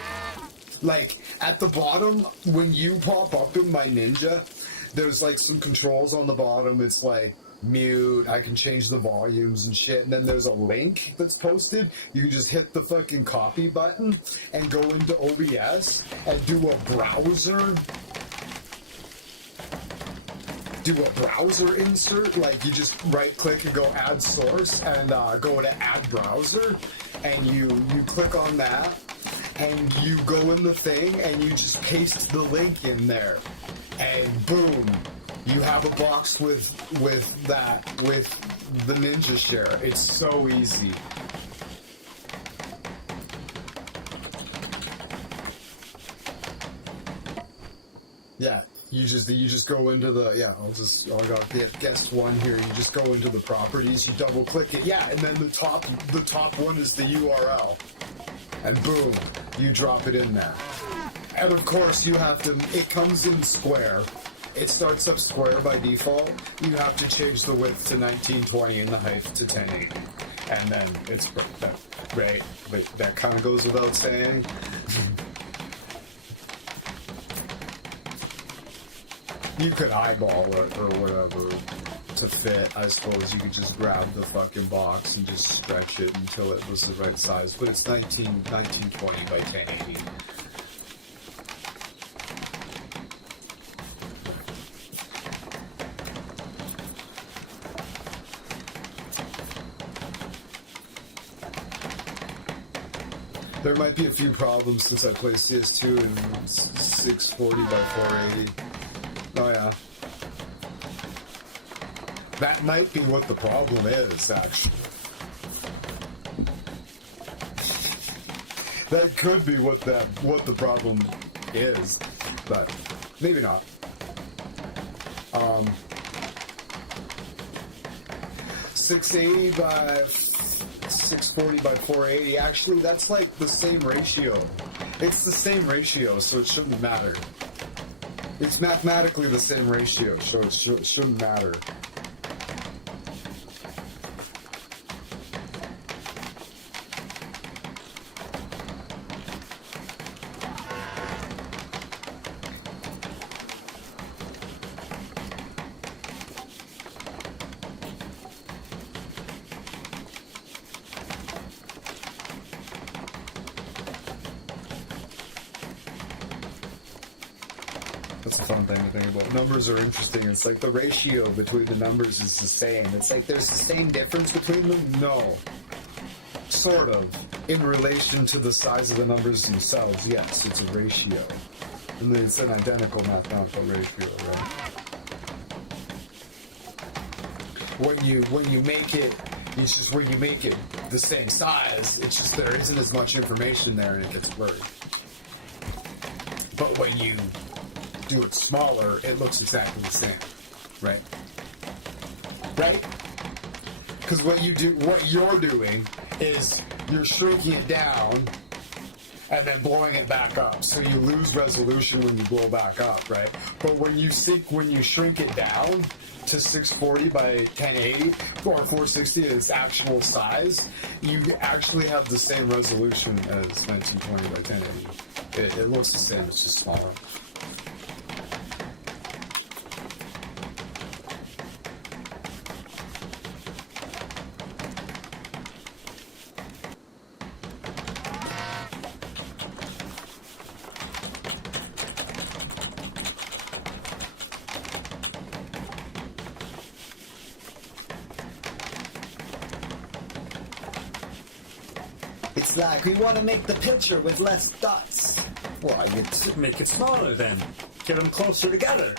Like, at the bottom, when you pop up in my Ninja, there's like some controls on the bottom. It's like mute, I can change the volumes and shit. And then there's a link that's posted. You can just hit the fucking copy button and go into OBS and do a browser insert. Like, you just right click and go add source and go to add browser, and you click on that and you go in the thing and you just paste the link in there, and boom, you have a box with the Ninja Share. It's so easy. Yeah, you just go into the, yeah, I got the guest one here. You just go into the properties, you double click it, yeah, and then the top one is the URL, and boom, you drop it in there. And of course you have to, it comes in square. It starts up square by default. You have to change the width to 1920 and the height to 1080. And then it's that, right? But that kind of goes without saying. You could eyeball it or whatever to fit. I suppose you could just grab the fucking box and just stretch it until it was the right size. But it's 1920 by 1080. There might be a few problems since I play CS2 in 640 by 480. Oh yeah. That might be what the problem is, actually. That could be what the problem is, but maybe not. 680 by 640 by 480, actually that's like the same ratio. It's the same ratio, so it shouldn't matter. It's mathematically the same ratio, so it shouldn't matter. That's a fun thing to think about. Numbers are interesting. It's like the ratio between the numbers is the same. It's like there's the same difference between them? No. Sort of. In relation to the size of the numbers themselves, yes, it's a ratio. And it's an identical mathematical ratio, right? When you make it, it's just when you make it the same size, it's just there isn't as much information there and it gets blurry. But when you do it smaller, it looks exactly the same, right? Right? Because what you're doing is you're shrinking it down and then blowing it back up, so you lose resolution when you blow back up, right? But when you shrink it down to 640 by 1080 or 460 at its actual size, you actually have the same resolution as 1920 by 1080. It looks the same, it's just smaller. It's like we want to make the picture with less dots. Well, you'd make it smaller then. Get them closer together.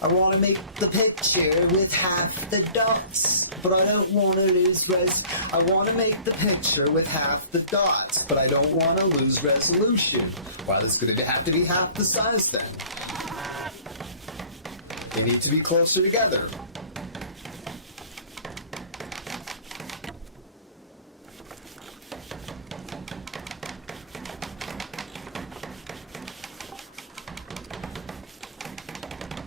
I want to make the picture with half the dots, but I don't want to lose I want to make the picture with half the dots, but I don't want to lose resolution. Well, it's going to have to be half the size then. They need to be closer together.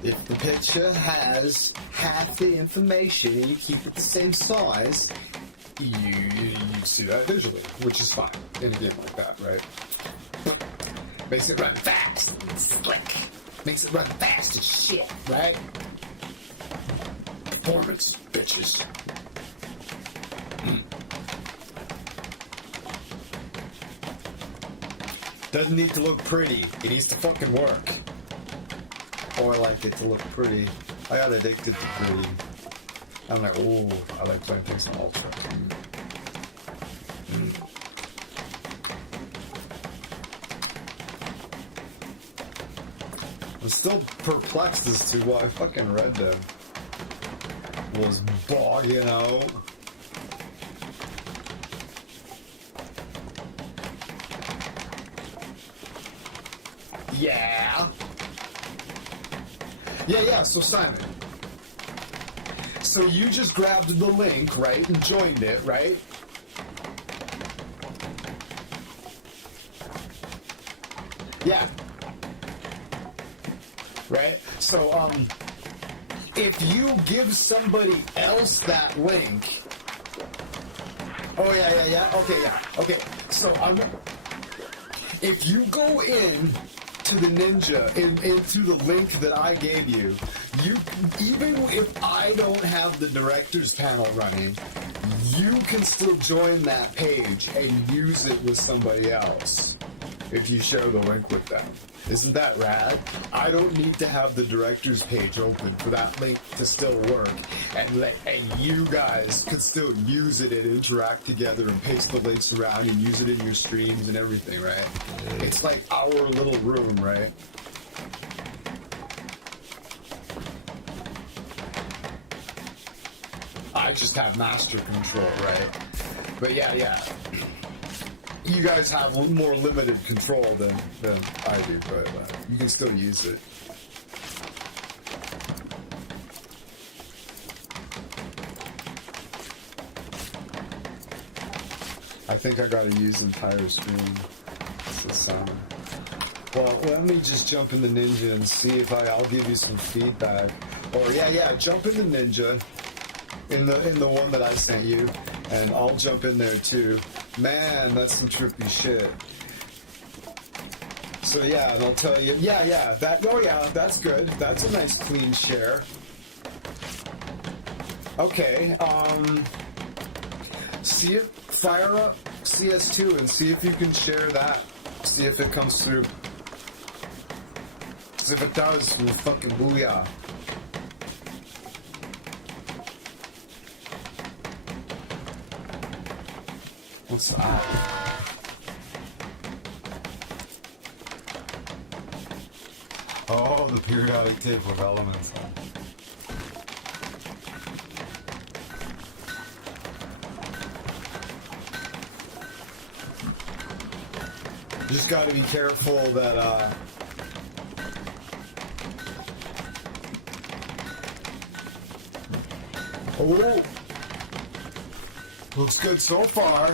If the picture has half the information and you keep it the same size, you see that visually, which is fine in a game like that, right? Makes it run fast and slick. Makes it run fast as shit, right? Performance, bitches. Doesn't need to look pretty. It needs to fucking work. or I like it to look pretty. I got addicted to pretty. I'm like, oh, I like playing things in ultra. I'm still perplexed as to why fucking Red Dead was bogging out. Yeah. Yeah, so Simon. So you just grabbed the link, right, and joined it, right? Yeah. Right? So, if you give somebody else that link... Oh, yeah. Okay. So, if you go in to the ninja, into the link that I gave you, even if I don't have the director's panel running, you can still join that page and use it with somebody else if you share the link with them. Isn't that rad? I don't need to have the director's page open for that link to still work, and you guys could still use it and interact together and paste the links around and use it in your streams and everything, right? It's like our little room, right? I just have master control, right? But yeah. You guys have more limited control than I do, but you can still use it. I think I gotta use entire screen. It's the sound. Well, let me just jump in the Ninja and see if I'll give you some feedback. Or yeah, jump in the Ninja in the one that I sent you, and I'll jump in there too. Man, that's some trippy shit. So yeah, and I'll tell you, yeah, that's good. That's a nice clean share. Okay, see it, fire up CS2 and see if you can share that. See if it comes through. Because if it does, we'll fucking booyah. What's that? Oh, the periodic table of elements. You just got to be careful that oh, looks good so far.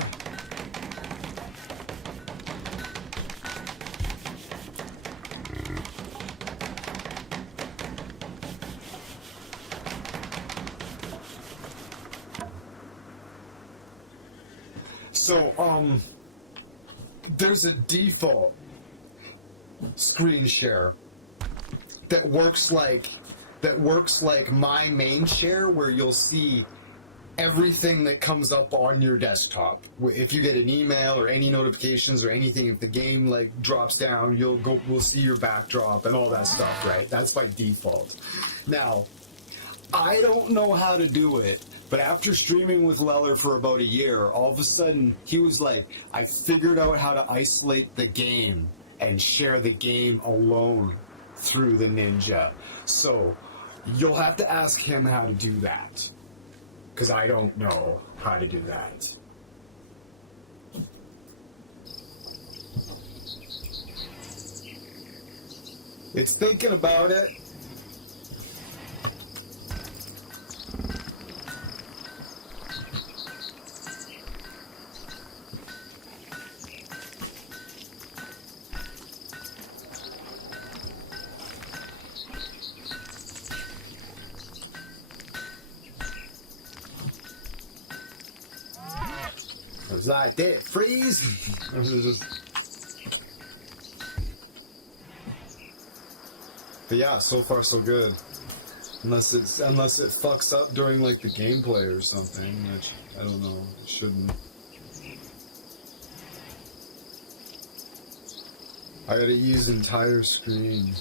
So, there's a default screen share that works like my main share, where you'll see everything that comes up on your desktop. If you get an email or any notifications or anything, if the game like drops down, we'll see your backdrop and all that stuff, right? That's by default. Now, I don't know how to do it, but after streaming with Leller for about a year, all of a sudden he was like, I figured out how to isolate the game and share the game alone through the Ninja. So you'll have to ask him how to do that, because I don't know how to do that. It's thinking about it. was like that. Freeze. But yeah, so far so good. Unless it fucks up during like the gameplay or something, which I don't know. It shouldn't. I gotta use entire screen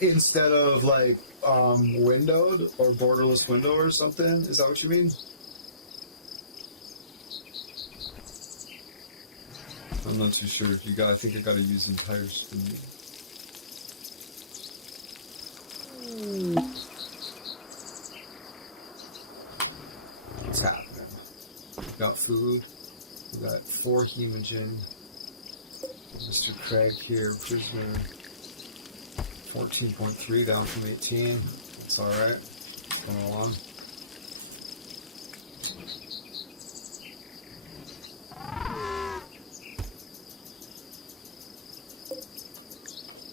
instead of like windowed or borderless window or something. Is that what you mean? I'm not too sure if you got. I think I gotta use entire screen. What's happening? Got food. We got 4 hemogen. Mr. Craig here, prisoner. 14.3 down from 18. That's alright. Going along.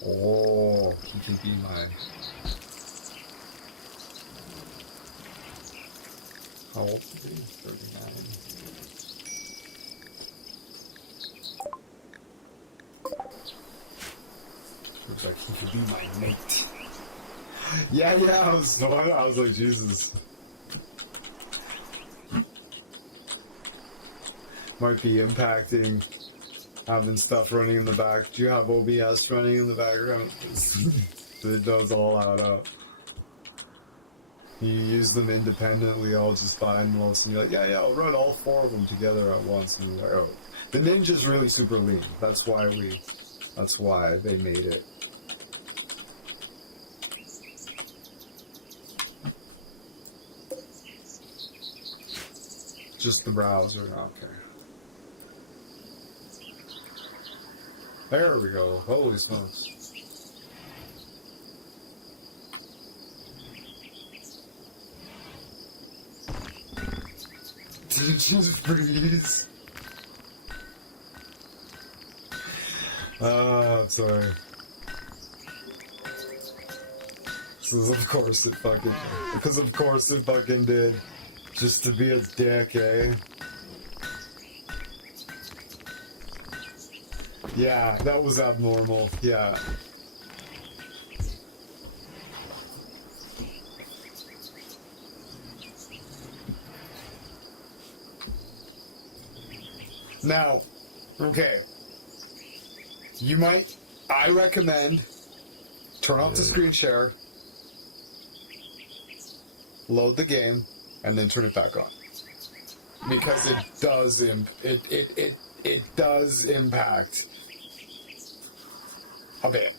Oh, he can be my... How old is he? 39. Looks like he could be my mate. Yeah, I was like, Jesus. Might be impacting having stuff running in the back. Do you have OBS running in the background? It does all add up. You use them independently, all just fine most, and you're like, yeah, I'll run all 4 of them together at once. And you're like, oh, the Ninja's really super lean. That's why they made it. Just the browser, okay. There we go. Holy smokes. Did you just freeze? I'm sorry. Because of course it fucking did. Just to be a dick, eh? Yeah, that was abnormal. Yeah. Now, okay. I recommend turn off the screen share, load the game, and then turn it back on. Because it does it does impact a bit.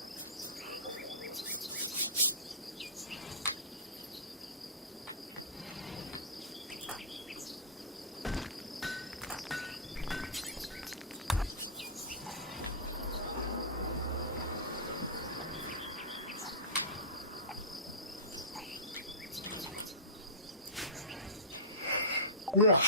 Yeah.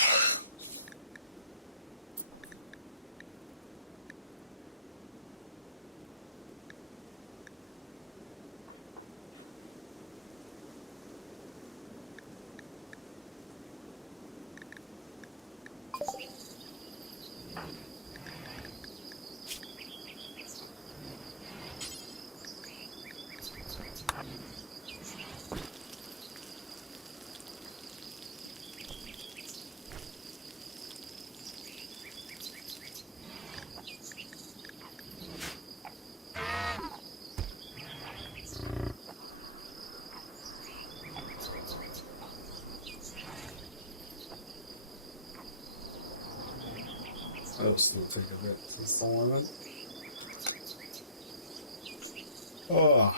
It'll still take a bit to install it. Oh.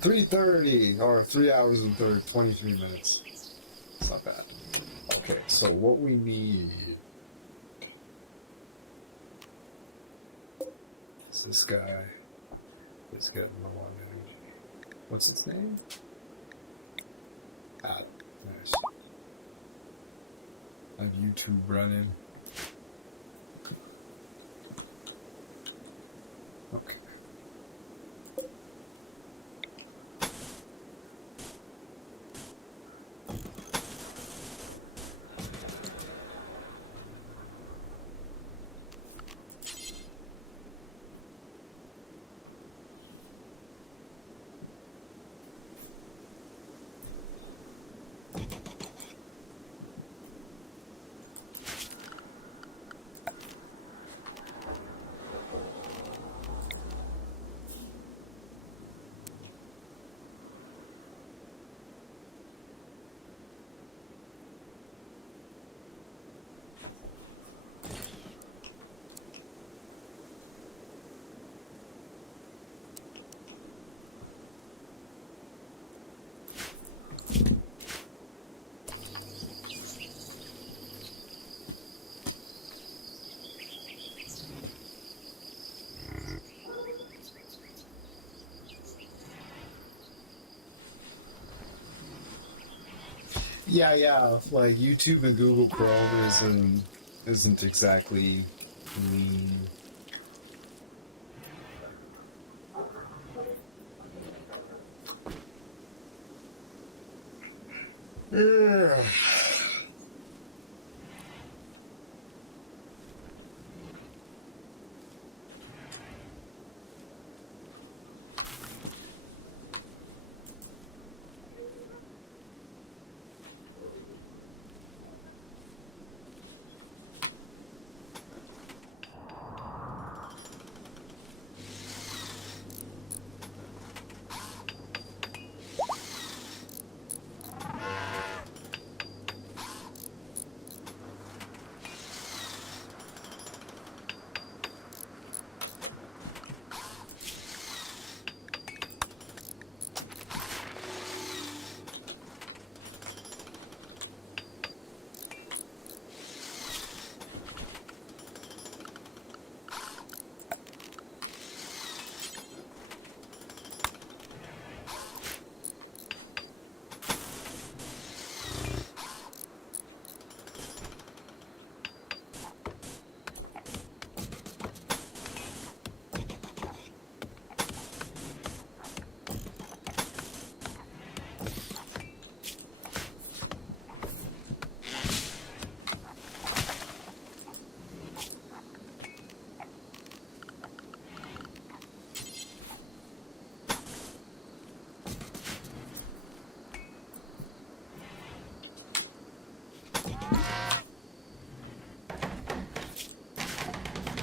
$3:30 or 3 hours and 23 minutes. It's not bad. Okay, so what we need is this guy. It's getting low on energy. What's its name? Adam. Nice. I have YouTube running. Okay. Yeah. Like YouTube and Google Chrome isn't exactly clean. Ugh.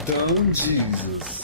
Dumb Jesus.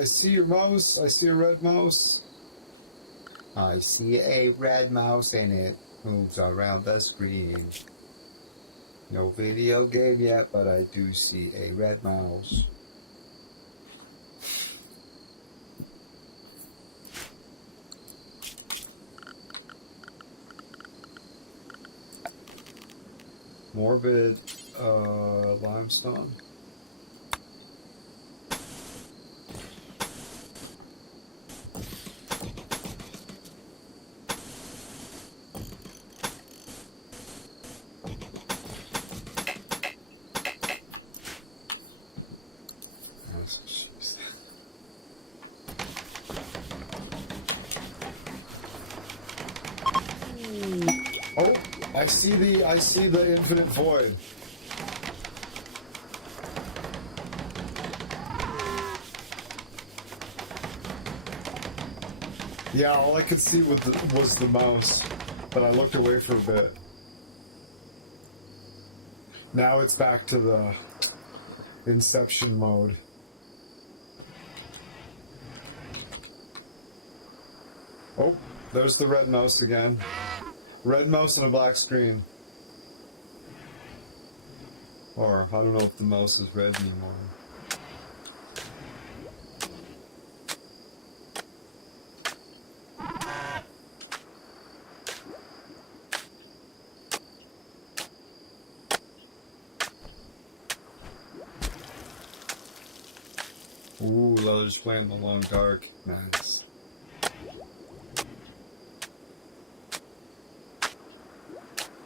I see your mouse. I see a red mouse. I see a red mouse and it moves around the screen. No video game yet, but I do see a red mouse. Morbid limestone. Oh, I see the infinite void. Yeah, all I could see was the mouse, but I looked away for a bit. Now it's back to the Inception mode. Oh, there's the red mouse again. Red mouse and a black screen. Or, I don't know if the mouse is red anymore. Ooh, leather display in the long dark. Nice.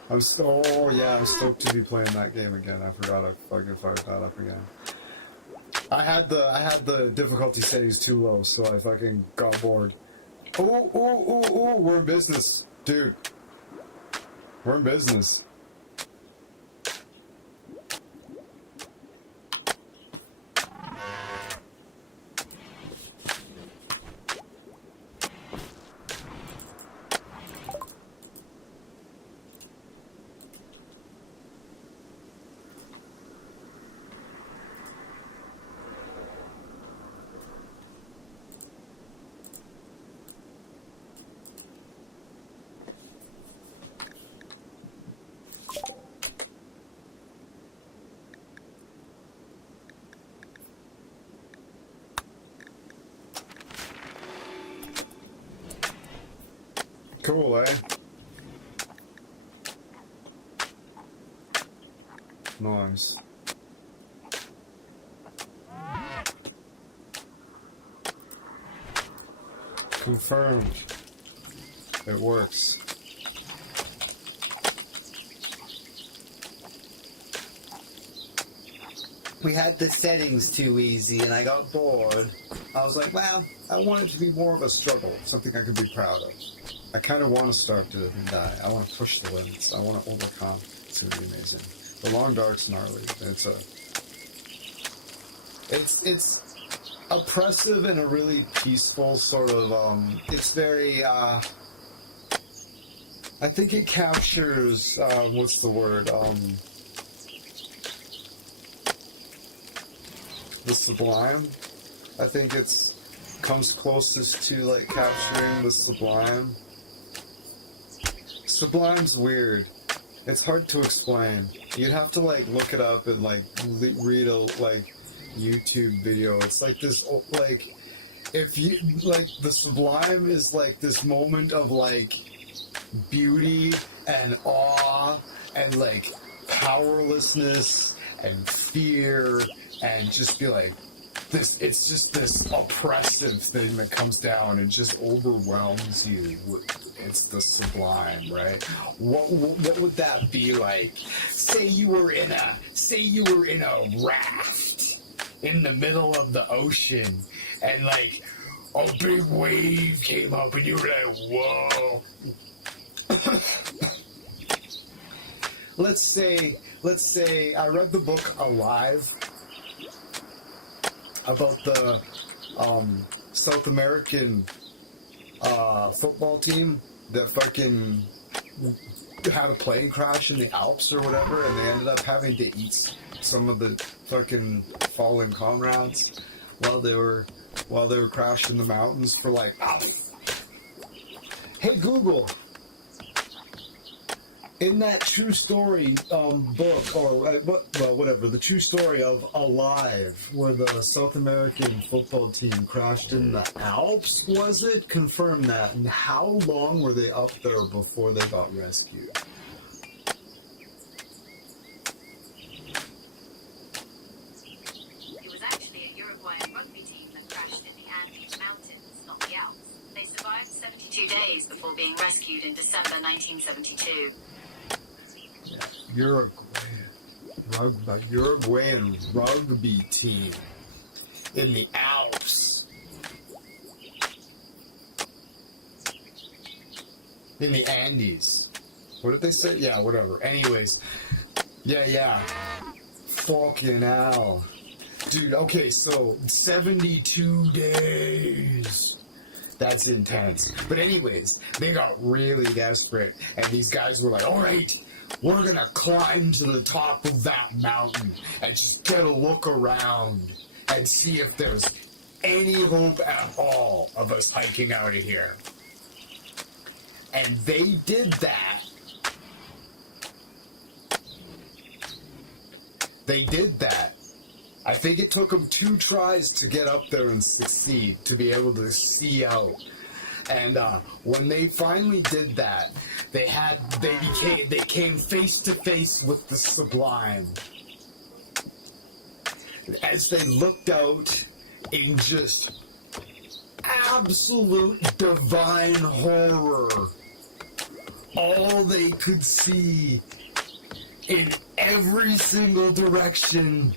I'm stoked to be playing that game again. I forgot I fucking fired that up again. I had the difficulty settings too low, so I fucking got bored. Oh, we're in business, dude. We're in business. Cool, eh? Nice. Confirmed. It works. We had the settings too easy and I got bored. I was like, well, I want it to be more of a struggle, something I could be proud of. I kind of want to start to die. I want to push the limits. I want to overcome. It's going to be amazing. The long dark's gnarly. It's oppressive in a really peaceful sort of, it's very, I think it captures, what's the word, the sublime. I think comes closest to, like, capturing the sublime. Sublime's weird. It's hard to explain. You'd have to, like, look it up and, like, read a, like, YouTube video. It's like this, like, if you, like, the sublime is, like, this moment of, like, beauty and awe and, like, powerlessness and fear and just be like, this, it's just this oppressive thing that comes down and just overwhelms you. It's the sublime, right? What would that be like? Say you were in a raft in the middle of the ocean, and like a big wave came up, and you were like, whoa. Let's say I read the book Alive about the South American football team that fucking had a plane crash in the Alps or whatever, and they ended up having to eat some of the fucking fallen comrades while they were crashed in the mountains for like. Hey Google, in that true story book, or whatever, the true story of Alive, where the South American football team crashed in the Alps, was it? Confirm that. And how long were they up there before they got rescued? It was actually a Uruguayan rugby team that crashed in the Andes Mountains, not the Alps. They survived 72 days before being rescued in December 1972. Uruguayan rugby team in the Alps. In the Andes. What did they say? Yeah, whatever. Anyways. Yeah. Fucking hell. Dude, okay, so 72 days. That's intense. But anyways, they got really desperate. And these guys were like, all right, we're going to climb to the top of that mountain and just get a look around and see if there's any hope at all of us hiking out of here. And they did that. They did that. I think it took them 2 tries to get up there and succeed, to be able to see out. And when they finally did that, they came face to face with the sublime. As they looked out in just absolute divine horror all they could see in every single direction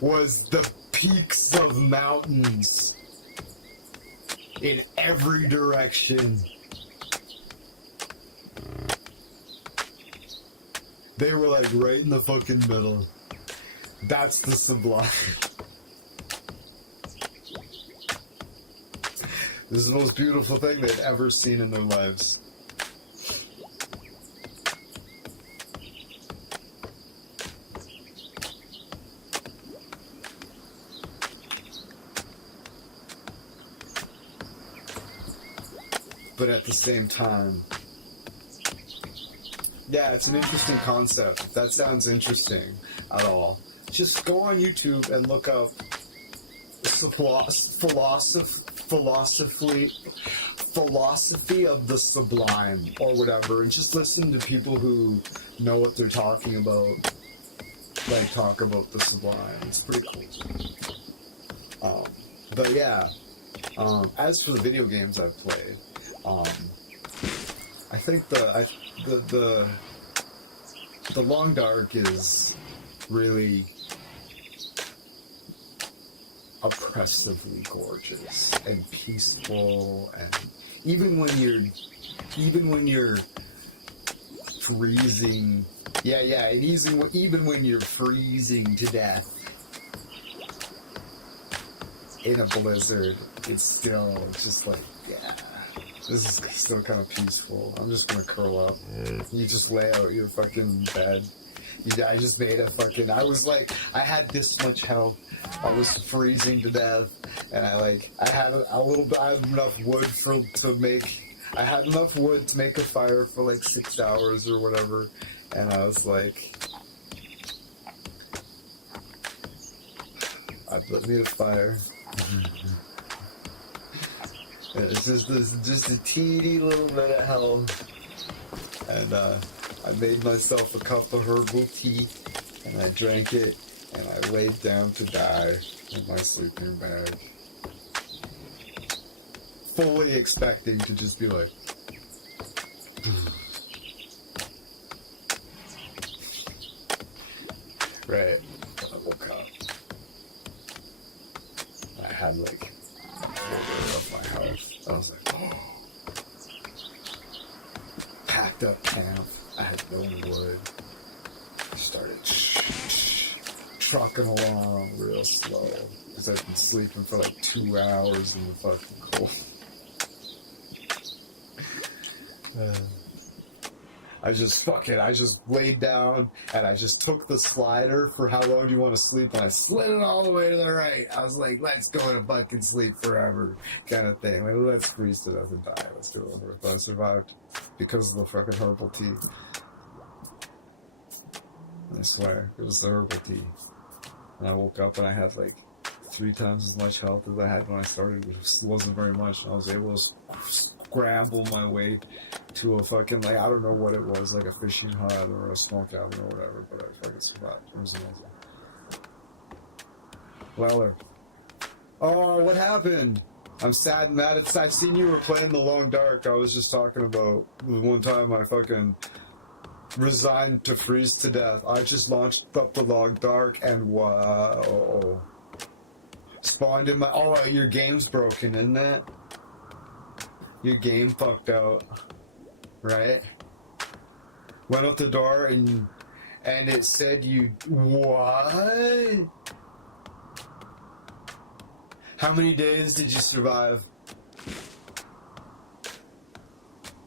was the peaks of mountains in every direction. They were like right in the fucking middle. That's the sublime. This is the most beautiful thing they've ever seen in their lives. But at the same time, yeah, it's an interesting concept. If that sounds interesting at all, just go on YouTube and look up philosophy of the sublime or whatever, and just listen to people who know what they're talking about, like talk about the sublime. It's pretty cool. But yeah, as for the video games I've played, I think the Long Dark is really oppressively gorgeous and peaceful, and even when you're freezing, and even when you're freezing to death in a blizzard, it's still just like, yeah, this is still kind of peaceful. I'm just gonna curl up. You just lay out your fucking bed. I just made I had this much health. I was freezing to death, and I had enough wood I had enough wood to make a fire for like 6 hours or whatever, and I was like, I made a fire. And it's just a teeny little bit of health, and I made myself a cup of herbal tea, and I drank it, and I laid down to die in my sleeping bag, fully expecting to just be like, right. I woke up. I had like a quarter of my health. I was like, oh. Packed up camp. I had no wood. Started trucking along real slow because I've been sleeping for like 2 hours in the fucking cold. I just laid down and I just took the slider for how long do you want to sleep, and I slid it all the way to the right. I was like, let's go to fucking sleep forever kind of thing. Like, let's freeze to death and die. Let's do it over. But I survived because of the fucking herbal tea. I swear, it was the herbal tea. And I woke up and I had like 3 times as much health as I had when I started, which wasn't very much. And I was able to scramble my way to a fucking, like, I don't know what it was, like a fishing hut or a small cabin or whatever, but I fucking survived. It was amazing. Weller. Oh, what happened? I'm sad and mad. I've seen you were playing the Long Dark. I was just talking about the one time I fucking resigned to freeze to death. I just launched up the Long Dark and wow. Spawned in my... Oh, your game's broken, isn't it? Your game fucked out. Right? Went out the door and it said you... What? How many days did you survive?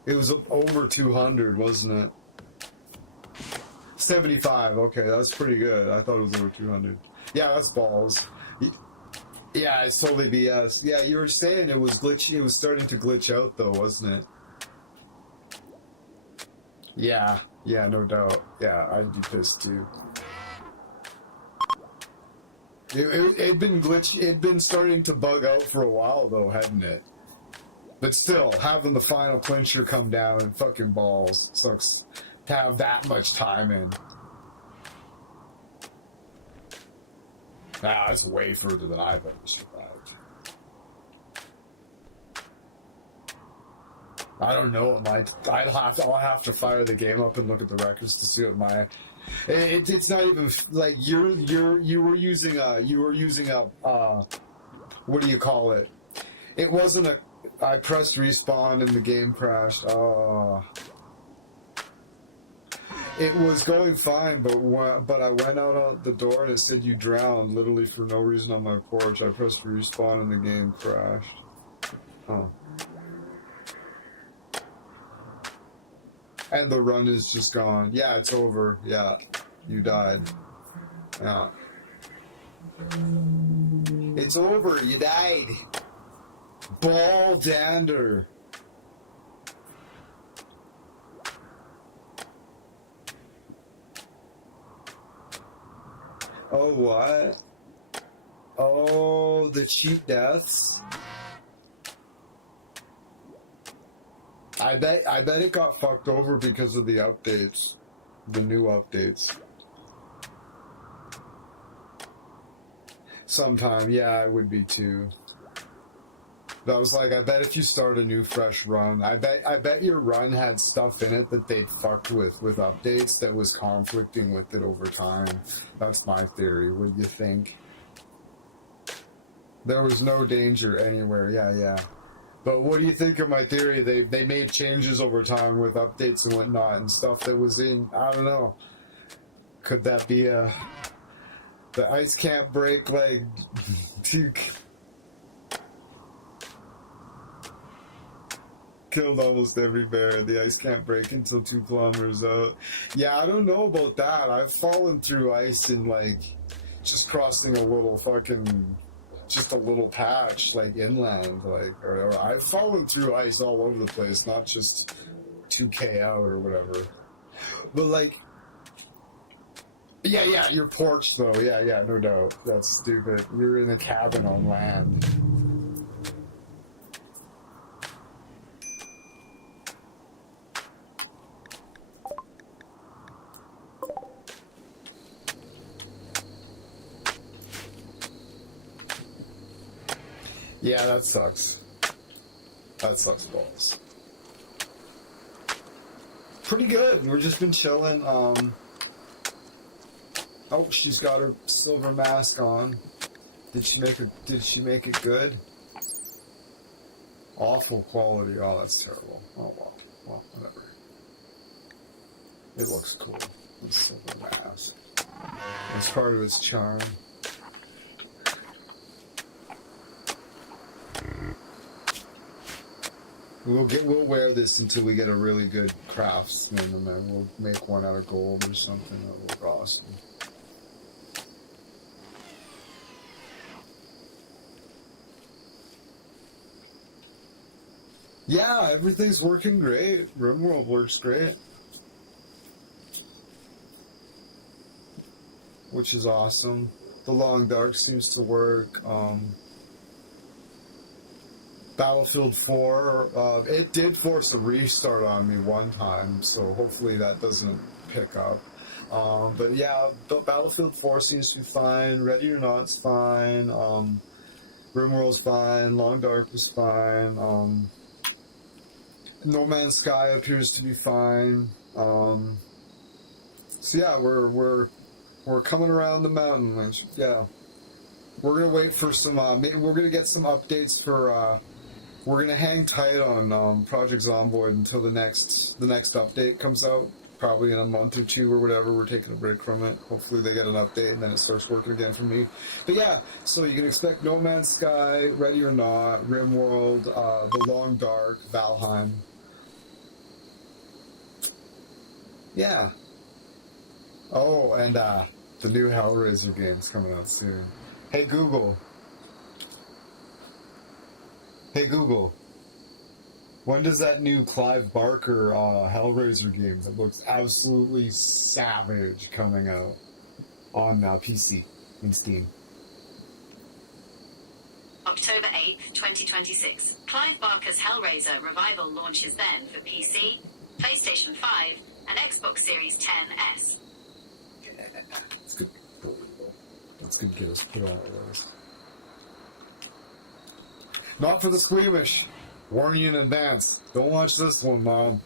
It was over 200, wasn't it? 75, okay, that's pretty good. I thought it was over 200. Yeah, that's balls. Yeah, it's totally BS. Yeah, you were saying it was glitchy. It was starting to glitch out, though, wasn't it? Yeah, no doubt. Yeah, I'd be pissed, too. It'd been starting to bug out for a while, though, hadn't it? But still, having the final clincher come down and fucking balls sucks to have that much time in. Nah, it's way further than I've ever survived. I don't know what my. I'll have to fire the game up and look at the records to see what my. It's not even like you were using a what do you call it? It wasn't a. I pressed respawn and the game crashed. Oh. It was going fine, but I went out the door and it said you drowned, literally for no reason on my porch. I pressed respawn and the game crashed. Oh. And the run is just gone. Yeah, it's over. Yeah, you died. Yeah. It's over. You died. Ball dander. Oh, what? Oh, the cheap deaths? I bet it got fucked over because of the updates. The new updates. Sometime, yeah, it would be too. But I was like, I bet if you start a new fresh run, I bet your run had stuff in it that they'd fucked with updates that was conflicting with it over time. That's my theory. What do you think? There was no danger anywhere. Yeah. But what do you think of my theory? They made changes over time with updates and whatnot and stuff that was in. I don't know. Could that be the ice can't break like killed almost every bear. The ice can't break until 2 kilometers out. Yeah, I don't know about that. I've fallen through ice in like just crossing a little fucking. Just a little patch, like inland, like, or I've fallen through ice all over the place, not just 2K out or whatever. But like, yeah, your porch though, yeah, no doubt. That's stupid. You're in a cabin on land. Yeah, that sucks. That sucks balls. Pretty good. We've just been chilling. Oh, she's got her silver mask on. Did she make it good? Awful quality. Oh, that's terrible. Oh well, whatever. It looks cool. The silver mask. It's part of its charm. We'll wear this until we get a really good craftsman, and then we'll make one out of gold or something. That will look awesome. Yeah, everything's working great. RIMWORLD works great, which is awesome. The Long Dark seems to work. Battlefield 4, it did force a restart on me one time, so hopefully that doesn't pick up. But yeah, Battlefield 4 seems to be fine. Ready or Not's fine. RimWorld's fine. Long Dark was fine. No Man's Sky appears to be fine. So yeah, we're coming around the mountain. Which, yeah, we're gonna wait for some. We're gonna get some updates for. We're gonna hang tight on Project Zomboid until the next update comes out, probably in a month or two or whatever. We're taking a break from it. Hopefully they get an update and then it starts working again for me. But yeah, so you can expect No Man's Sky, Ready or Not, RimWorld, The Long Dark, Valheim. Yeah. Oh, and the new Hellraiser game's coming out soon. Hey Google. Hey Google, when does that new Clive Barker Hellraiser game that looks absolutely savage coming out on PC and Steam? October 8th, 2026. Clive Barker's Hellraiser Revival launches then for PC, PlayStation 5, and Xbox Series XS. Yeah, that's good. That's good to get us put on the list. Not for the squeamish. Warn you in advance. Don't watch this one, Mom.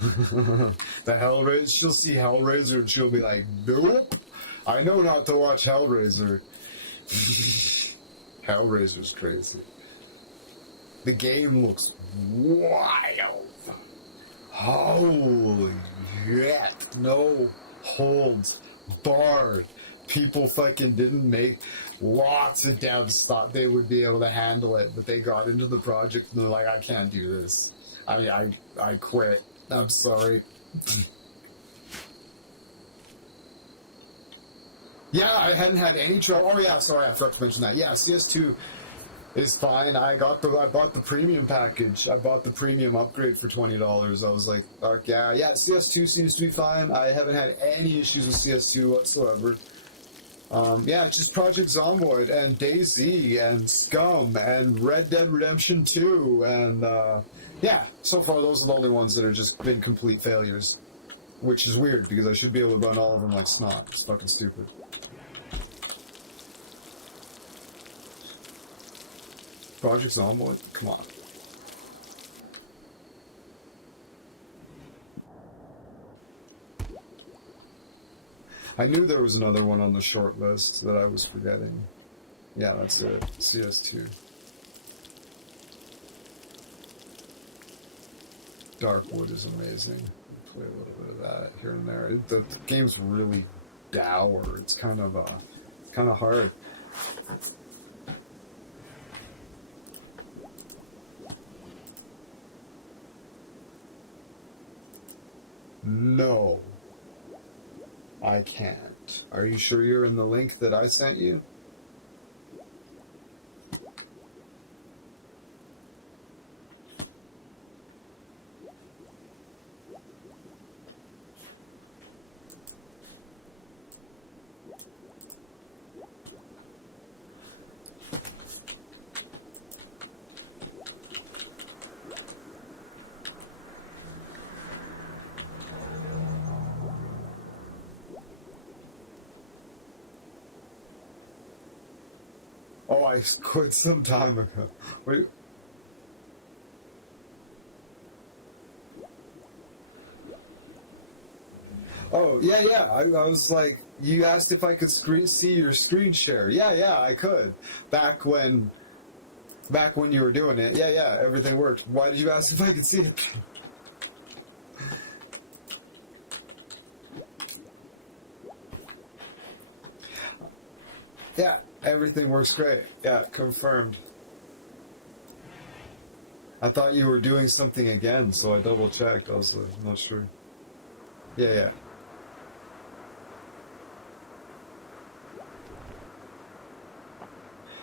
The Hellraiser, she'll see Hellraiser and she'll be like, nope. I know not to watch Hellraiser. Hellraiser's crazy. The game looks wild. Holy shit. No holds barred. People fucking didn't make... Lots of devs thought they would be able to handle it, but they got into the project and they're like, I can't do this. I quit. I'm sorry. Yeah, I hadn't had any trouble. Oh yeah, sorry, I forgot to mention that. Yeah, CS2 is fine. I bought the premium package. I bought the premium upgrade for $20. I was like, fuck yeah. Yeah, CS2 seems to be fine. I haven't had any issues with CS2 whatsoever. Yeah, it's just Project Zomboid and DayZ and Scum and Red Dead Redemption 2 and yeah, so far those are the only ones that have just been complete failures, which is weird because I should be able to run all of them like snot. It's fucking stupid. Project Zomboid? Come on. I knew there was another one on the short list that I was forgetting. Yeah, that's it. CS2. Darkwood is amazing. Play a little bit of that here and there. The game's really dour. It's kind of hard. No. I can't. Are you sure you're in the link that I sent you? Oh, I quit some time ago. Wait. Oh, yeah. I was like, you asked if I could see your screen share. Yeah, I could. Back when you were doing it. Yeah, everything worked. Why did you ask if I could see it? Yeah. Everything works great. Yeah, confirmed. I thought you were doing something again, so I double checked. I was like, I'm not sure. Yeah.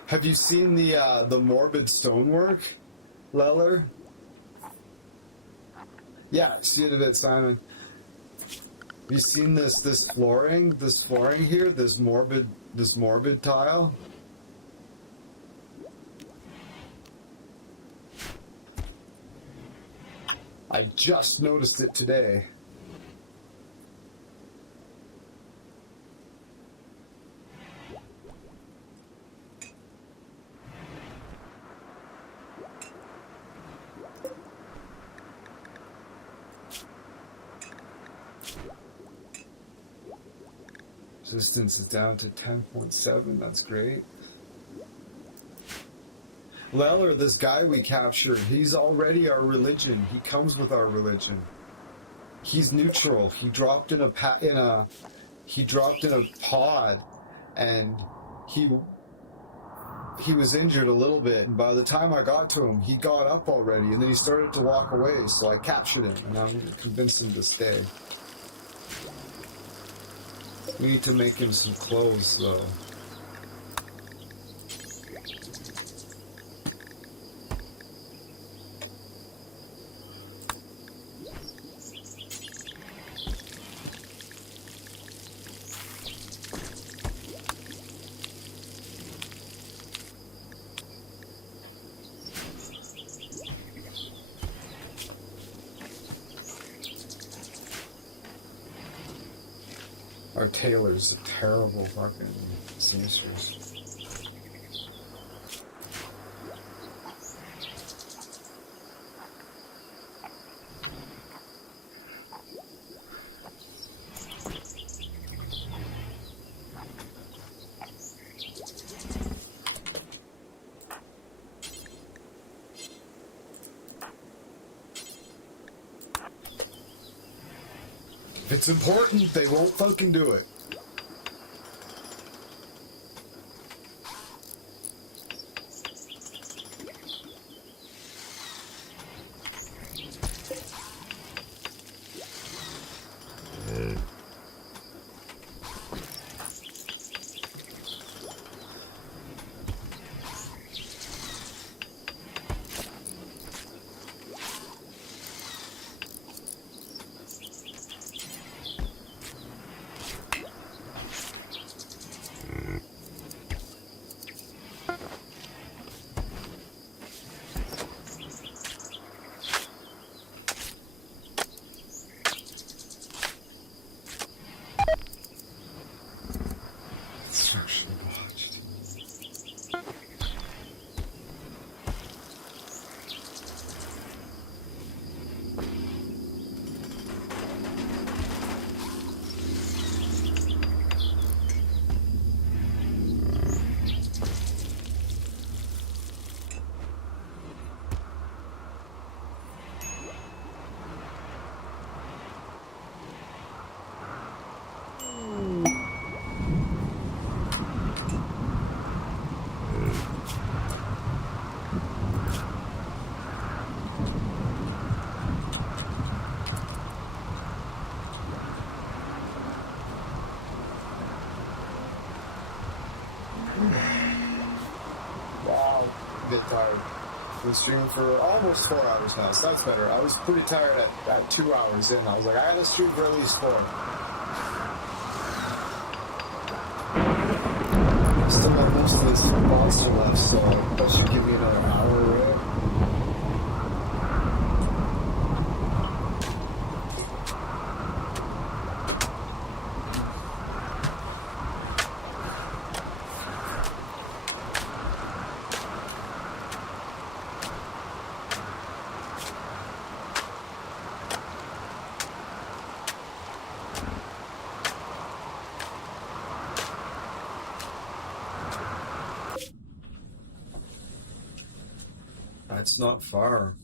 Have you seen the morbid stonework, Leller? Yeah, see it a bit, Simon. Have you seen this flooring here, this morbid tile? I just noticed it today. Resistance is down to 10.7. That's great. Leller, this guy we captured, he's already our religion. He comes with our religion. He's neutral. He dropped in a pod, and he was injured a little bit. And by the time I got to him, he got up already, and then he started to walk away. So I captured him, and I'm going to convince him to stay. We need to make him some clothes, though. Our tailor's a terrible fucking seamstress. it's important, they won't fucking do it. Wow, a bit tired. Been streaming for almost 4 hours now, so that's better. I was pretty tired at 2 hours in. I was like, I gotta stream for at least 4. Still got most of this monster left, so that should give me another hour, right? That's not far.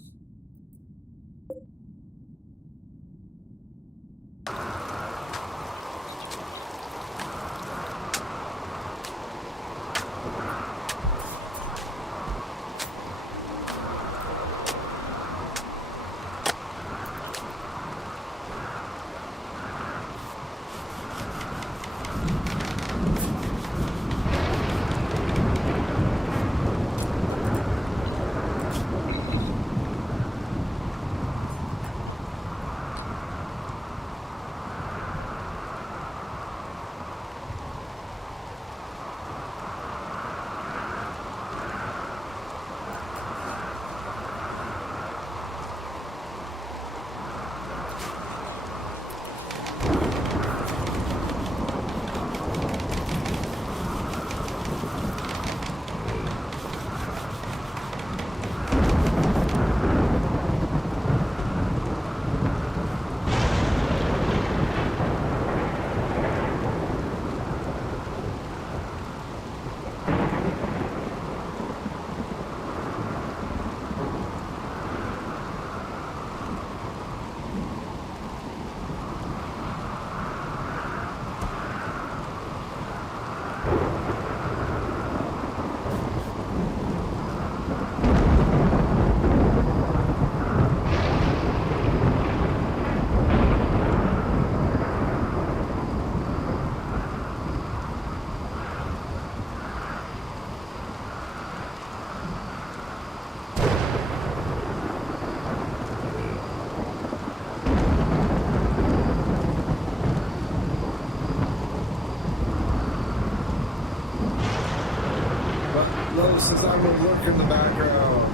Since I'm going to look in the background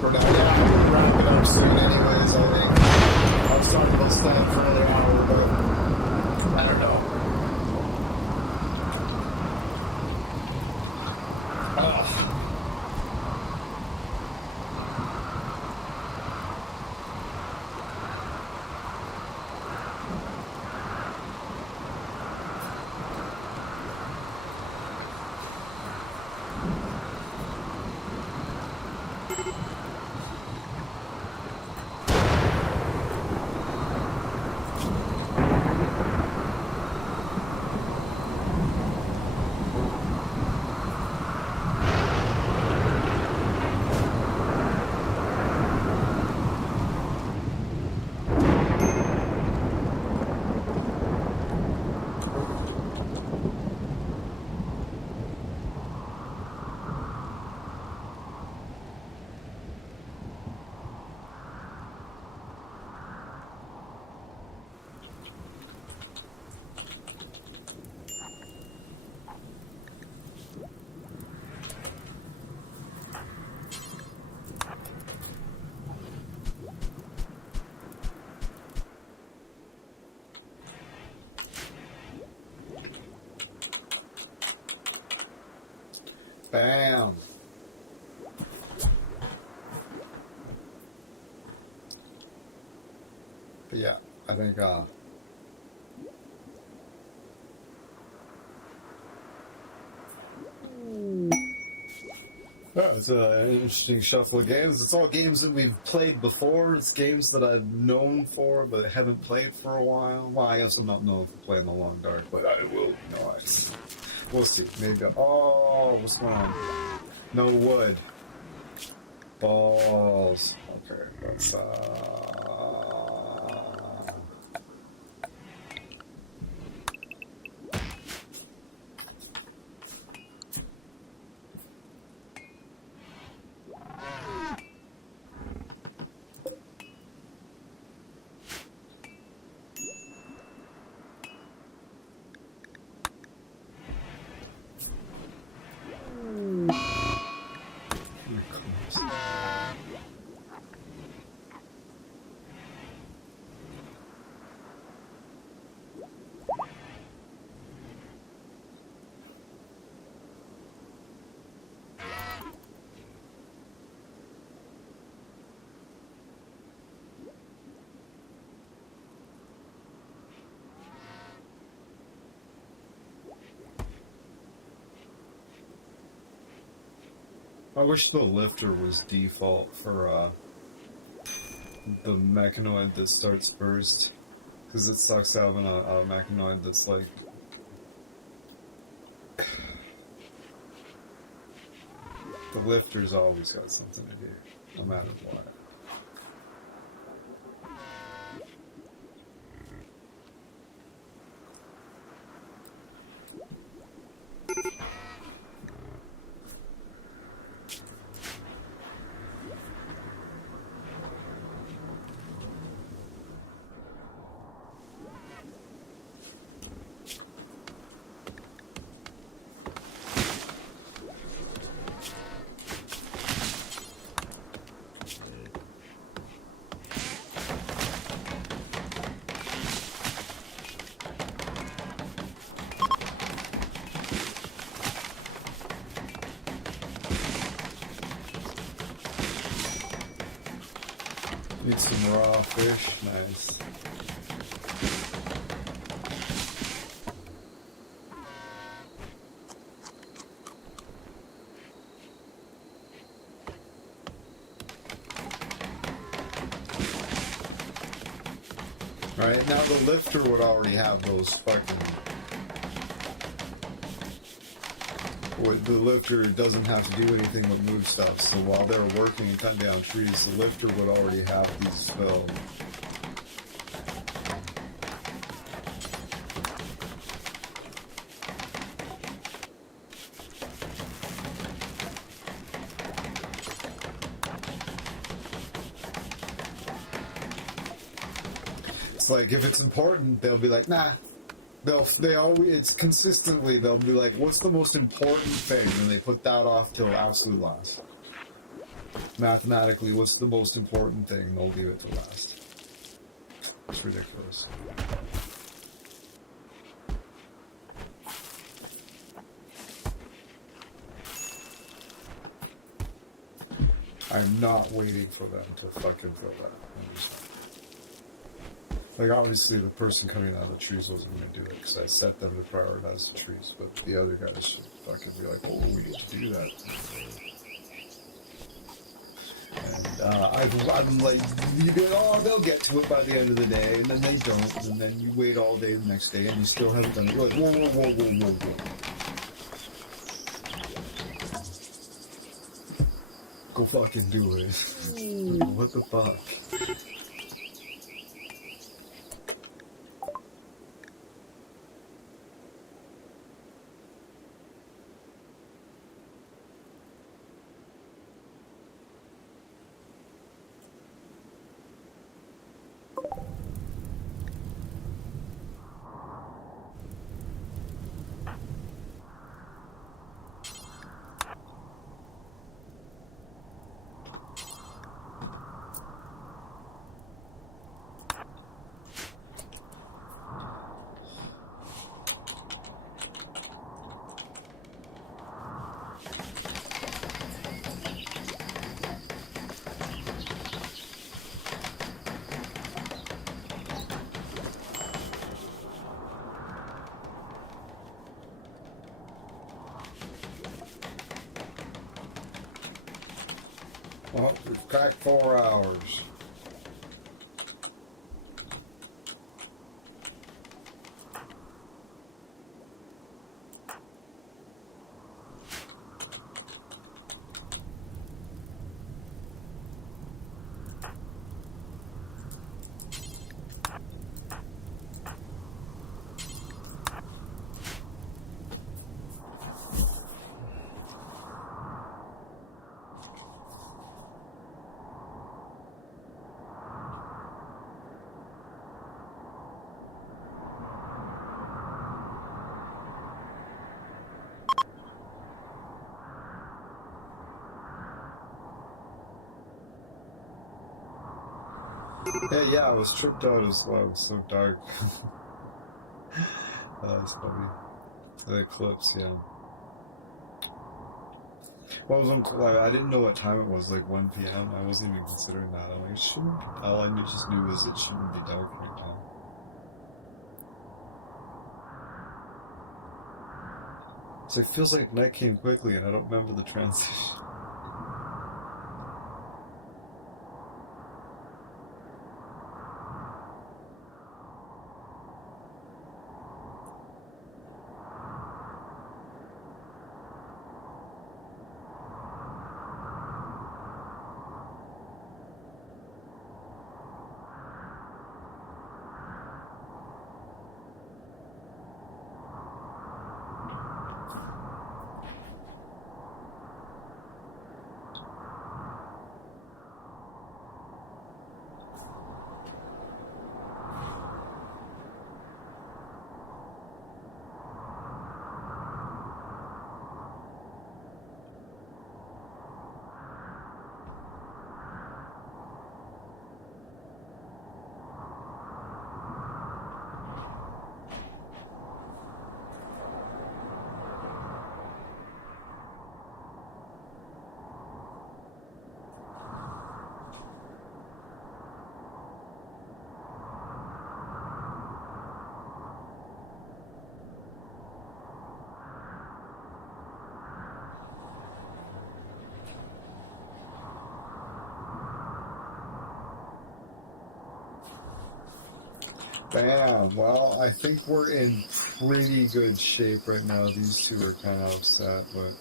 for now, yeah, I'm going to wrap it up soon anyways, I think. I was talking about staying for another hour, but I don't know. Bam. But yeah, I think yeah, it's an interesting shuffle of games. It's all games that we've played before. It's games that I've known for, but haven't played for a while. Well, I guess I'm not known for playing The Long Dark, but I will. No, we'll see. Maybe. Oh, what's going on? No wood. Balls. Okay, that's I wish the lifter was default for the mechanoid that starts first, because it sucks having a mechanoid that's like the lifter's always got something to do, no matter what. Need some raw fish, nice. Right, now the lifter would already have those fucking... The lifter doesn't have to do anything but move stuff, so while they're working and cutting down trees, the lifter would already have these filled. It's like, if it's important, they'll be like, nah. It's consistently, they'll be like, what's the most important thing? And they put that off till absolute last. Mathematically, what's the most important thing? They'll leave it to last. It's ridiculous. I'm not waiting for them to fucking fill that. Like, obviously, the person coming out of the trees wasn't going to do it, because I set them to prioritize the trees, but the other guys should fucking be like, oh, we need to do that. And I'm like, you get, oh, they'll get to it by the end of the day, and then they don't, and then you wait all day the next day, and you still haven't done it. You're like, whoa, whoa, whoa, whoa, whoa, whoa. Go fucking do it. What the fuck? Well, we've cracked 4 hours. Yeah, I was tripped out as well. It was so dark. That's funny. The eclipse, yeah. Well, I didn't know what time it was, like 1 p.m. I wasn't even considering that. I'm like, it shouldn't be, all I just knew was it shouldn't be dark right now. So it feels like night came quickly and I don't remember the transition. Bam. Well, I think we're in pretty good shape right now. These two are kind of upset, but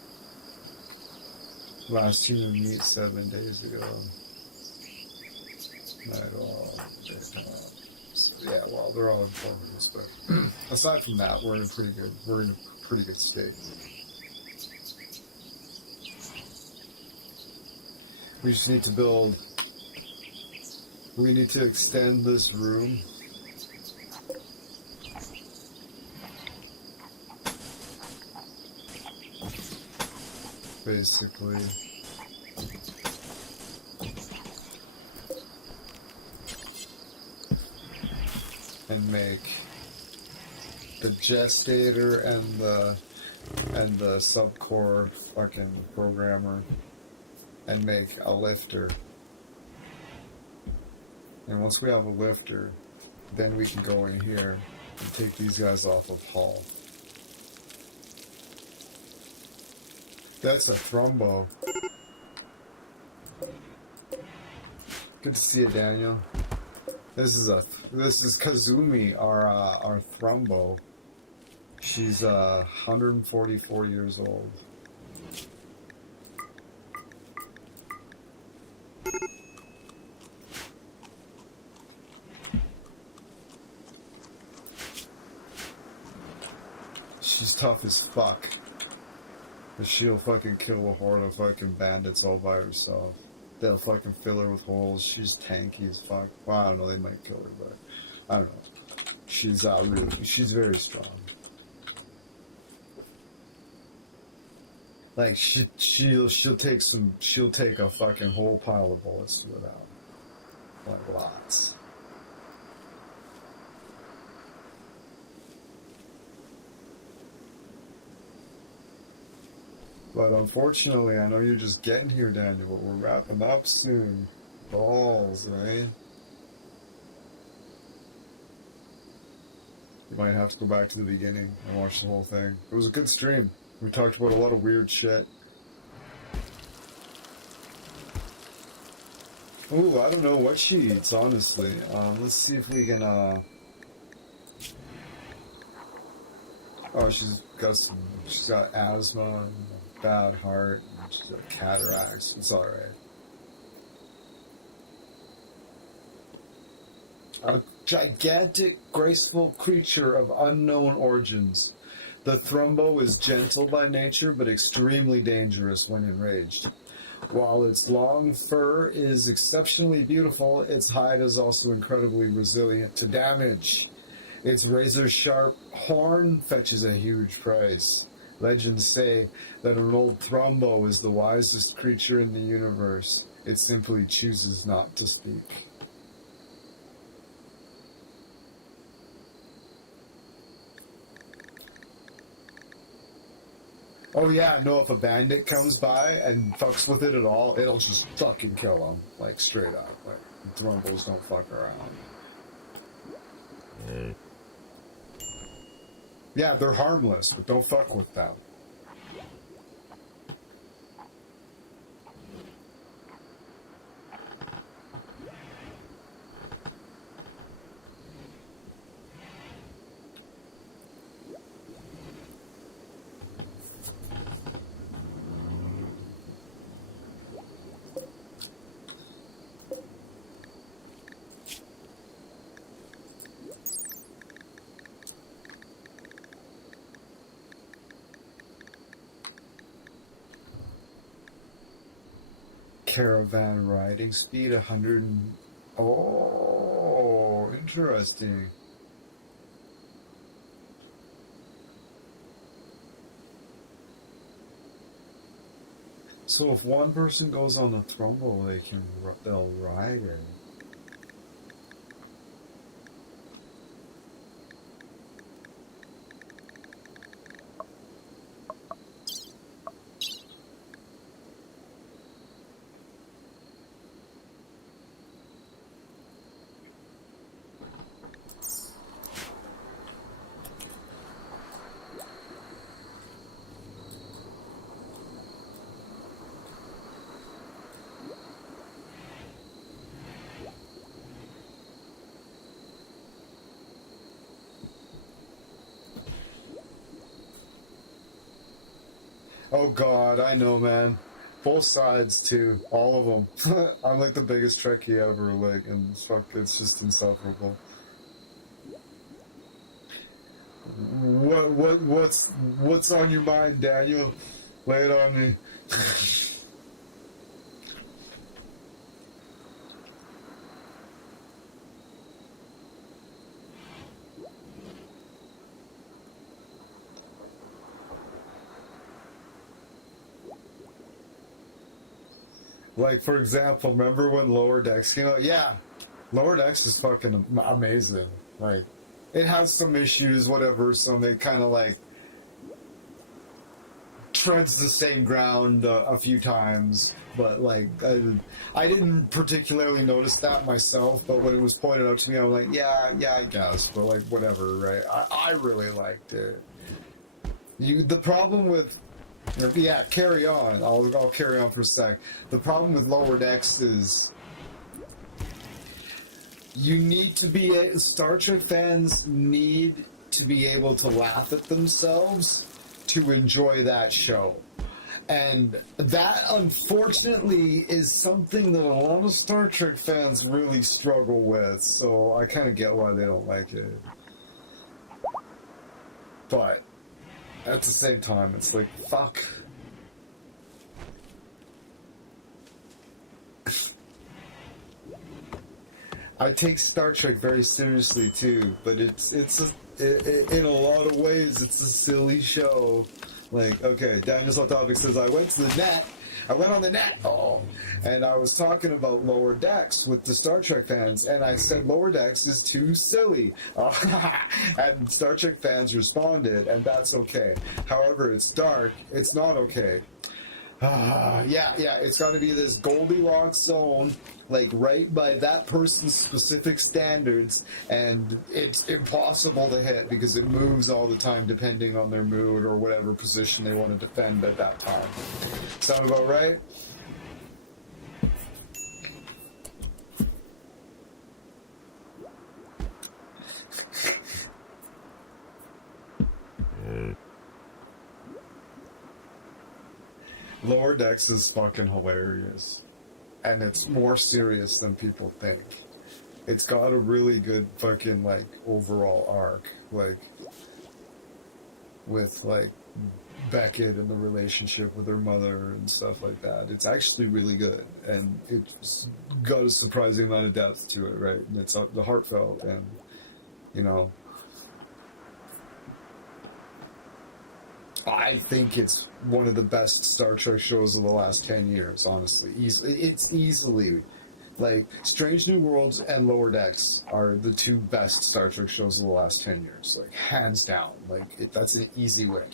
last human meet 7 days ago. Yeah, well, they're all informative, but aside from that, we're in a pretty good state. We just need to build. We need to extend this room. Basically. And make the gestator and the subcore fucking programmer and make a lifter. And once we have a lifter, then we can go in here and take these guys off of Hull. That's a thrombo. Good to see you, Daniel. This is Kazumi, our thrombo. She's 144 years old. She's tough as fuck. But she'll fucking kill a horde of fucking bandits all by herself. They'll fucking fill her with holes. She's tanky as fuck. Well, I don't know, they might kill her, but I don't know. She's very strong. Like she'll take a fucking whole pile of bullets to it out. Like lots. But unfortunately, I know you're just getting here, Daniel, but we're wrapping up soon. Balls, right? You might have to go back to the beginning and watch the whole thing. It was a good stream. We talked about a lot of weird shit. Ooh, I don't know what she eats, honestly. Let's see if we can, Oh, she's got asthma and a bad heart, and she's got cataracts. It's alright. A gigantic, graceful creature of unknown origins. The Thrumbo is gentle by nature, but extremely dangerous when enraged. While its long fur is exceptionally beautiful, its hide is also incredibly resilient to damage. Its razor-sharp horn fetches a huge price. Legends say that an old Thrumbo is the wisest creature in the universe. It simply chooses not to speak. Oh yeah, no, if a bandit comes by and fucks with it at all, it'll just fucking kill him. Like, straight up. Like, Thrumbos don't fuck around. Yeah, they're harmless, but don't fuck with them. Caravan riding speed 100 and... Oh, interesting. So if one person goes on the Thrumbo, they'll ride it. Oh god, I know, man. Both sides too, all of them. I'm like the biggest Trekkie ever, like, and it's just insufferable. What's on your mind, Daniel? Lay it on me. Like, for example, remember when Lower Decks came out? Yeah, Lower Decks is fucking amazing. Like, it has some issues, whatever, so they kind of, like, treads the same ground a few times, but, like, I didn't particularly notice that myself, but when it was pointed out to me, I was like, yeah, I guess, but, like, whatever, right? I really liked it. The problem with... Yeah, carry on. I'll carry on for a sec. The problem with Lower Decks is you need to be... Star Trek fans need to be able to laugh at themselves to enjoy that show. And that, unfortunately, is something that a lot of Star Trek fans really struggle with, so I kind of get why they don't like it. But at the same time, it's like, fuck. I take Star Trek very seriously too, but in a lot of ways, it's a silly show. Like, okay, Daniel's Off Topic says, I went on the net, and I was talking about Lower Decks with the Star Trek fans, and I said Lower Decks is too silly. And Star Trek fans responded, and that's okay. However, it's dark, it's not okay. Yeah, it's got to be this Goldilocks zone, like right by that person's specific standards, and it's impossible to hit because it moves all the time depending on their mood or whatever position they want to defend at that time. Sound about right? Lower Decks is fucking hilarious. And it's more serious than people think. It's got a really good fucking, like, overall arc. Like, with, like, Beckett and the relationship with her mother and stuff like that. It's actually really good. And it's got a surprising amount of depth to it, right? And it's the heartfelt and, you know... I think it's one of the best Star Trek shows of the last 10 years, honestly. It's easily, like, Strange New Worlds and Lower Decks are the two best Star Trek shows of the last 10 years. Like, hands down. Like, that's an easy win.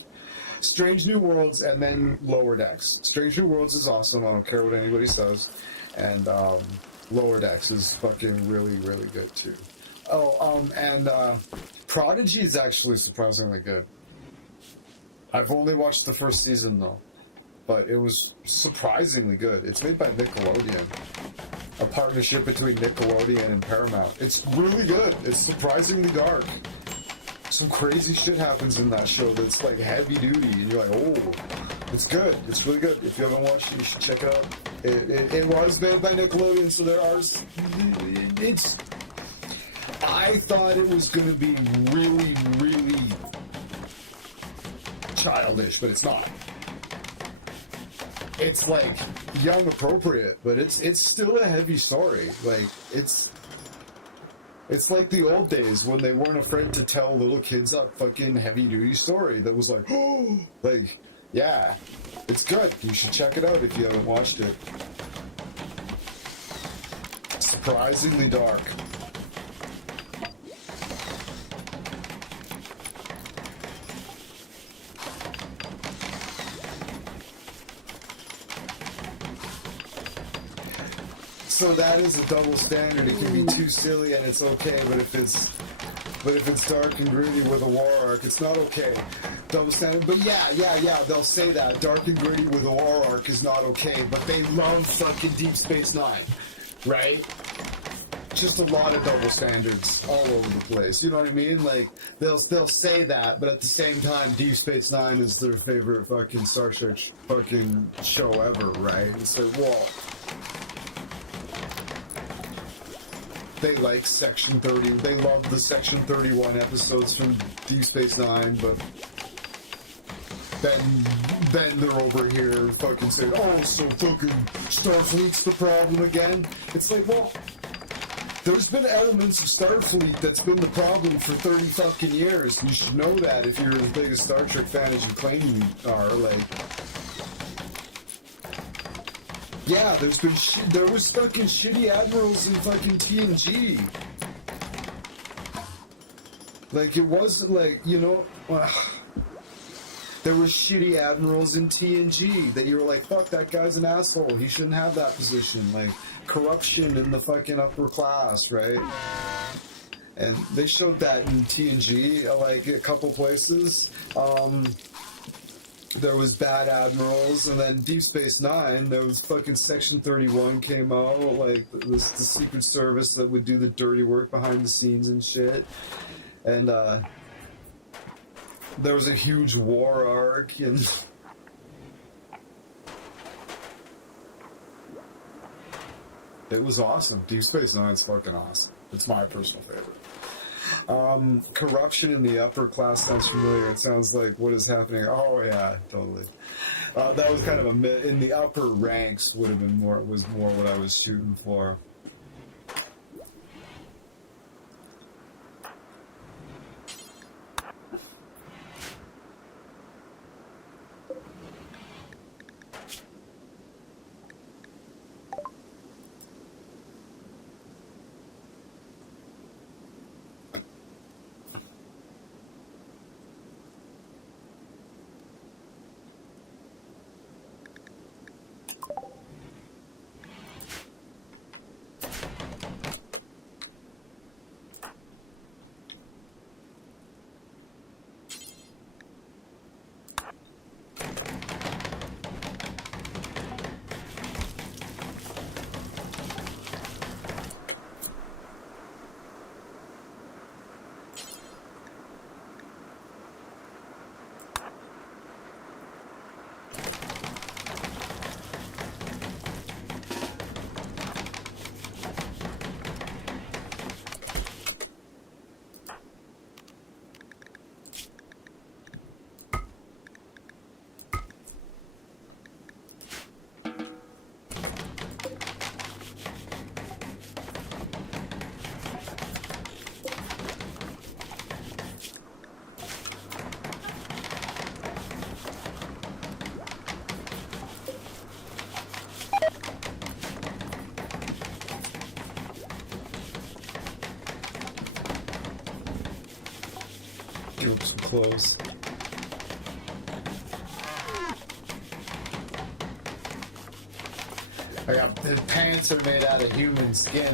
Strange New Worlds and then Lower Decks. Strange New Worlds is awesome. I don't care what anybody says. And Lower Decks is fucking really, really good, too. Oh, and Prodigy is actually surprisingly good. I've only watched the first season, though, but it was surprisingly good. It's made by Nickelodeon, a partnership between Nickelodeon and Paramount. It's really good. It's surprisingly dark. Some crazy shit happens in that show that's, like, heavy duty, and you're like, oh, it's good. It's really good. If you haven't watched it, you should check it out. It was made by Nickelodeon, so there are... It's... I thought it was going to be really, really... childish, but it's not. It's like young appropriate, but it's still a heavy story. Like it's like the old days when they weren't afraid to tell little kids a fucking heavy duty story that was like, oh, like, yeah, it's good. You should check it out if you haven't watched it. Surprisingly dark. So that is a double standard. It can be too silly and it's okay, but if it's dark and gritty with a war arc, it's not okay. Double standard. But yeah, they'll say that. Dark and gritty with a war arc is not okay, but they love fucking Deep Space Nine, right? Just a lot of double standards all over the place. You know what I mean? Like, they'll say that, but at the same time, Deep Space Nine is their favorite fucking Star Trek fucking show ever, right? It's like, whoa. They like Section 30. They love the Section 31 episodes from Deep Space Nine, but then they're over here fucking saying, oh, so fucking Starfleet's the problem again. It's like, well, there's been elements of Starfleet that's been the problem for 30 fucking years. You should know that if you're as big a Star Trek fan as you claim you are. Like, yeah, there was fucking shitty admirals in fucking TNG. Like, it wasn't like, you know, there was shitty admirals in TNG that you were like, fuck, that guy's an asshole. He shouldn't have that position. Like, corruption in the fucking upper class, right? And they showed that in TNG, like, a couple places. There was bad admirals, and then Deep Space Nine, there was fucking Section 31 came out, like, the Secret Service that would do the dirty work behind the scenes and shit. And, there was a huge war arc, and... It was awesome. Deep Space Nine's fucking awesome. It's my personal favorite. Corruption in the upper class sounds familiar. It sounds like what is happening. Oh yeah, totally. That was kind of in the upper ranks would have been more. Was more what I was shooting for. give him some clothes. I got the pants are made out of human skin.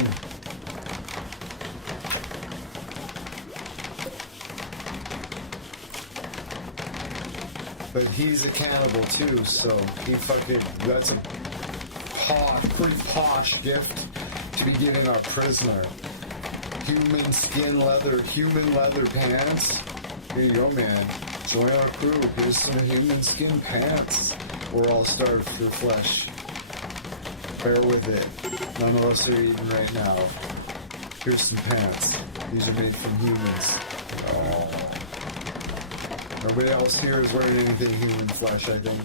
But he's a cannibal too, so he fucking, that's a pretty posh gift to be giving our prisoner. Human skin leather, human leather pants. Here you go, man. Join our crew. Here's some human skin pants. We're all starved for flesh. Bear with it. None of us are eating right now. Here's some pants. These are made from humans. Oh. Nobody else here is wearing anything human flesh, I think.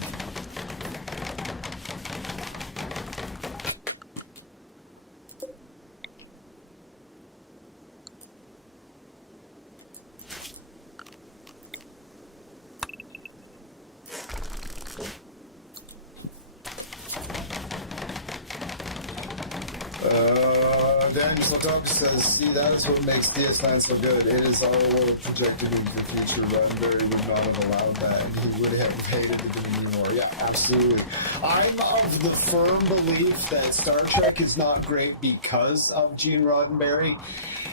Daniel Saltabi says, see, that is what makes DS9 so good. It is our world projected into the future. Roddenberry would not have allowed that. He would have hated it anymore. Yeah, absolutely. I'm of the firm belief that Star Trek is not great because of Gene Roddenberry.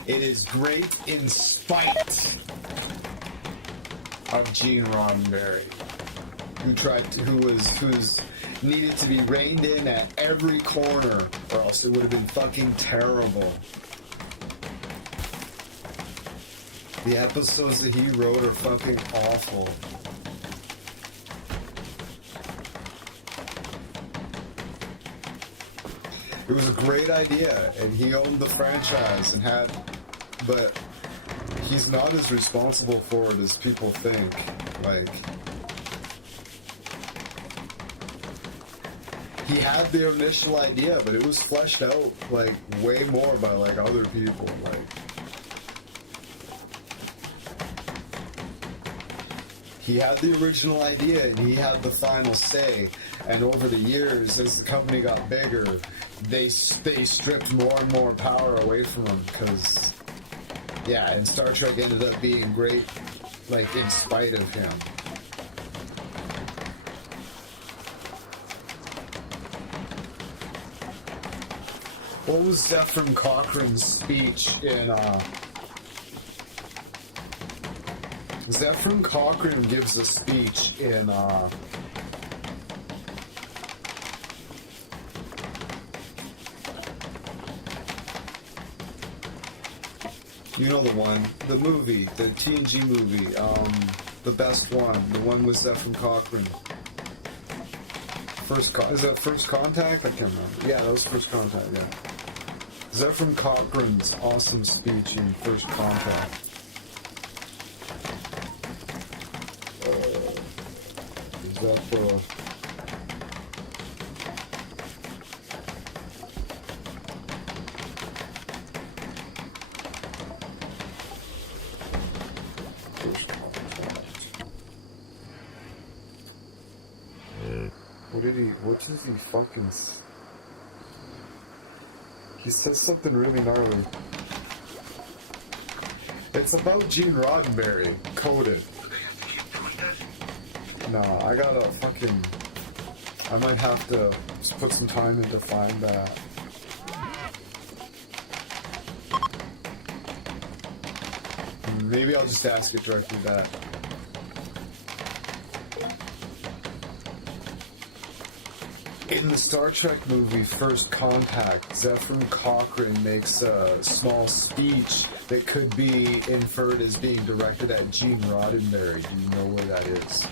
It is great in spite of Gene Roddenberry, who's needed to be reined in at every corner, or else it would have been fucking terrible. The episodes that he wrote are fucking awful. It was a great idea, and he owned the franchise and but he's not as responsible for it as people think. Like, he had the initial idea, but it was fleshed out, like, way more by, like, other people, like. He had the original idea, and he had the final say, and over the years, as the company got bigger, they stripped more and more power away from him, because, yeah, and Star Trek ended up being great, like, in spite of him. What was Zefram Cochrane's speech in, Zefram Cochrane gives a speech in, you know the movie, the TNG movie, the best one, the one with Zefram Cochrane. Is that First Contact? I can't remember. Yeah, that was First Contact, yeah. Zefram Cochrane's awesome speech in First Contact. Zephyr. First Contact. What does he fucking... He says something really gnarly. It's about Gene Roddenberry, coded. No, I gotta fucking... I might have to just put some time in to find that. Maybe I'll just ask it directly back. In the Star Trek movie First Contact, Zefram Cochrane makes a small speech that could be inferred as being directed at Gene Roddenberry. Do you know where that is?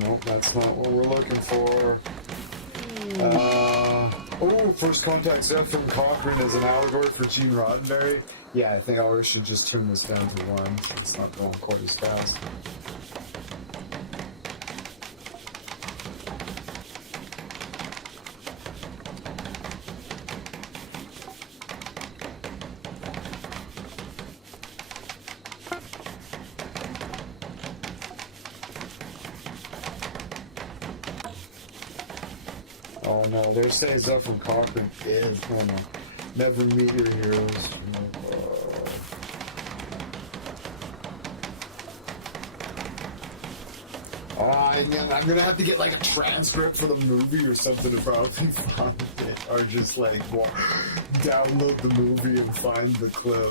Nope, that's not what we're looking for. First Contact Zefram Cochrane is an allegory for Gene Roddenberry. Yeah, I think I should just turn this down to 1. It's not going quite as fast. Oh no, they're saying stuff from Cochrane is. Oh no. Never meet your heroes. I'm gonna have to get like a transcript for the movie or something to probably find it, or just like download the movie and find the clip.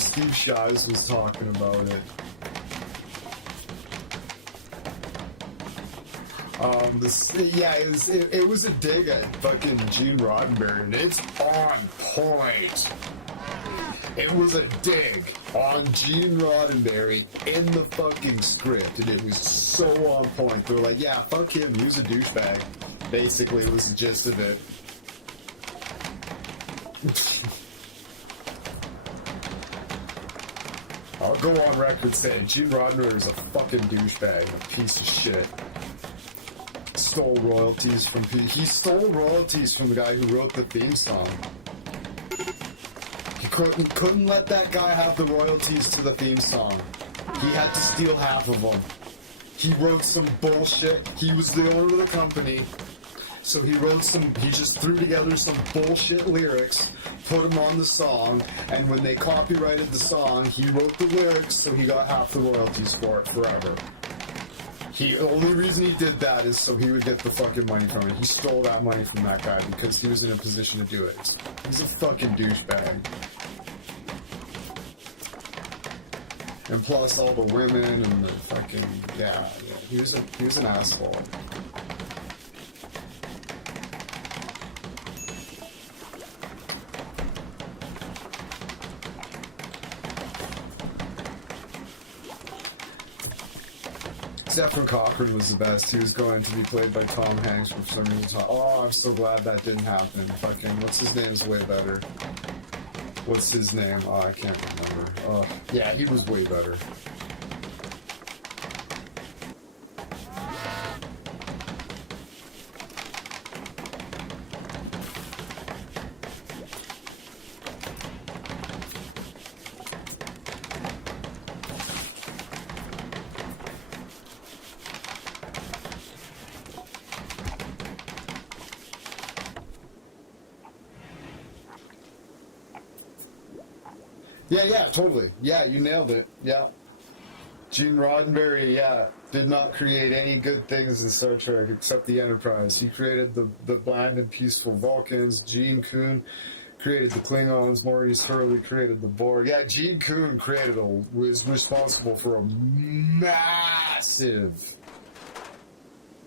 Steve Shives was talking about it. It was a dig at fucking Gene Roddenberry, and it's on point. It was a dig on Gene Roddenberry in the fucking script, and it was so on point. They were like, yeah, fuck him, he was a douchebag. Basically, was the gist of it. I'll go on record saying Gene Roddenberry is a fucking douchebag, a piece of shit. Stole royalties from he stole royalties from the guy who wrote the theme song. He couldn't let that guy have the royalties to the theme song. He had to steal half of them. He wrote some bullshit. He was the owner of the company, so he just threw together some bullshit lyrics, put them on the song, and when they copyrighted the song, he wrote the lyrics, so he got half the royalties for it forever. The only reason he did that is so he would get the fucking money from it. He stole that money from that guy because he was in a position to do it. He's a fucking douchebag. And plus all the women and the fucking he was an asshole. Zephyr Cochrane was the best. He was going to be played by Tom Hanks, but for some reason, oh, I'm so glad that didn't happen. Fucking, what's his name's way better. What's his name? Oh, I can't remember. Oh, yeah, he was way better. Yeah, totally. Yeah, you nailed it. Yeah. Gene Roddenberry, did not create any good things in Star Trek except the Enterprise. He created the bland and peaceful Vulcans. Gene Kuhn created the Klingons. Maurice Hurley created the Borg. Yeah, Gene Kuhn was responsible for a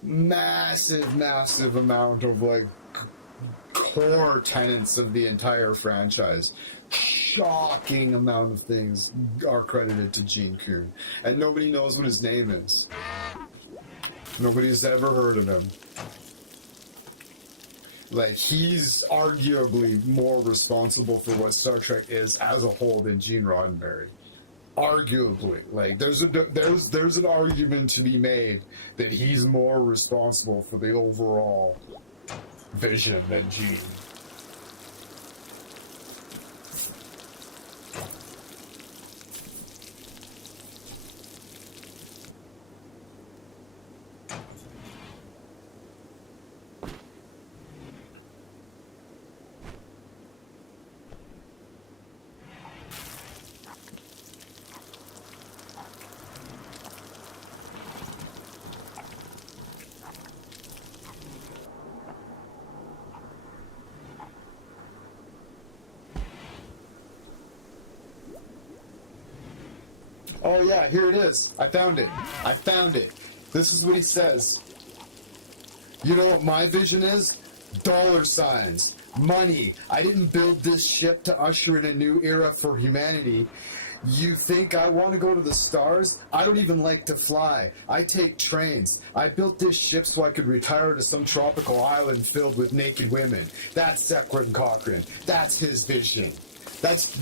massive amount of like core tenets of the entire franchise. Shocking amount of things are credited to Gene Kuhn, and nobody knows what his name is. Nobody's ever heard of him. Like, he's arguably more responsible for what Star Trek is as a whole than Gene Roddenberry. Arguably, like there's an argument to be made that he's more responsible for the overall vision than Gene. Oh yeah, here it is. I found it. This is what he says. You know what my vision is? Dollar signs. Money. I didn't build this ship to usher in a new era for humanity. You think I want to go to the stars? I don't even like to fly. I take trains. I built this ship so I could retire to some tropical island filled with naked women. That's Zephyr Cochrane. That's his vision. That's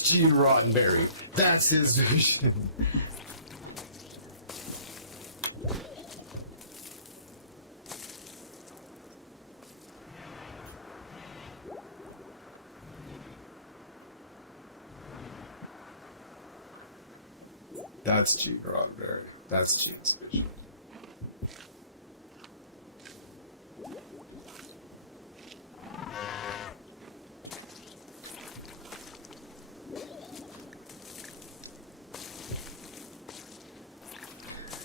Gene Roddenberry. That's his vision. That's Gene Roddenberry. That's Gene's vision.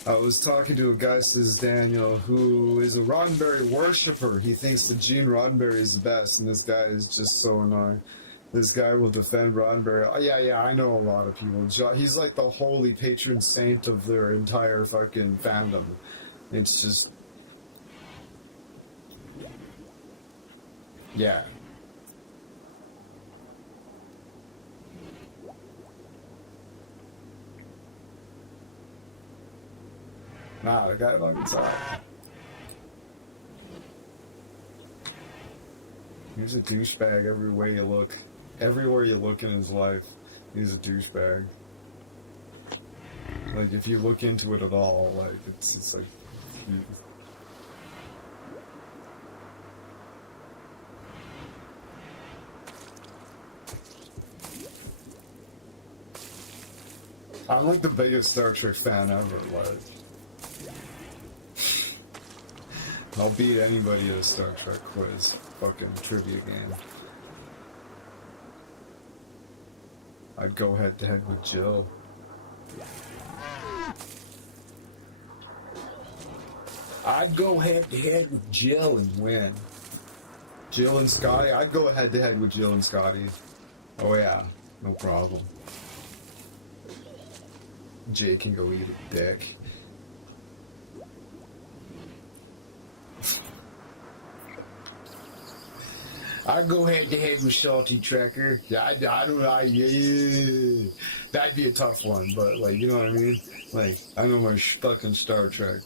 I was talking to a guy, says Daniel, who is a Roddenberry worshiper. He thinks that Gene Roddenberry is the best, and this guy is just so annoying. This guy will defend Roddenberry. Oh, yeah, I know a lot of people. He's like the holy patron saint of their entire fucking fandom. It's just... yeah. Nah, the guy fucking sucks. He's a douchebag every way you look. Everywhere you look in his life, he's a douchebag. Like, if you look into it at all, like, it's like... I'm like the biggest Star Trek fan ever, like... I'll beat anybody at a Star Trek quiz. Fucking trivia game. I'd go head to head with Jill. I'd go head to head with Jill and win. Jill and Scotty? I'd go head to head with Jill and Scotty. Oh yeah, no problem. Jay can go eat a dick. I'd go head to head with Salty Trekker. Yeah, yeah. That'd be a tough one, but, like, you know what I mean? Like, I know my fucking Star Trek.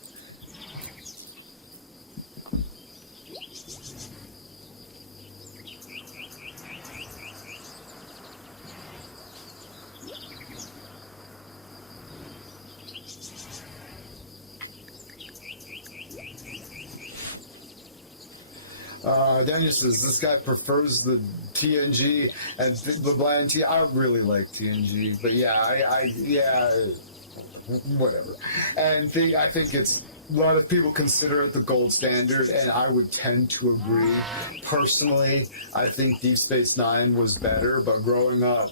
Daniel says this guy prefers the TNG and the bland T. I really like TNG, but yeah, yeah, whatever. And I think it's a lot of people consider it the gold standard, and I would tend to agree. Personally, I think Deep Space Nine was better, but growing up,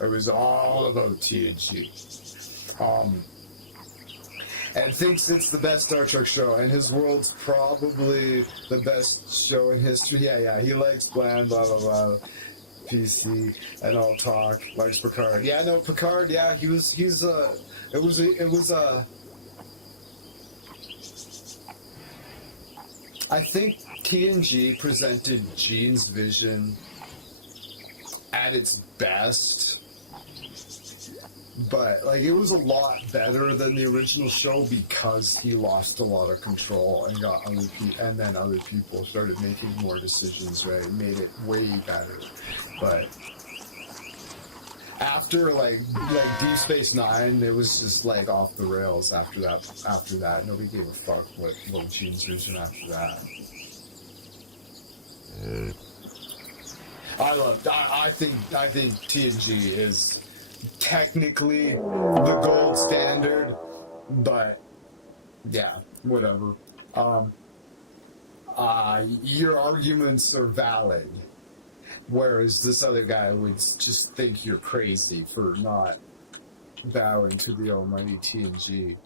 it was all about TNG. And thinks it's the best Star Trek show, and his world's probably the best show in history. Yeah, he likes bland, blah, blah, blah, PC, and all talk, likes Picard. Yeah, no, Picard, yeah, it was I think TNG presented Gene's vision at its best. But, like, it was a lot better than the original show because he lost a lot of control and got other people, and then other people started making more decisions, right? It made it way better. But after, like Deep Space Nine, it was just, like, off the rails after that. Nobody gave a fuck what Gene's vision after that. I think TNG is technically the gold standard, but yeah, whatever. Your arguments are valid, whereas this other guy would just think you're crazy for not bowing to the almighty TNG.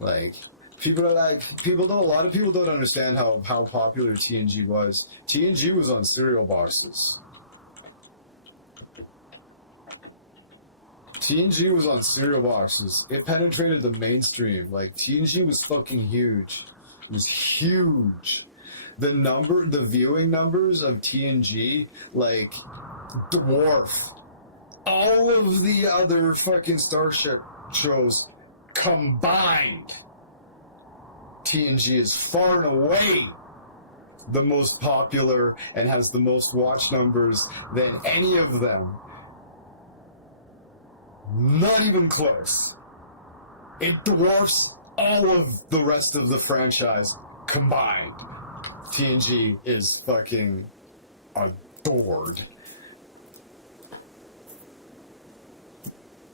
Like, a lot of people don't understand how popular TNG was. TNG was on cereal boxes. TNG was on cereal boxes. It penetrated the mainstream. Like, TNG was fucking huge. It was huge. The viewing numbers of TNG, like, dwarf all of the other fucking Starship shows combined. TNG is far and away the most popular and has the most watch numbers than any of them. Not even close. It dwarfs all of the rest of the franchise combined. TNG is fucking adored.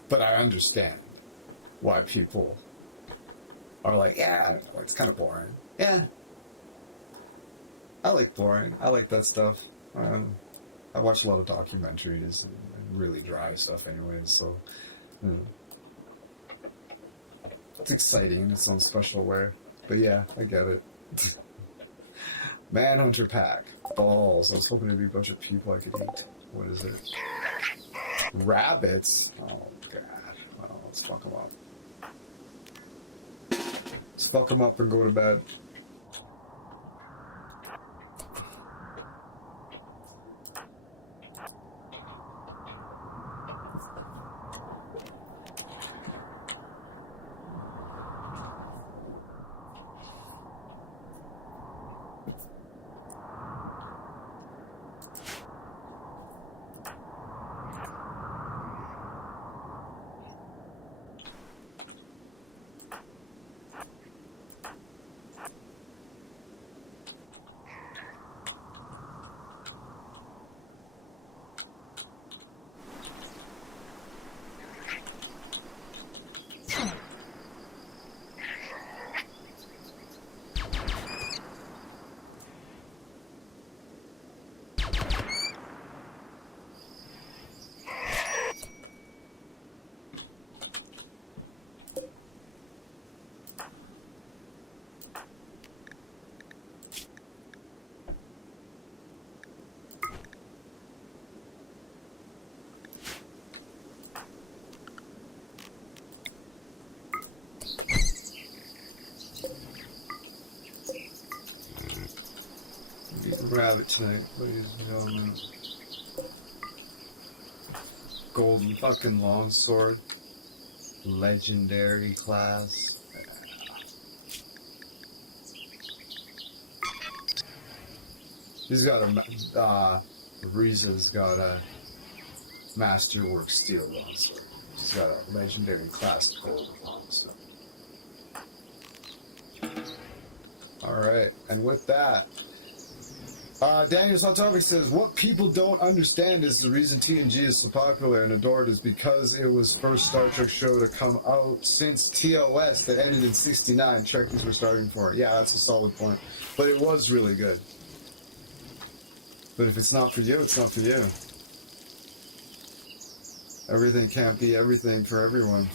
But I understand why people are like, yeah, I don't know, it's kind of boring. Yeah. I like boring. I like that stuff. I watch a lot of documentaries and really dry stuff anyways, so... It's exciting in its own special way. But yeah, I get it. Manhunter pack. Balls. I was hoping there'd be a bunch of people I could eat. What is it? Rabbits? Oh, God. Well, let's fuck them up. Let's fuck them up and go to bed. Rabbit tonight, ladies and gentlemen. Golden fucking longsword. Legendary class. He's got a, Riza's got a masterwork steel longsword. He's got a legendary class golden longsword. Alright, and with that, Daniel's Hot Topic says, what people don't understand is the reason TNG is so popular and adored is because it was first Star Trek show to come out since TOS that ended in 69. Trekkies were starting for it. Yeah, that's a solid point. But it was really good. But if it's not for you, it's not for you. Everything can't be everything for everyone.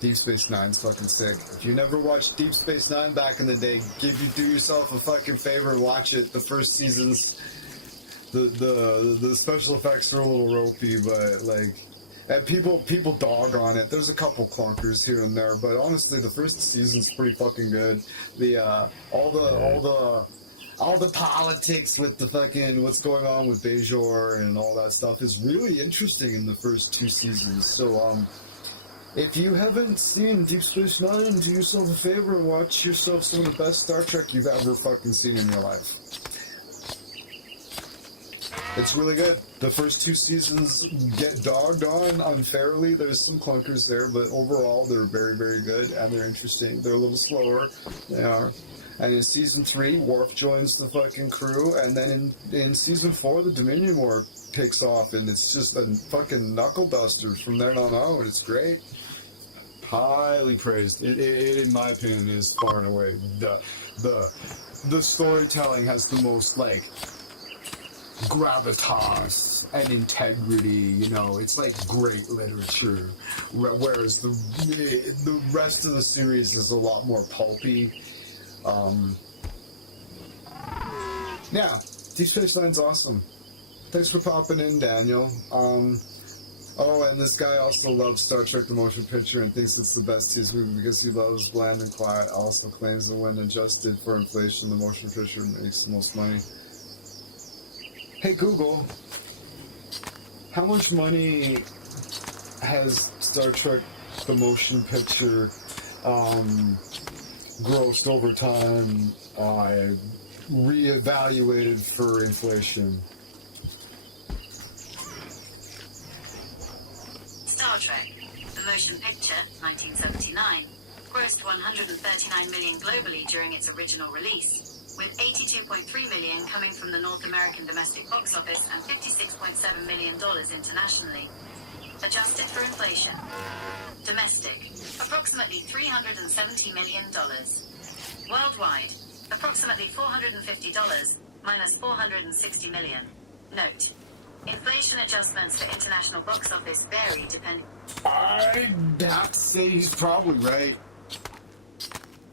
Deep Space Nine's fucking sick. If you never watched Deep Space Nine back in the day, do yourself a fucking favor and watch it. The first seasons, the special effects are a little ropey, but like, and people dog on it. There's a couple clunkers here and there, but honestly, the first season's pretty fucking good. The all the politics with the fucking what's going on with Bajor and all that stuff is really interesting in the first two seasons. So if you haven't seen Deep Space Nine, do yourself a favor and watch yourself some of the best Star Trek you've ever fucking seen in your life. It's really good. The first two seasons get dogged on unfairly. There's some clunkers there, but overall they're very, very good and they're interesting. They're a little slower. They are. And in season 3, Worf joins the fucking crew, and then in season 4, the Dominion War kicks off, and it's just a fucking knuckle duster from there on out. It's great. Highly praised. It in my opinion, is far and away the storytelling has the most like gravitas and integrity. You know, it's like great literature. Whereas the rest of the series is a lot more pulpy. Yeah, Deep Space Nine's awesome. Thanks for popping in, Daniel. Oh, and this guy also loves Star Trek the Motion Picture and thinks it's the best his movie because he loves bland and quiet. Also claims that when adjusted for inflation, the motion picture makes the most money. Hey Google, how much money has Star Trek the Motion Picture grossed over time, reevaluated for inflation? Star Trek, the motion picture, 1979, grossed $139 million globally during its original release, with $82.3 million coming from the North American domestic box office and $56.7 million internationally. Adjusted for inflation. Domestic, approximately $370 million. Worldwide, approximately $450 minus $460 million. Note, Inflation adjustments for international box office vary depending. I'd have to say he's probably right.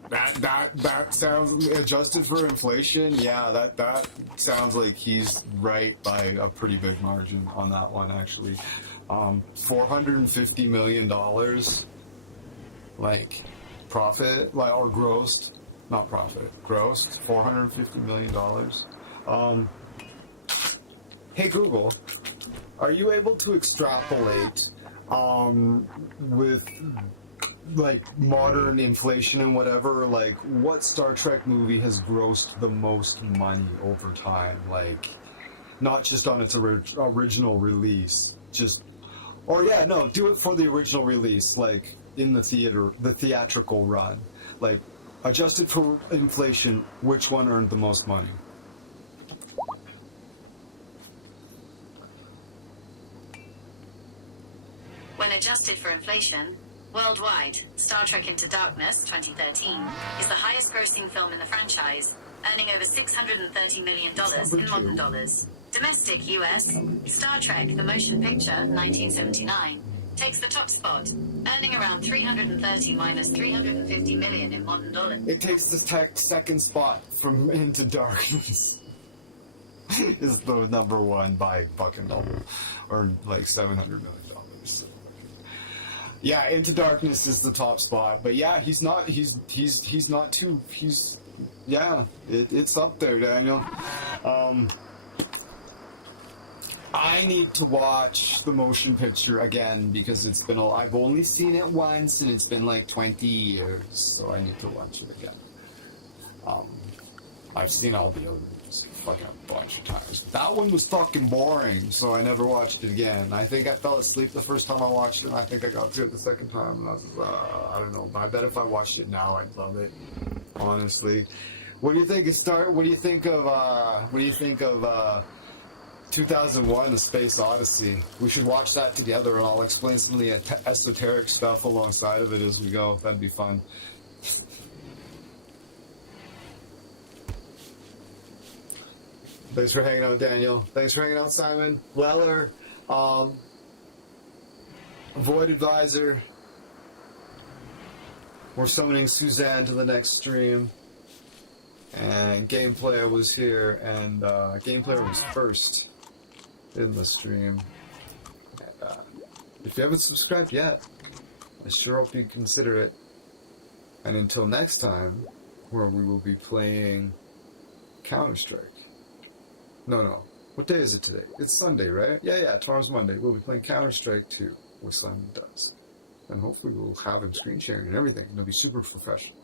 That sounds adjusted for inflation. Yeah, that sounds like he's right by a pretty big margin on that one, actually. $450 million, like profit, like or grossed, not profit, grossed $450 million. Hey Google, are you able to extrapolate with like modern inflation and whatever, like what Star Trek movie has grossed the most money over time? Like, not just on its original release, just, or yeah, no, do it for the original release, like in the theater, the theatrical run, like adjusted for inflation, which one earned the most money? When adjusted for inflation, worldwide, Star Trek Into Darkness 2013 is the highest grossing film in the franchise, earning over $630 million in modern dollars. Domestic US, Star Trek The Motion Picture 1979 takes the top spot, earning around 330 minus 350 million in modern dollars. It takes the second spot from Into Darkness. Is the number one by fucking double, or like $700 million. Yeah, Into Darkness is the top spot, but yeah, he's not too, yeah, it's up there, Daniel. I need to watch the motion picture again because it's been, I've only seen it once and it's been like 20 years, so I need to watch it again. I've seen all the other movies fucking a bunch of times. That one was fucking boring, so I never watched it again. I think I fell asleep the first time I watched it, and I think I got to it the second time, and I was, I don't know. I bet if I watched it now, I'd love it. Honestly, what do you think of What do you think of 2001: A Space Odyssey? We should watch that together, and I'll explain some of the esoteric stuff alongside of it as we go. That'd be fun. Thanks for hanging out, Daniel. Thanks for hanging out, Simon. Weller, Void Advisor. We're summoning Suzanne to the next stream. And Gameplayer was here, and Gameplayer was first in the stream. And, if you haven't subscribed yet, I sure hope you consider it. And until next time, where we will be playing Counter-Strike. No. What day is it today? It's Sunday, right? Yeah, tomorrow's Monday. We'll be playing Counter-Strike 2 with Simon Dusk. And hopefully we'll have him screen sharing and everything. It'll be super professional.